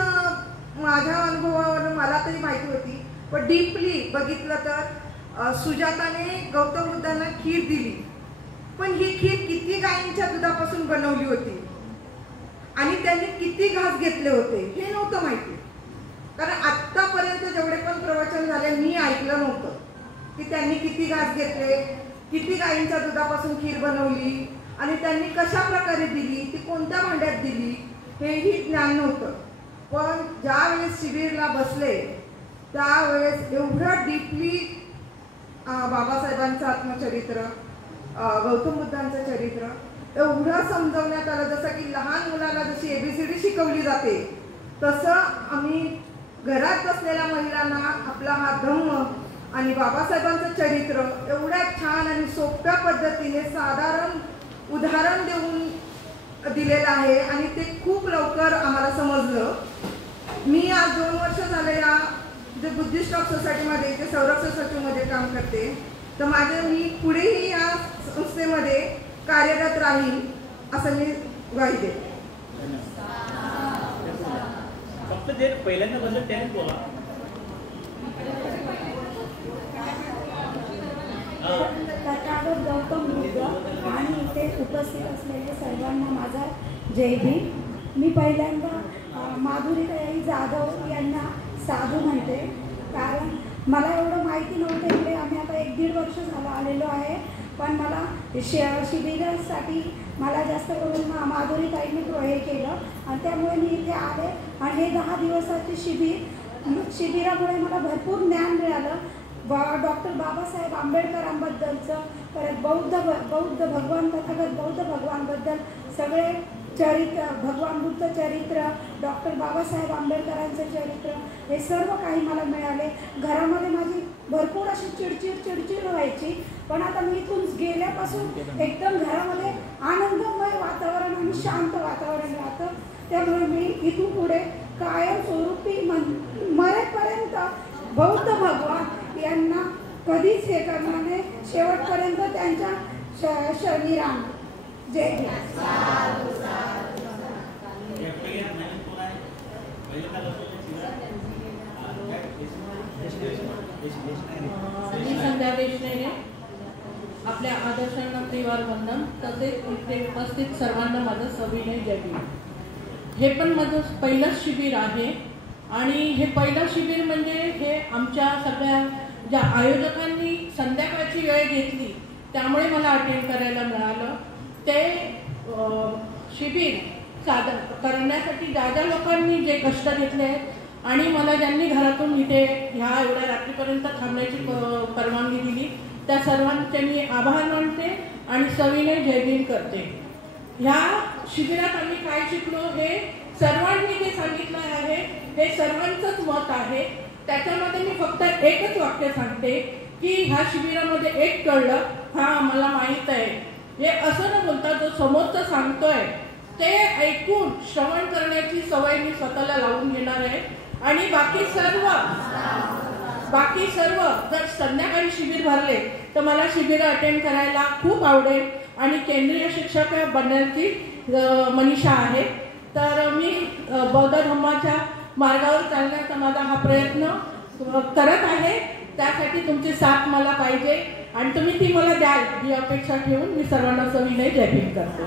माझ्या अनुभवावरून मला तरी माहिती होती, पण डीपली बघितलं तर सुजाताने गौतम बुद्धांना खीर दिली, पण ही खीर किती गायींच्या दुधापासून बनवली होती आणि त्यांनी किती घास घेतले होते हे नव्हतं माहिती. कारण आत्तापर्यंत जेवढे पण प्रवचन झाले मी ऐकलं नव्हतं की त्यांनी किती घास घेतले, किती गायींच्या दुधापासून खीर बनवली आणि त्यांनी कशा प्रकारे दिली, ती कोणत्या भांड्यात दिली, हेही ज्ञान नव्हतं. पण ज्या वेळेस शिबिरला बसले त्यावेळेस एवढं डीपली बाबासाहेबांचं आत्मचरित्र, गौतम बुद्धांचं चरित्र एवढं समजवण्यात आलं, जसं की लहान मुलाला जशी ABCD शिकवली जाते तसं आम्ही घरात बसलेल्या महिलांना आपला हा धम्म आणि बाबासाहेबांचं चरित्र एवढ्या छान आणि सोप्या पद्धतीने साधारण उदाहरण देऊन दिलेलं आहे आणि ते खूप लवकर आम्हाला समजलं. मी आज 2 वर्ष झाले या जे बुद्धिस्ट ऑफ सोसायटीमध्ये, जे संरक्षण सचिवमध्ये काम करते, तर मी पुढेही या संस्थेमध्ये कार्यरत राहील असं मी ग्वाही देते. फक्त जे पहिल्यांदा बदल त्यानेच बोला. तथागत गौतम बुद्ध आणि इथे उपस्थित असलेले सर्वांना माझा जय भीम. मी पहिल्यांदा माधुरीताई जाधव यांना साधू म्हणते, कारण मला एवढं माहिती नव्हतं. इकडे आम्ही आता 1-1.5 वर्ष झालं आलेलो आहे, पण मला शिबिरासाठी मला जास्त करून माधुरीताईंनी हे केलं आणि त्यामुळे मी इथे आले. आणि हे 10 दिवसाचे शिबिरामुळे मला भरपूर ज्ञान मिळालं. डॉक्टर बाबासाहेब आंबेडकरांबद्दलचं, परत बौद्ध भगवान तथागत बौद्ध भगवानबद्दल सगळे चरित्र, भगवान बुद्ध चरित्र, डॉक्टर बाबासाहेब आंबेडकरांचं चरित्र, हे सर्व काही मला मिळाले. घरामध्ये माझी भरपूर अशी चिडचिड व्हायची, पण आता मी इथून गेल्यापासून एकदम घरामध्ये आनंदमय वातावरण आणि शांत वातावरण राहतं. त्यामुळे मी इथून पुढे कायमस्वरूपी मरेपर्यंत बौद्ध भगवान यांना कधीच हे करणार नाही, शेवटपर्यंत त्यांच्या शरणी राहणार. जय मी संध्या देशनेने आपल्या आदर्शांना त्रिवार वंदन, तसेच इथे उपस्थित सर्वांना माझं सविनय जय भीम. हे पण माझं पहिलंच शिबिर आहे आणि हे पहिलं शिबिर म्हणजे हे आमच्या सगळ्या ज्या आयोजकांनी संध्याकाळची वेळ घेतली त्यामुळे मला अटेंड करायला मिळालं. ते शिबिर करण्यासाठी ज्या लोकांनी जे कष्ट घेतले आहेत आणि मला ज्यांनी घरातून इथे ह्या एवढ्या रात्रीपर्यंत थांबण्याची परवानगी दिली त्या सर्वांचे मी आभार मानते आणि सविनय जय भीम करते. ह्या शिबिरात आम्ही काय शिकलो हे सर्वांनी जे सांगितलं आहे हे सर्वांचंच मत आहे. त्याच्यामध्ये मी फक्त एकच वाक्य सांगते की ह्या शिबिरामध्ये एक कळलं, हा आम्हाला माहीत आहे. हे असं न बोलता जो समोरचं सांगतोय ते ऐकून श्रवण करण्याची सवय मी स्वतःला लावून घेणार आहे. आणि बाकी सर्व जर संध्याकाळी शिबिर भरले तर मला शिबिर अटेंड करायला खूप आवडेल आणि केंद्रीय शिक्षक बनण्याची मनीषा आहे. तर मी बौद्ध धम्माच्या मार्गावर चालण्याचा माझा हा प्रयत्न करत आहे. त्यासाठी तुमची साथ मला पाहिजे आणि तुम्ही ती मला द्याल ही अपेक्षा ठेवून मी सर्वांना सविनय जय भीम करते.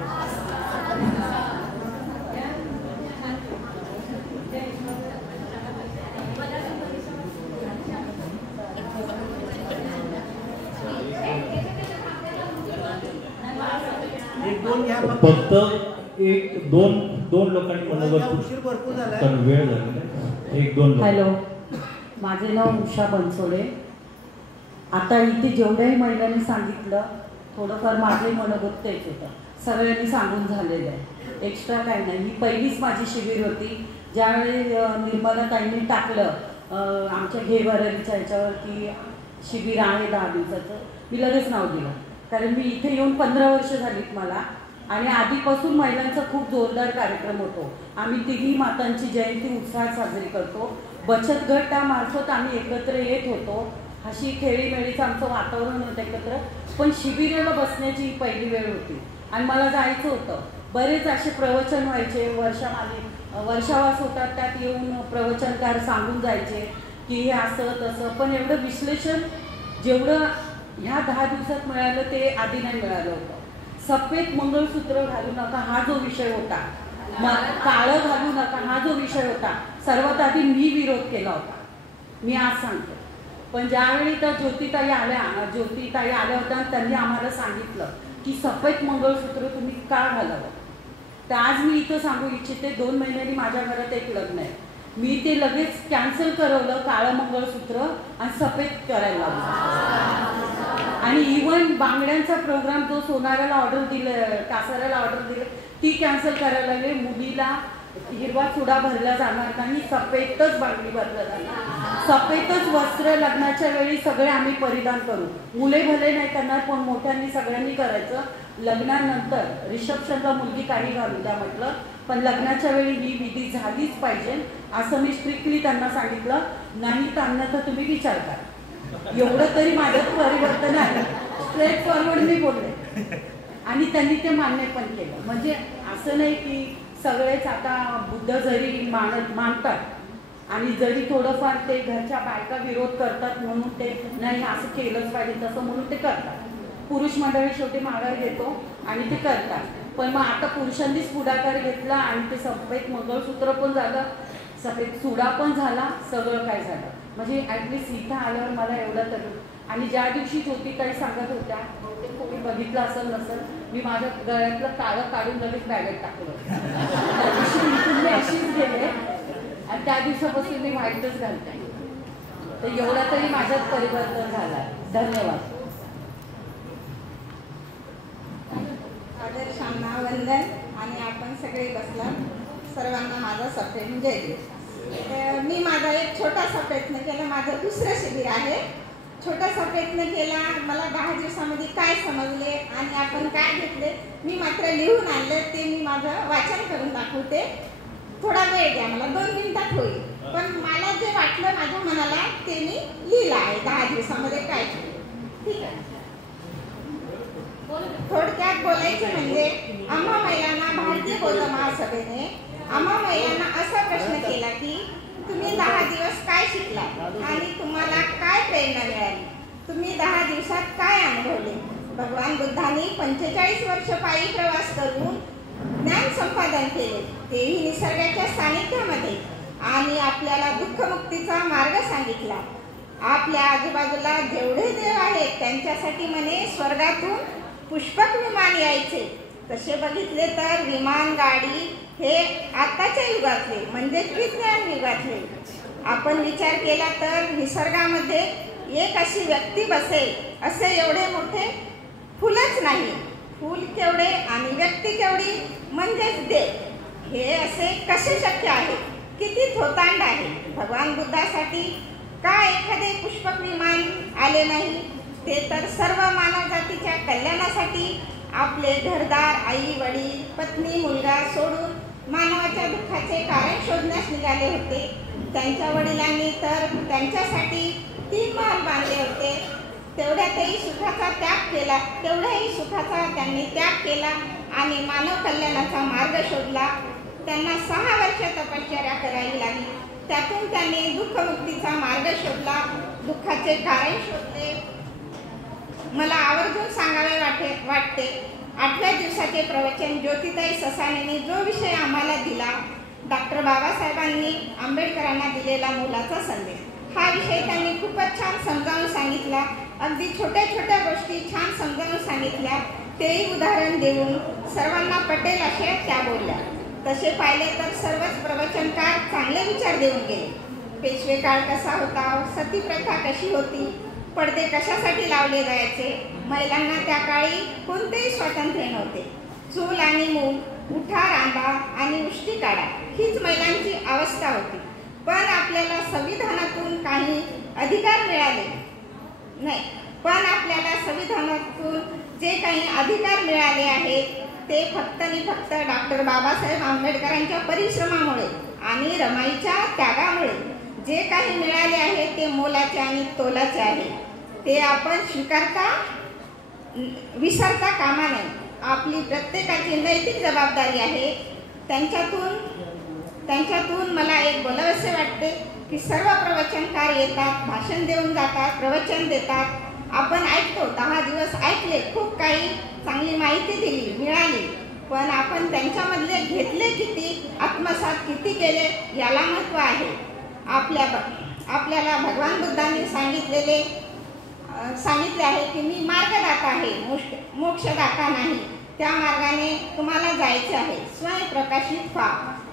फक्त 1-2 लोकांनी उशीर भरपूर झाला. वेळ झाला. 1-2 हॅलो, माझे नाव उषा बनसोडे. आता इथे जेवढ्याही महिलांनी सांगितलं थोडंफार माझे मनोगत तेच होतं. सगळ्यांनी सांगून झालेलं आहे, एक्स्ट्रा काही नाही. ही पहिलीच माझी शिबिर होती. ज्यावेळी निर्मला ताईंनी टाकलं आमच्या घेवरच्या ह्याच्यावरती शिबिर आहे 10 दिवसाचं, मी लगेच नाव दिलं. कारण मी इथे येऊन 15 वर्ष झालीत मला, आणि आधीपासून महिलांचा खूप जोरदार कार्यक्रम होतो. आम्ही तिघी मातांची जयंती उत्साहात साजरी करतो. बचत गटामार्फत आम्ही एकत्र येत होतो. हशी खेळीमेळीचं आमचं वातावरण होतं एकत्र. पण शिबिराला बसण्याची ही पहिली वेळ होती आणि मला जायचं होतं. बरेच असे प्रवचन व्हायचे, वर्षावास होतात, त्यात येऊन प्रवचनकार सांगून जायचे की हे असं तसं. पण एवढं विश्लेषण जेवढं ह्या 10 दिवसात मिळालं ते आधी नाही मिळालं होतं. सफेद मंगळसूत्र घालू नका हा जो विषय होता, काळं घालू नका हा जो विषय होता, सर्वात आधी मी विरोध केला होता. मी आज सांगतो. पण ज्यावेळी त्या ज्योतिताई आल्या होत्या आणि त्यांनी आम्हाला सांगितलं की सफेद मंगळसूत्र तुम्ही का घालावं, तर आज मी इथं सांगू इच्छिते, 2 महिन्यांनी माझ्या घरात एक लग्न आहे. मी ते लगेच कॅन्सल करवलं, काळं मंगळसूत्र आणि सफेद करायला लावलं. आणि इव्हन बांगड्यांचा प्रोग्राम जो सोनाऱ्याला ऑर्डर दिलं, कासाऱ्याला ऑर्डर दिलं, ती कॅन्सल करायला लागले. मुलीला हिरवा चुडा भरला जाणार नाही, सफेदच बांगडी भरला जाणार, सफेदच वस्त्र लग्नाच्या वेळी सगळे आम्ही परिधान करू. मुले भले नाही करणार पण मोठ्यांनी सगळ्यांनी करायचं. लग्नानंतर रिसेप्शनला मुलगी काही घालू द्या म्हटलं, पण लग्नाच्या वेळी ही विधी झालीच पाहिजे असं मी स्ट्रिक्टली त्यांना सांगितलं. नाही तर अन्यथा तुम्ही विचार करा. एवढं तरी माझ्यात परिवर्तन आहे. स्ट्रेट फॉरवर्ड मी बोलले आणि त्यांनी ते मान्य पण केलं. म्हणजे असं नाही की सगळेच आता बुद्ध जरी मानतात आणि जरी थोडंफार ते घरच्या बायका विरोध करतात म्हणून ते नाही असं केलंच पाहिजे तसं म्हणून ते करतात. पुरुष मंडळी शेवटी माघार घेतो आणि ते करतात. पण मग आता पुरुषांनीच पुढाकार घेतला आणि ते सफेद मंगळसूत्र पण झालं, सफेद चुडा पण झाला, सगळं काय झालं. म्हणजे ॲटलिस्ट इथं आल्यावर मला एवढं तरी. आणि ज्या दिवशी ज्योतिताई सांगत होत्या ते कोणी बघितलं असेल नसेल, मी माझ्या गळ्यातलं काळं काढून लगेच बॅगेत टाकलं. त्या दिवशी इथून मी अशीच गेले आणि त्या दिवसापासून मी व्हाईटच घालते. तर एवढा तरी माझ्यात परिवर्तन झालं आहे. धन्यवाद. आदर्शांना वंदन आणि आपण सगळे बसला. सर्वांना माझा सफेद जय. मी माझा एक छोटासा प्रयत्न केला. माझं दुसरं शिबिर आहे. छोटासा प्रयत्न केला. मला 10 दिवसामध्ये काय समजले आणि आपण काय घेतले मी मात्र लिहून आणलं. ते मी माझं वाचन करून दाखवते. थोडा वेळ द्या मला, 2 मिनिटात होईल. पण मला जे वाटलं माझ्या मनाला ते मी लिहिलं आहे 10 दिवसामध्ये काय केलं. ठीक आहे. थोडक्यात बोलायचे म्हणजे आम्हा महिलांना भारतीय बौद्ध महासभेने आम्हा महिलांना असा प्रश्न केला की तुम्ही 10 दिवस काय शिकला आणि तुम्हाला काय प्रेरणा मिळाली, तुम्ही 10 दिवसात काय अनुभवले. भगवान बुद्धांनी 45 वर्ष पायी प्रवास करून ज्ञान संपादन केले, तेही निसर्गाच्या सानिध्यामध्ये, आणि आपल्याला दुःखमुक्तीचा मार्ग सांगितला. आपल्या आजूबाजूला जेवढे देव आहेत त्यांच्यासाठी म्हणे स्वर्गातून पुष्पक विमान यायचे. तसे बघितले तर विमान गाडी हे आताच्या युगातले म्हणजे विज्ञान युगातले. आपण विचार केला तर निसर्गामध्ये एक अशी व्यक्ती बसेल असे एवढे मोठे फुलच नाही. फूल केवढे आणि व्यक्ती केवढी म्हणजेच देव. हे असे कसे शक्य आहे, किती थोतांड आहे. भगवान बुद्धासाठी का एखादे पुष्पक विमान आले नाही, ते तर सर्व मानव जातीच्या कल्याणासाठी आपले घरदार आई वडील पत्नी मुलगा सोडून मानवाच्या दुःखाचे कारण शोधण्यास निघाले होते. त्यांच्या वडिलांनी तर त्यांच्यासाठी 3 महल बांधले होते. तेवढ्याही सुखाचा त्यांनी त्याग केला आणि मानव कल्याणाचा मार्ग शोधला. त्यांना 6 वर्ष तपश्चर्या करावी लागली. त्यातून त्यांनी दुःखमुक्तीचा मार्ग शोधला, दुःखाचे कारण शोधले. मला आवर्जून सांगावे वाटते 8व्या दिवसाचे प्रवचन ज्योतिताई ससानेने जो विषय आम्हाला दिला, डॉक्टर बाबासाहेबांनी आंबेडकरांना दिलेला मुलाचा संदेश, हा विषय त्यांनी खूपच छान समजावून सांगितला. अगदी छोट्या छोट्या गोष्टी छान समजावून सांगितल्या. तेही उदाहरण देऊन सर्वांना पटेल असे त्या बोलल्या. तसे पाहिले तर सर्वच प्रवचनकार चांगले विचार देऊन गेले. पेशवे काळ कसा होता, सती प्रथा कशी होती, पडदे कशासाठी लावले जायचे, महिलांना त्या काळी कोणतेही स्वातंत्र्य नव्हते. चूल आणि मूल, उठा रांबा आणि उष्टी काढा हीच महिलांची अवस्था होती. पण आपल्याला संविधानातून काही अधिकार मिळाले नाही. पण आपल्याला संविधानातून जे काही अधिकार मिळाले आहेत ते फक्त आणि फक्त डॉक्टर बाबासाहेब आंबेडकरांच्या परिश्रमामुळे आणि रमाईच्या त्यागामुळे जे काही मिळाले आहे ते मोलाचे आणि तोलाचे आहे. ते आपण स्वीकारता विसरता कामा नये. आपली प्रत्येकाची नैतिक जबाबदारी आहे. त्यांच्यातून मला एक बोलावसे वाटते की सर्व प्रवचनकार येतात, भाषण देऊन जातात, प्रवचन देतात, आपण ऐकतो, 10 दिवस ऐकले, खूप काही चांगली माहिती दिली मिळाली, पण आपण त्यांच्यामधले घेतले किती, आत्मसात किती केले याला महत्त्व आहे. आपल्याला भगवान बुद्धांनी सांगितले आहे की मी मार्गदाता आहे, मोक्षदाता नाही. त्या मार्गाने तुम्हाला जायचे आहे. स्वयंप्रकाशित व्हा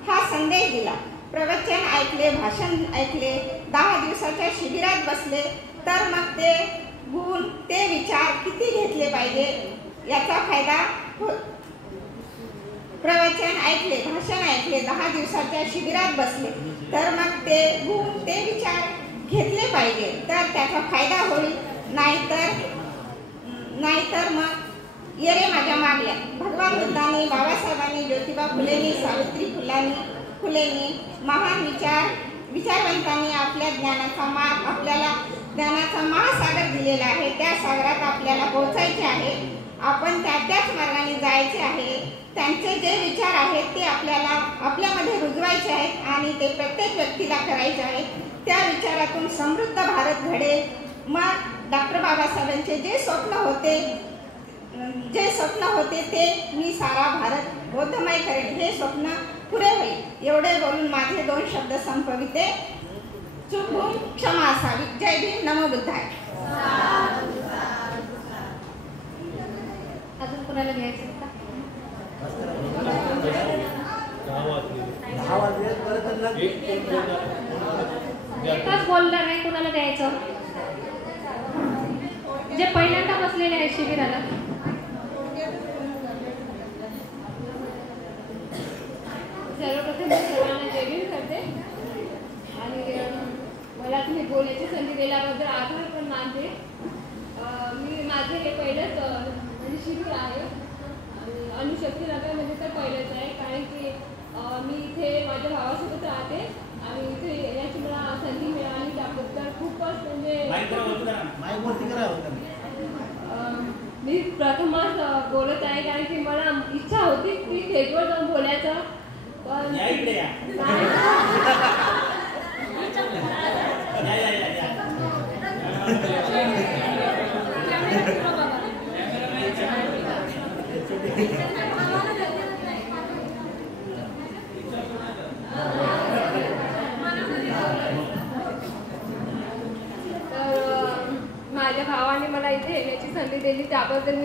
हा संदेश दिला. प्रवचन ऐकले, भाषण ऐकले, 10 दिवसाच्या शिबिरात बसले, तर मग ते गुण, ते विचार किती घेतले पाहिजे याचा फायदा प्रवचन ऐकले, भाषण ऐकले, 10 दिवसाच्या शिबिरात बसले, तर मग ते गुण, ते विचार घेतले पाहिजे, तर त्याचा फायदा होईल. नाहीतर मग ये रे माझ्या मागल्या. भगवान बुद्धांनी, बाबासाहेबांनी, ज्योतिबा फुलेंनी, सावित्री फुलेंनी, महान विचारवंतांनी आपल्याला ज्ञानाचा महासागर दिलेला आहे. त्या सागरात आपल्याला पोहोचायचे आहे. आपण त्याच मार्गाने जायचे आहे. त्यांचे जे विचार आहेत ते आपल्यामध्ये रुजवायचे आहेत आणि ते प्रत्येक व्यक्तीला करायचे आहेत. त्या विचारातून समृद्ध भारत घडेल. मग डॉक्टर बाबासाहेबांचे जे स्वप्न होते ते मी सारा भारत बौद्धमय करेन, हे स्वप्न पुरे होईल. एवढे बोलून माझे 2 शब्द संपविते. चूक क्षमा असावी. जय भीम, नमो बुद्धाय. अजून कोणाला घ्यायचं का? एकच बोलणार नाही, कोणाला द्यायचं? जे पहिल्यांदा बसलेले आहेत शिबिराला. सर्वप्रथम मी सर्वांना जय भीम करते आणि मला तुम्ही बोलायची संधी दिल्याबद्दल आभार पण मानते. माझे हे पहिलंच म्हणजे शिबिर आहे आणि अणुशक्ती नगर म्हणजे तर पहिलंच आहे, कारण की मी इथे माझ्या भावासोबत राहते आणि इथे येण्याची मला संधी मिळाली त्याबद्दल खूपच म्हणजे मी प्रथमच बोलत आहे, कारण की मला इच्छा होती की स्टेजवर जाऊन बोलायचं, पण माझ्या भावाने मला इथे येण्याची संधी दिली, त्याबद्दल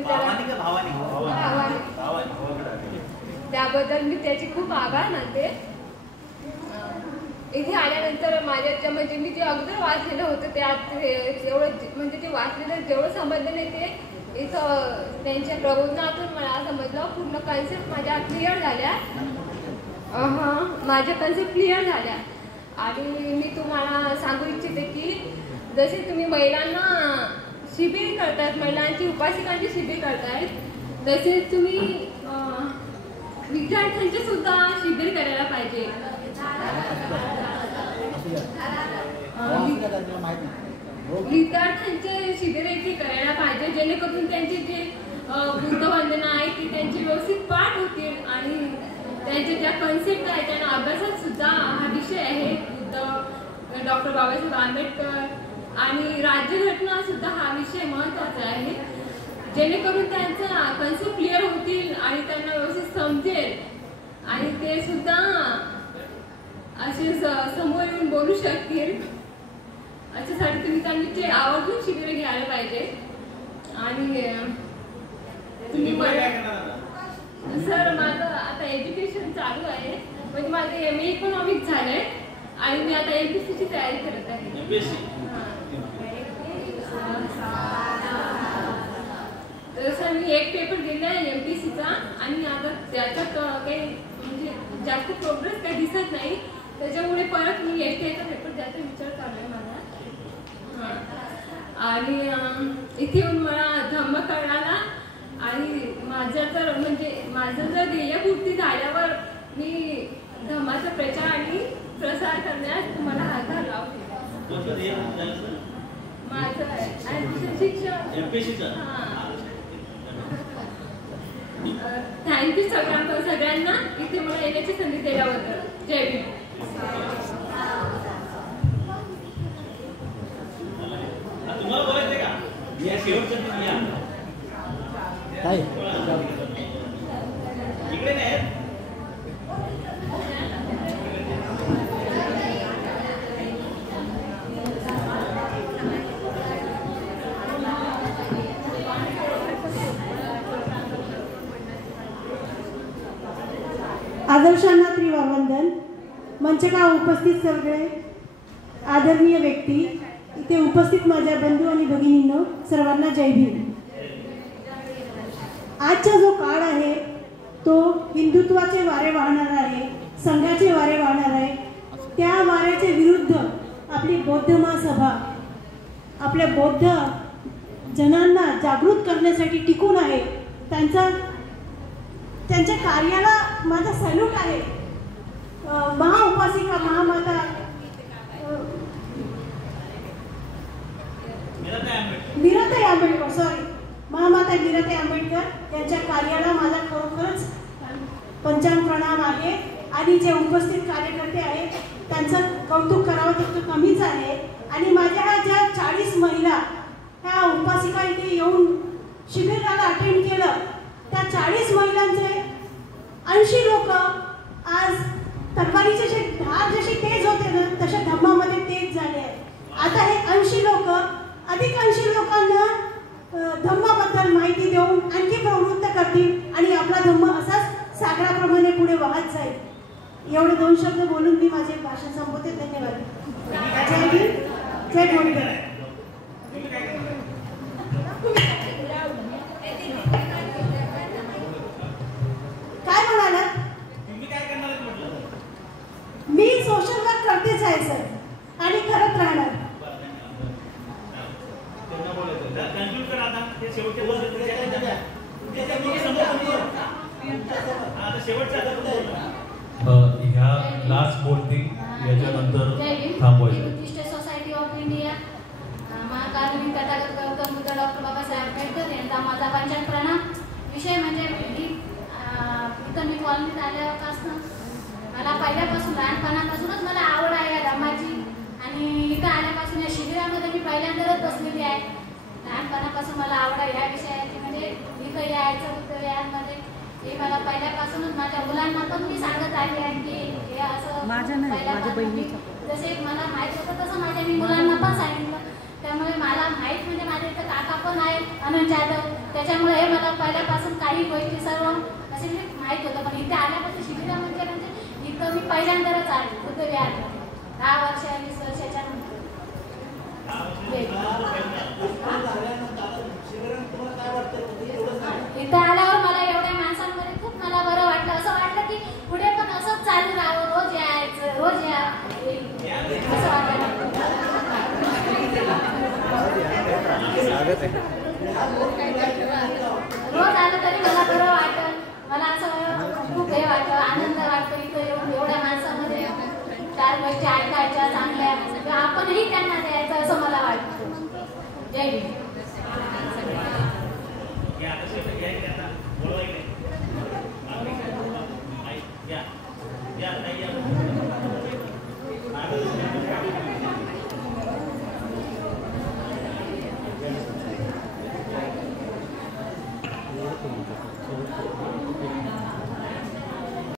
मी त्याची खूप आभार मानते. इथे आल्यानंतर माझ्या म्हणजे मी जे अगोदर वाचलेलं होतं त्यात एवढं म्हणजे ते वाचलेलं जेवढं समजलं नाही ते इथं त्यांच्या प्रबोधनातून मला समजलं. पूर्ण कन्सेप्ट माझ्या क्लिअर झाल्या. आणि मी तुम्हाला सांगू इच्छिते की जसे तुम्ही महिलांना शिबिर करतात, महिलांची उपासिकांची शिबिर करतायत, तसेच तुम्ही विद्यार्थ्यांचे सुद्धा शिबिर करायला पाहिजे. विद्यार्थ्यांचे शिबिर देखील करायला पाहिजे, जेणेकरून त्यांचे जे बुद्धवंदना आहे ती त्यांची व्यवस्थित पाठ होतील आणि त्यांचे ज्या कन्सेप्ट आहेत त्यांना अभ्यासात सुद्धा हा विषय आहे. डॉक्टर बाबासाहेब आंबेडकर आणि राज्यघटना सुद्धा हा विषय महत्त्वाचा आहे, जेणेकरून त्यांचा कन्सेप्ट क्लिअर होतील आणि त्यांना व्यवस्थित समजेल आणि ते सुद्धा असे समोर येऊन बोलू शकतील. याच्यासाठी तुम्ही त्यांचे आवर्जून शिबिर घ्यायला पाहिजे. आणि तुम्ही सर माझं आता एज्युकेशन चालू आहे, म्हणजे माझं MA इकॉनॉमिक्स झालंय आणि मी आता MPSC ची तयारी करत आहे. सर मी एक पेपर दिला आहे MPSCचा आणि आता त्याच्यात काही म्हणजे जास्त प्रोग्रेस काही दिसत नाही, त्याच्यामुळे परत मी STIचा पेपर द्यायचा विचार चालू आहे मला. आणि इथे येऊन मला धम्म कळाला आणि माझं जर ध्येयपूर्ती झाल्यावर मी धम्माचा प्रचार आणि प्रसार करण्यास तुम्हाला हातभार लावते. माझं शिक्षण थँक्यू सगळ्यांना इथे मला येण्याची संधी दिल्याबद्दल. जय भीम. तुम्हाला बोलायचं का? या शेवटचं तुम्ही या. काय इकडे नाही. आदर्शांना त्रिवावंदन. मंचकावर उपस्थित सगळे आदरणीय व्यक्ती, इथे उपस्थित माझ्या बंधू आणि भगिनींनो, सर्वांना जय भीम. आजचा जो काळ आहे तो हिंदुत्वाचे वारे वाहणार आहे, संघाचे वारे वाहणार आहे. त्या वाऱ्याच्या विरुद्ध आपली बौद्ध महासभा आपल्या बौद्ध जनांना जागृत करण्यासाठी टिकून आहे. त्यांच्या कार्याला माझा सॅल्यूट आहे. महाउपासिका महामाता मीराताई आंबेडकर, महामाता मीराताई आंबेडकर यांच्या कार्याला माझा खरोखरच पंचांग प्रणाम आहे. आणि जे उपस्थित कार्यकर्ते आहेत त्यांचं कौतुक करावं तर कमीच आहे. आणि माझ्या ज्या 40 महिला ह्या उपासिका इथे येऊन शिबिराला अटेंड केलं, त्या 40 महिलांचे 80 लोक आज तलवारीचे धार जशी तेज होते ना तशा धम्मामध्ये तेज झाले आहेत. आता हे 80 लोक अधिक 80 लोकांना धम्माबद्दल माहिती देऊन आणखी प्रवृत्त करतील आणि आपला धम्म असाच सागराप्रमाणे पुढे वाहत जाईल. एवढे 2 शब्द बोलून मी माझे भाषण संपवते. धन्यवाद. जय भीम, जय गोंदिया. काय म्हणालात? मी सोशल वर्क करतेच आहे सर आणि करत राहणार. ह्या लास्ट बोलते याच्यानंतर थांबवायचं. सोसायटी ऑफ इंडिया महाकारुणिक तथागत गौतम बुद्ध डॉक्टर बाबासाहेब आंबेडकर यांचा माझा पंचांग प्रणाम. विषय म्हणजे इथं मी कॉलनीत आल्यापासून मला पहिल्यापासून लहानपणापासूनच मला आवड आहे या धर्माची. आणि इथं आल्यापासून या शिबिरामध्ये मी पहिल्यांदाच बसलेली आहे. लहानपणापासून मला आवड आहे या विषयाची, म्हणजे इथं यायचं बुद्ध विहारमध्ये हे मला पहिल्यापासूनच माझ्या मुलांना पण मी सांगत आली आहे की हे असं जसे मला माहीत होतं तसं माझ्या मी मुलांना पण सांगितलं. त्यामुळे मला माहीत म्हणजे माझ्या इथं काका पण आहेत अनंत जाधव, त्याच्यामुळे हे मला पहिल्यापासून काही गोष्टी सर्व असे माहीत होतं. पण इथे आल्यापासून शिबिरामध्ये म्हणजे इथं मी पहिल्यांदाच आले बुद्ध विहारमध्ये 10 वर्ष 20 वर्षाच्या नंतर. इथं आल्यावर मला एवढ्या माणसांमध्ये खूप मला बरं वाटलं. असं वाटलं की पुढे पण असंच चालू राहावं, रोज यायचं, रोज या असं वाटलं. रोज आलं तरी मला बरं वाटतं. मला असं खूप हे वाटतं, आनंद वाटतो इथं येऊन एवढ्या माणसामध्ये 4 गोष्टी ऐकायच्या चांगल्या, आपणही त्यांना द्यायचं असं मला वाटतं. जय भीम.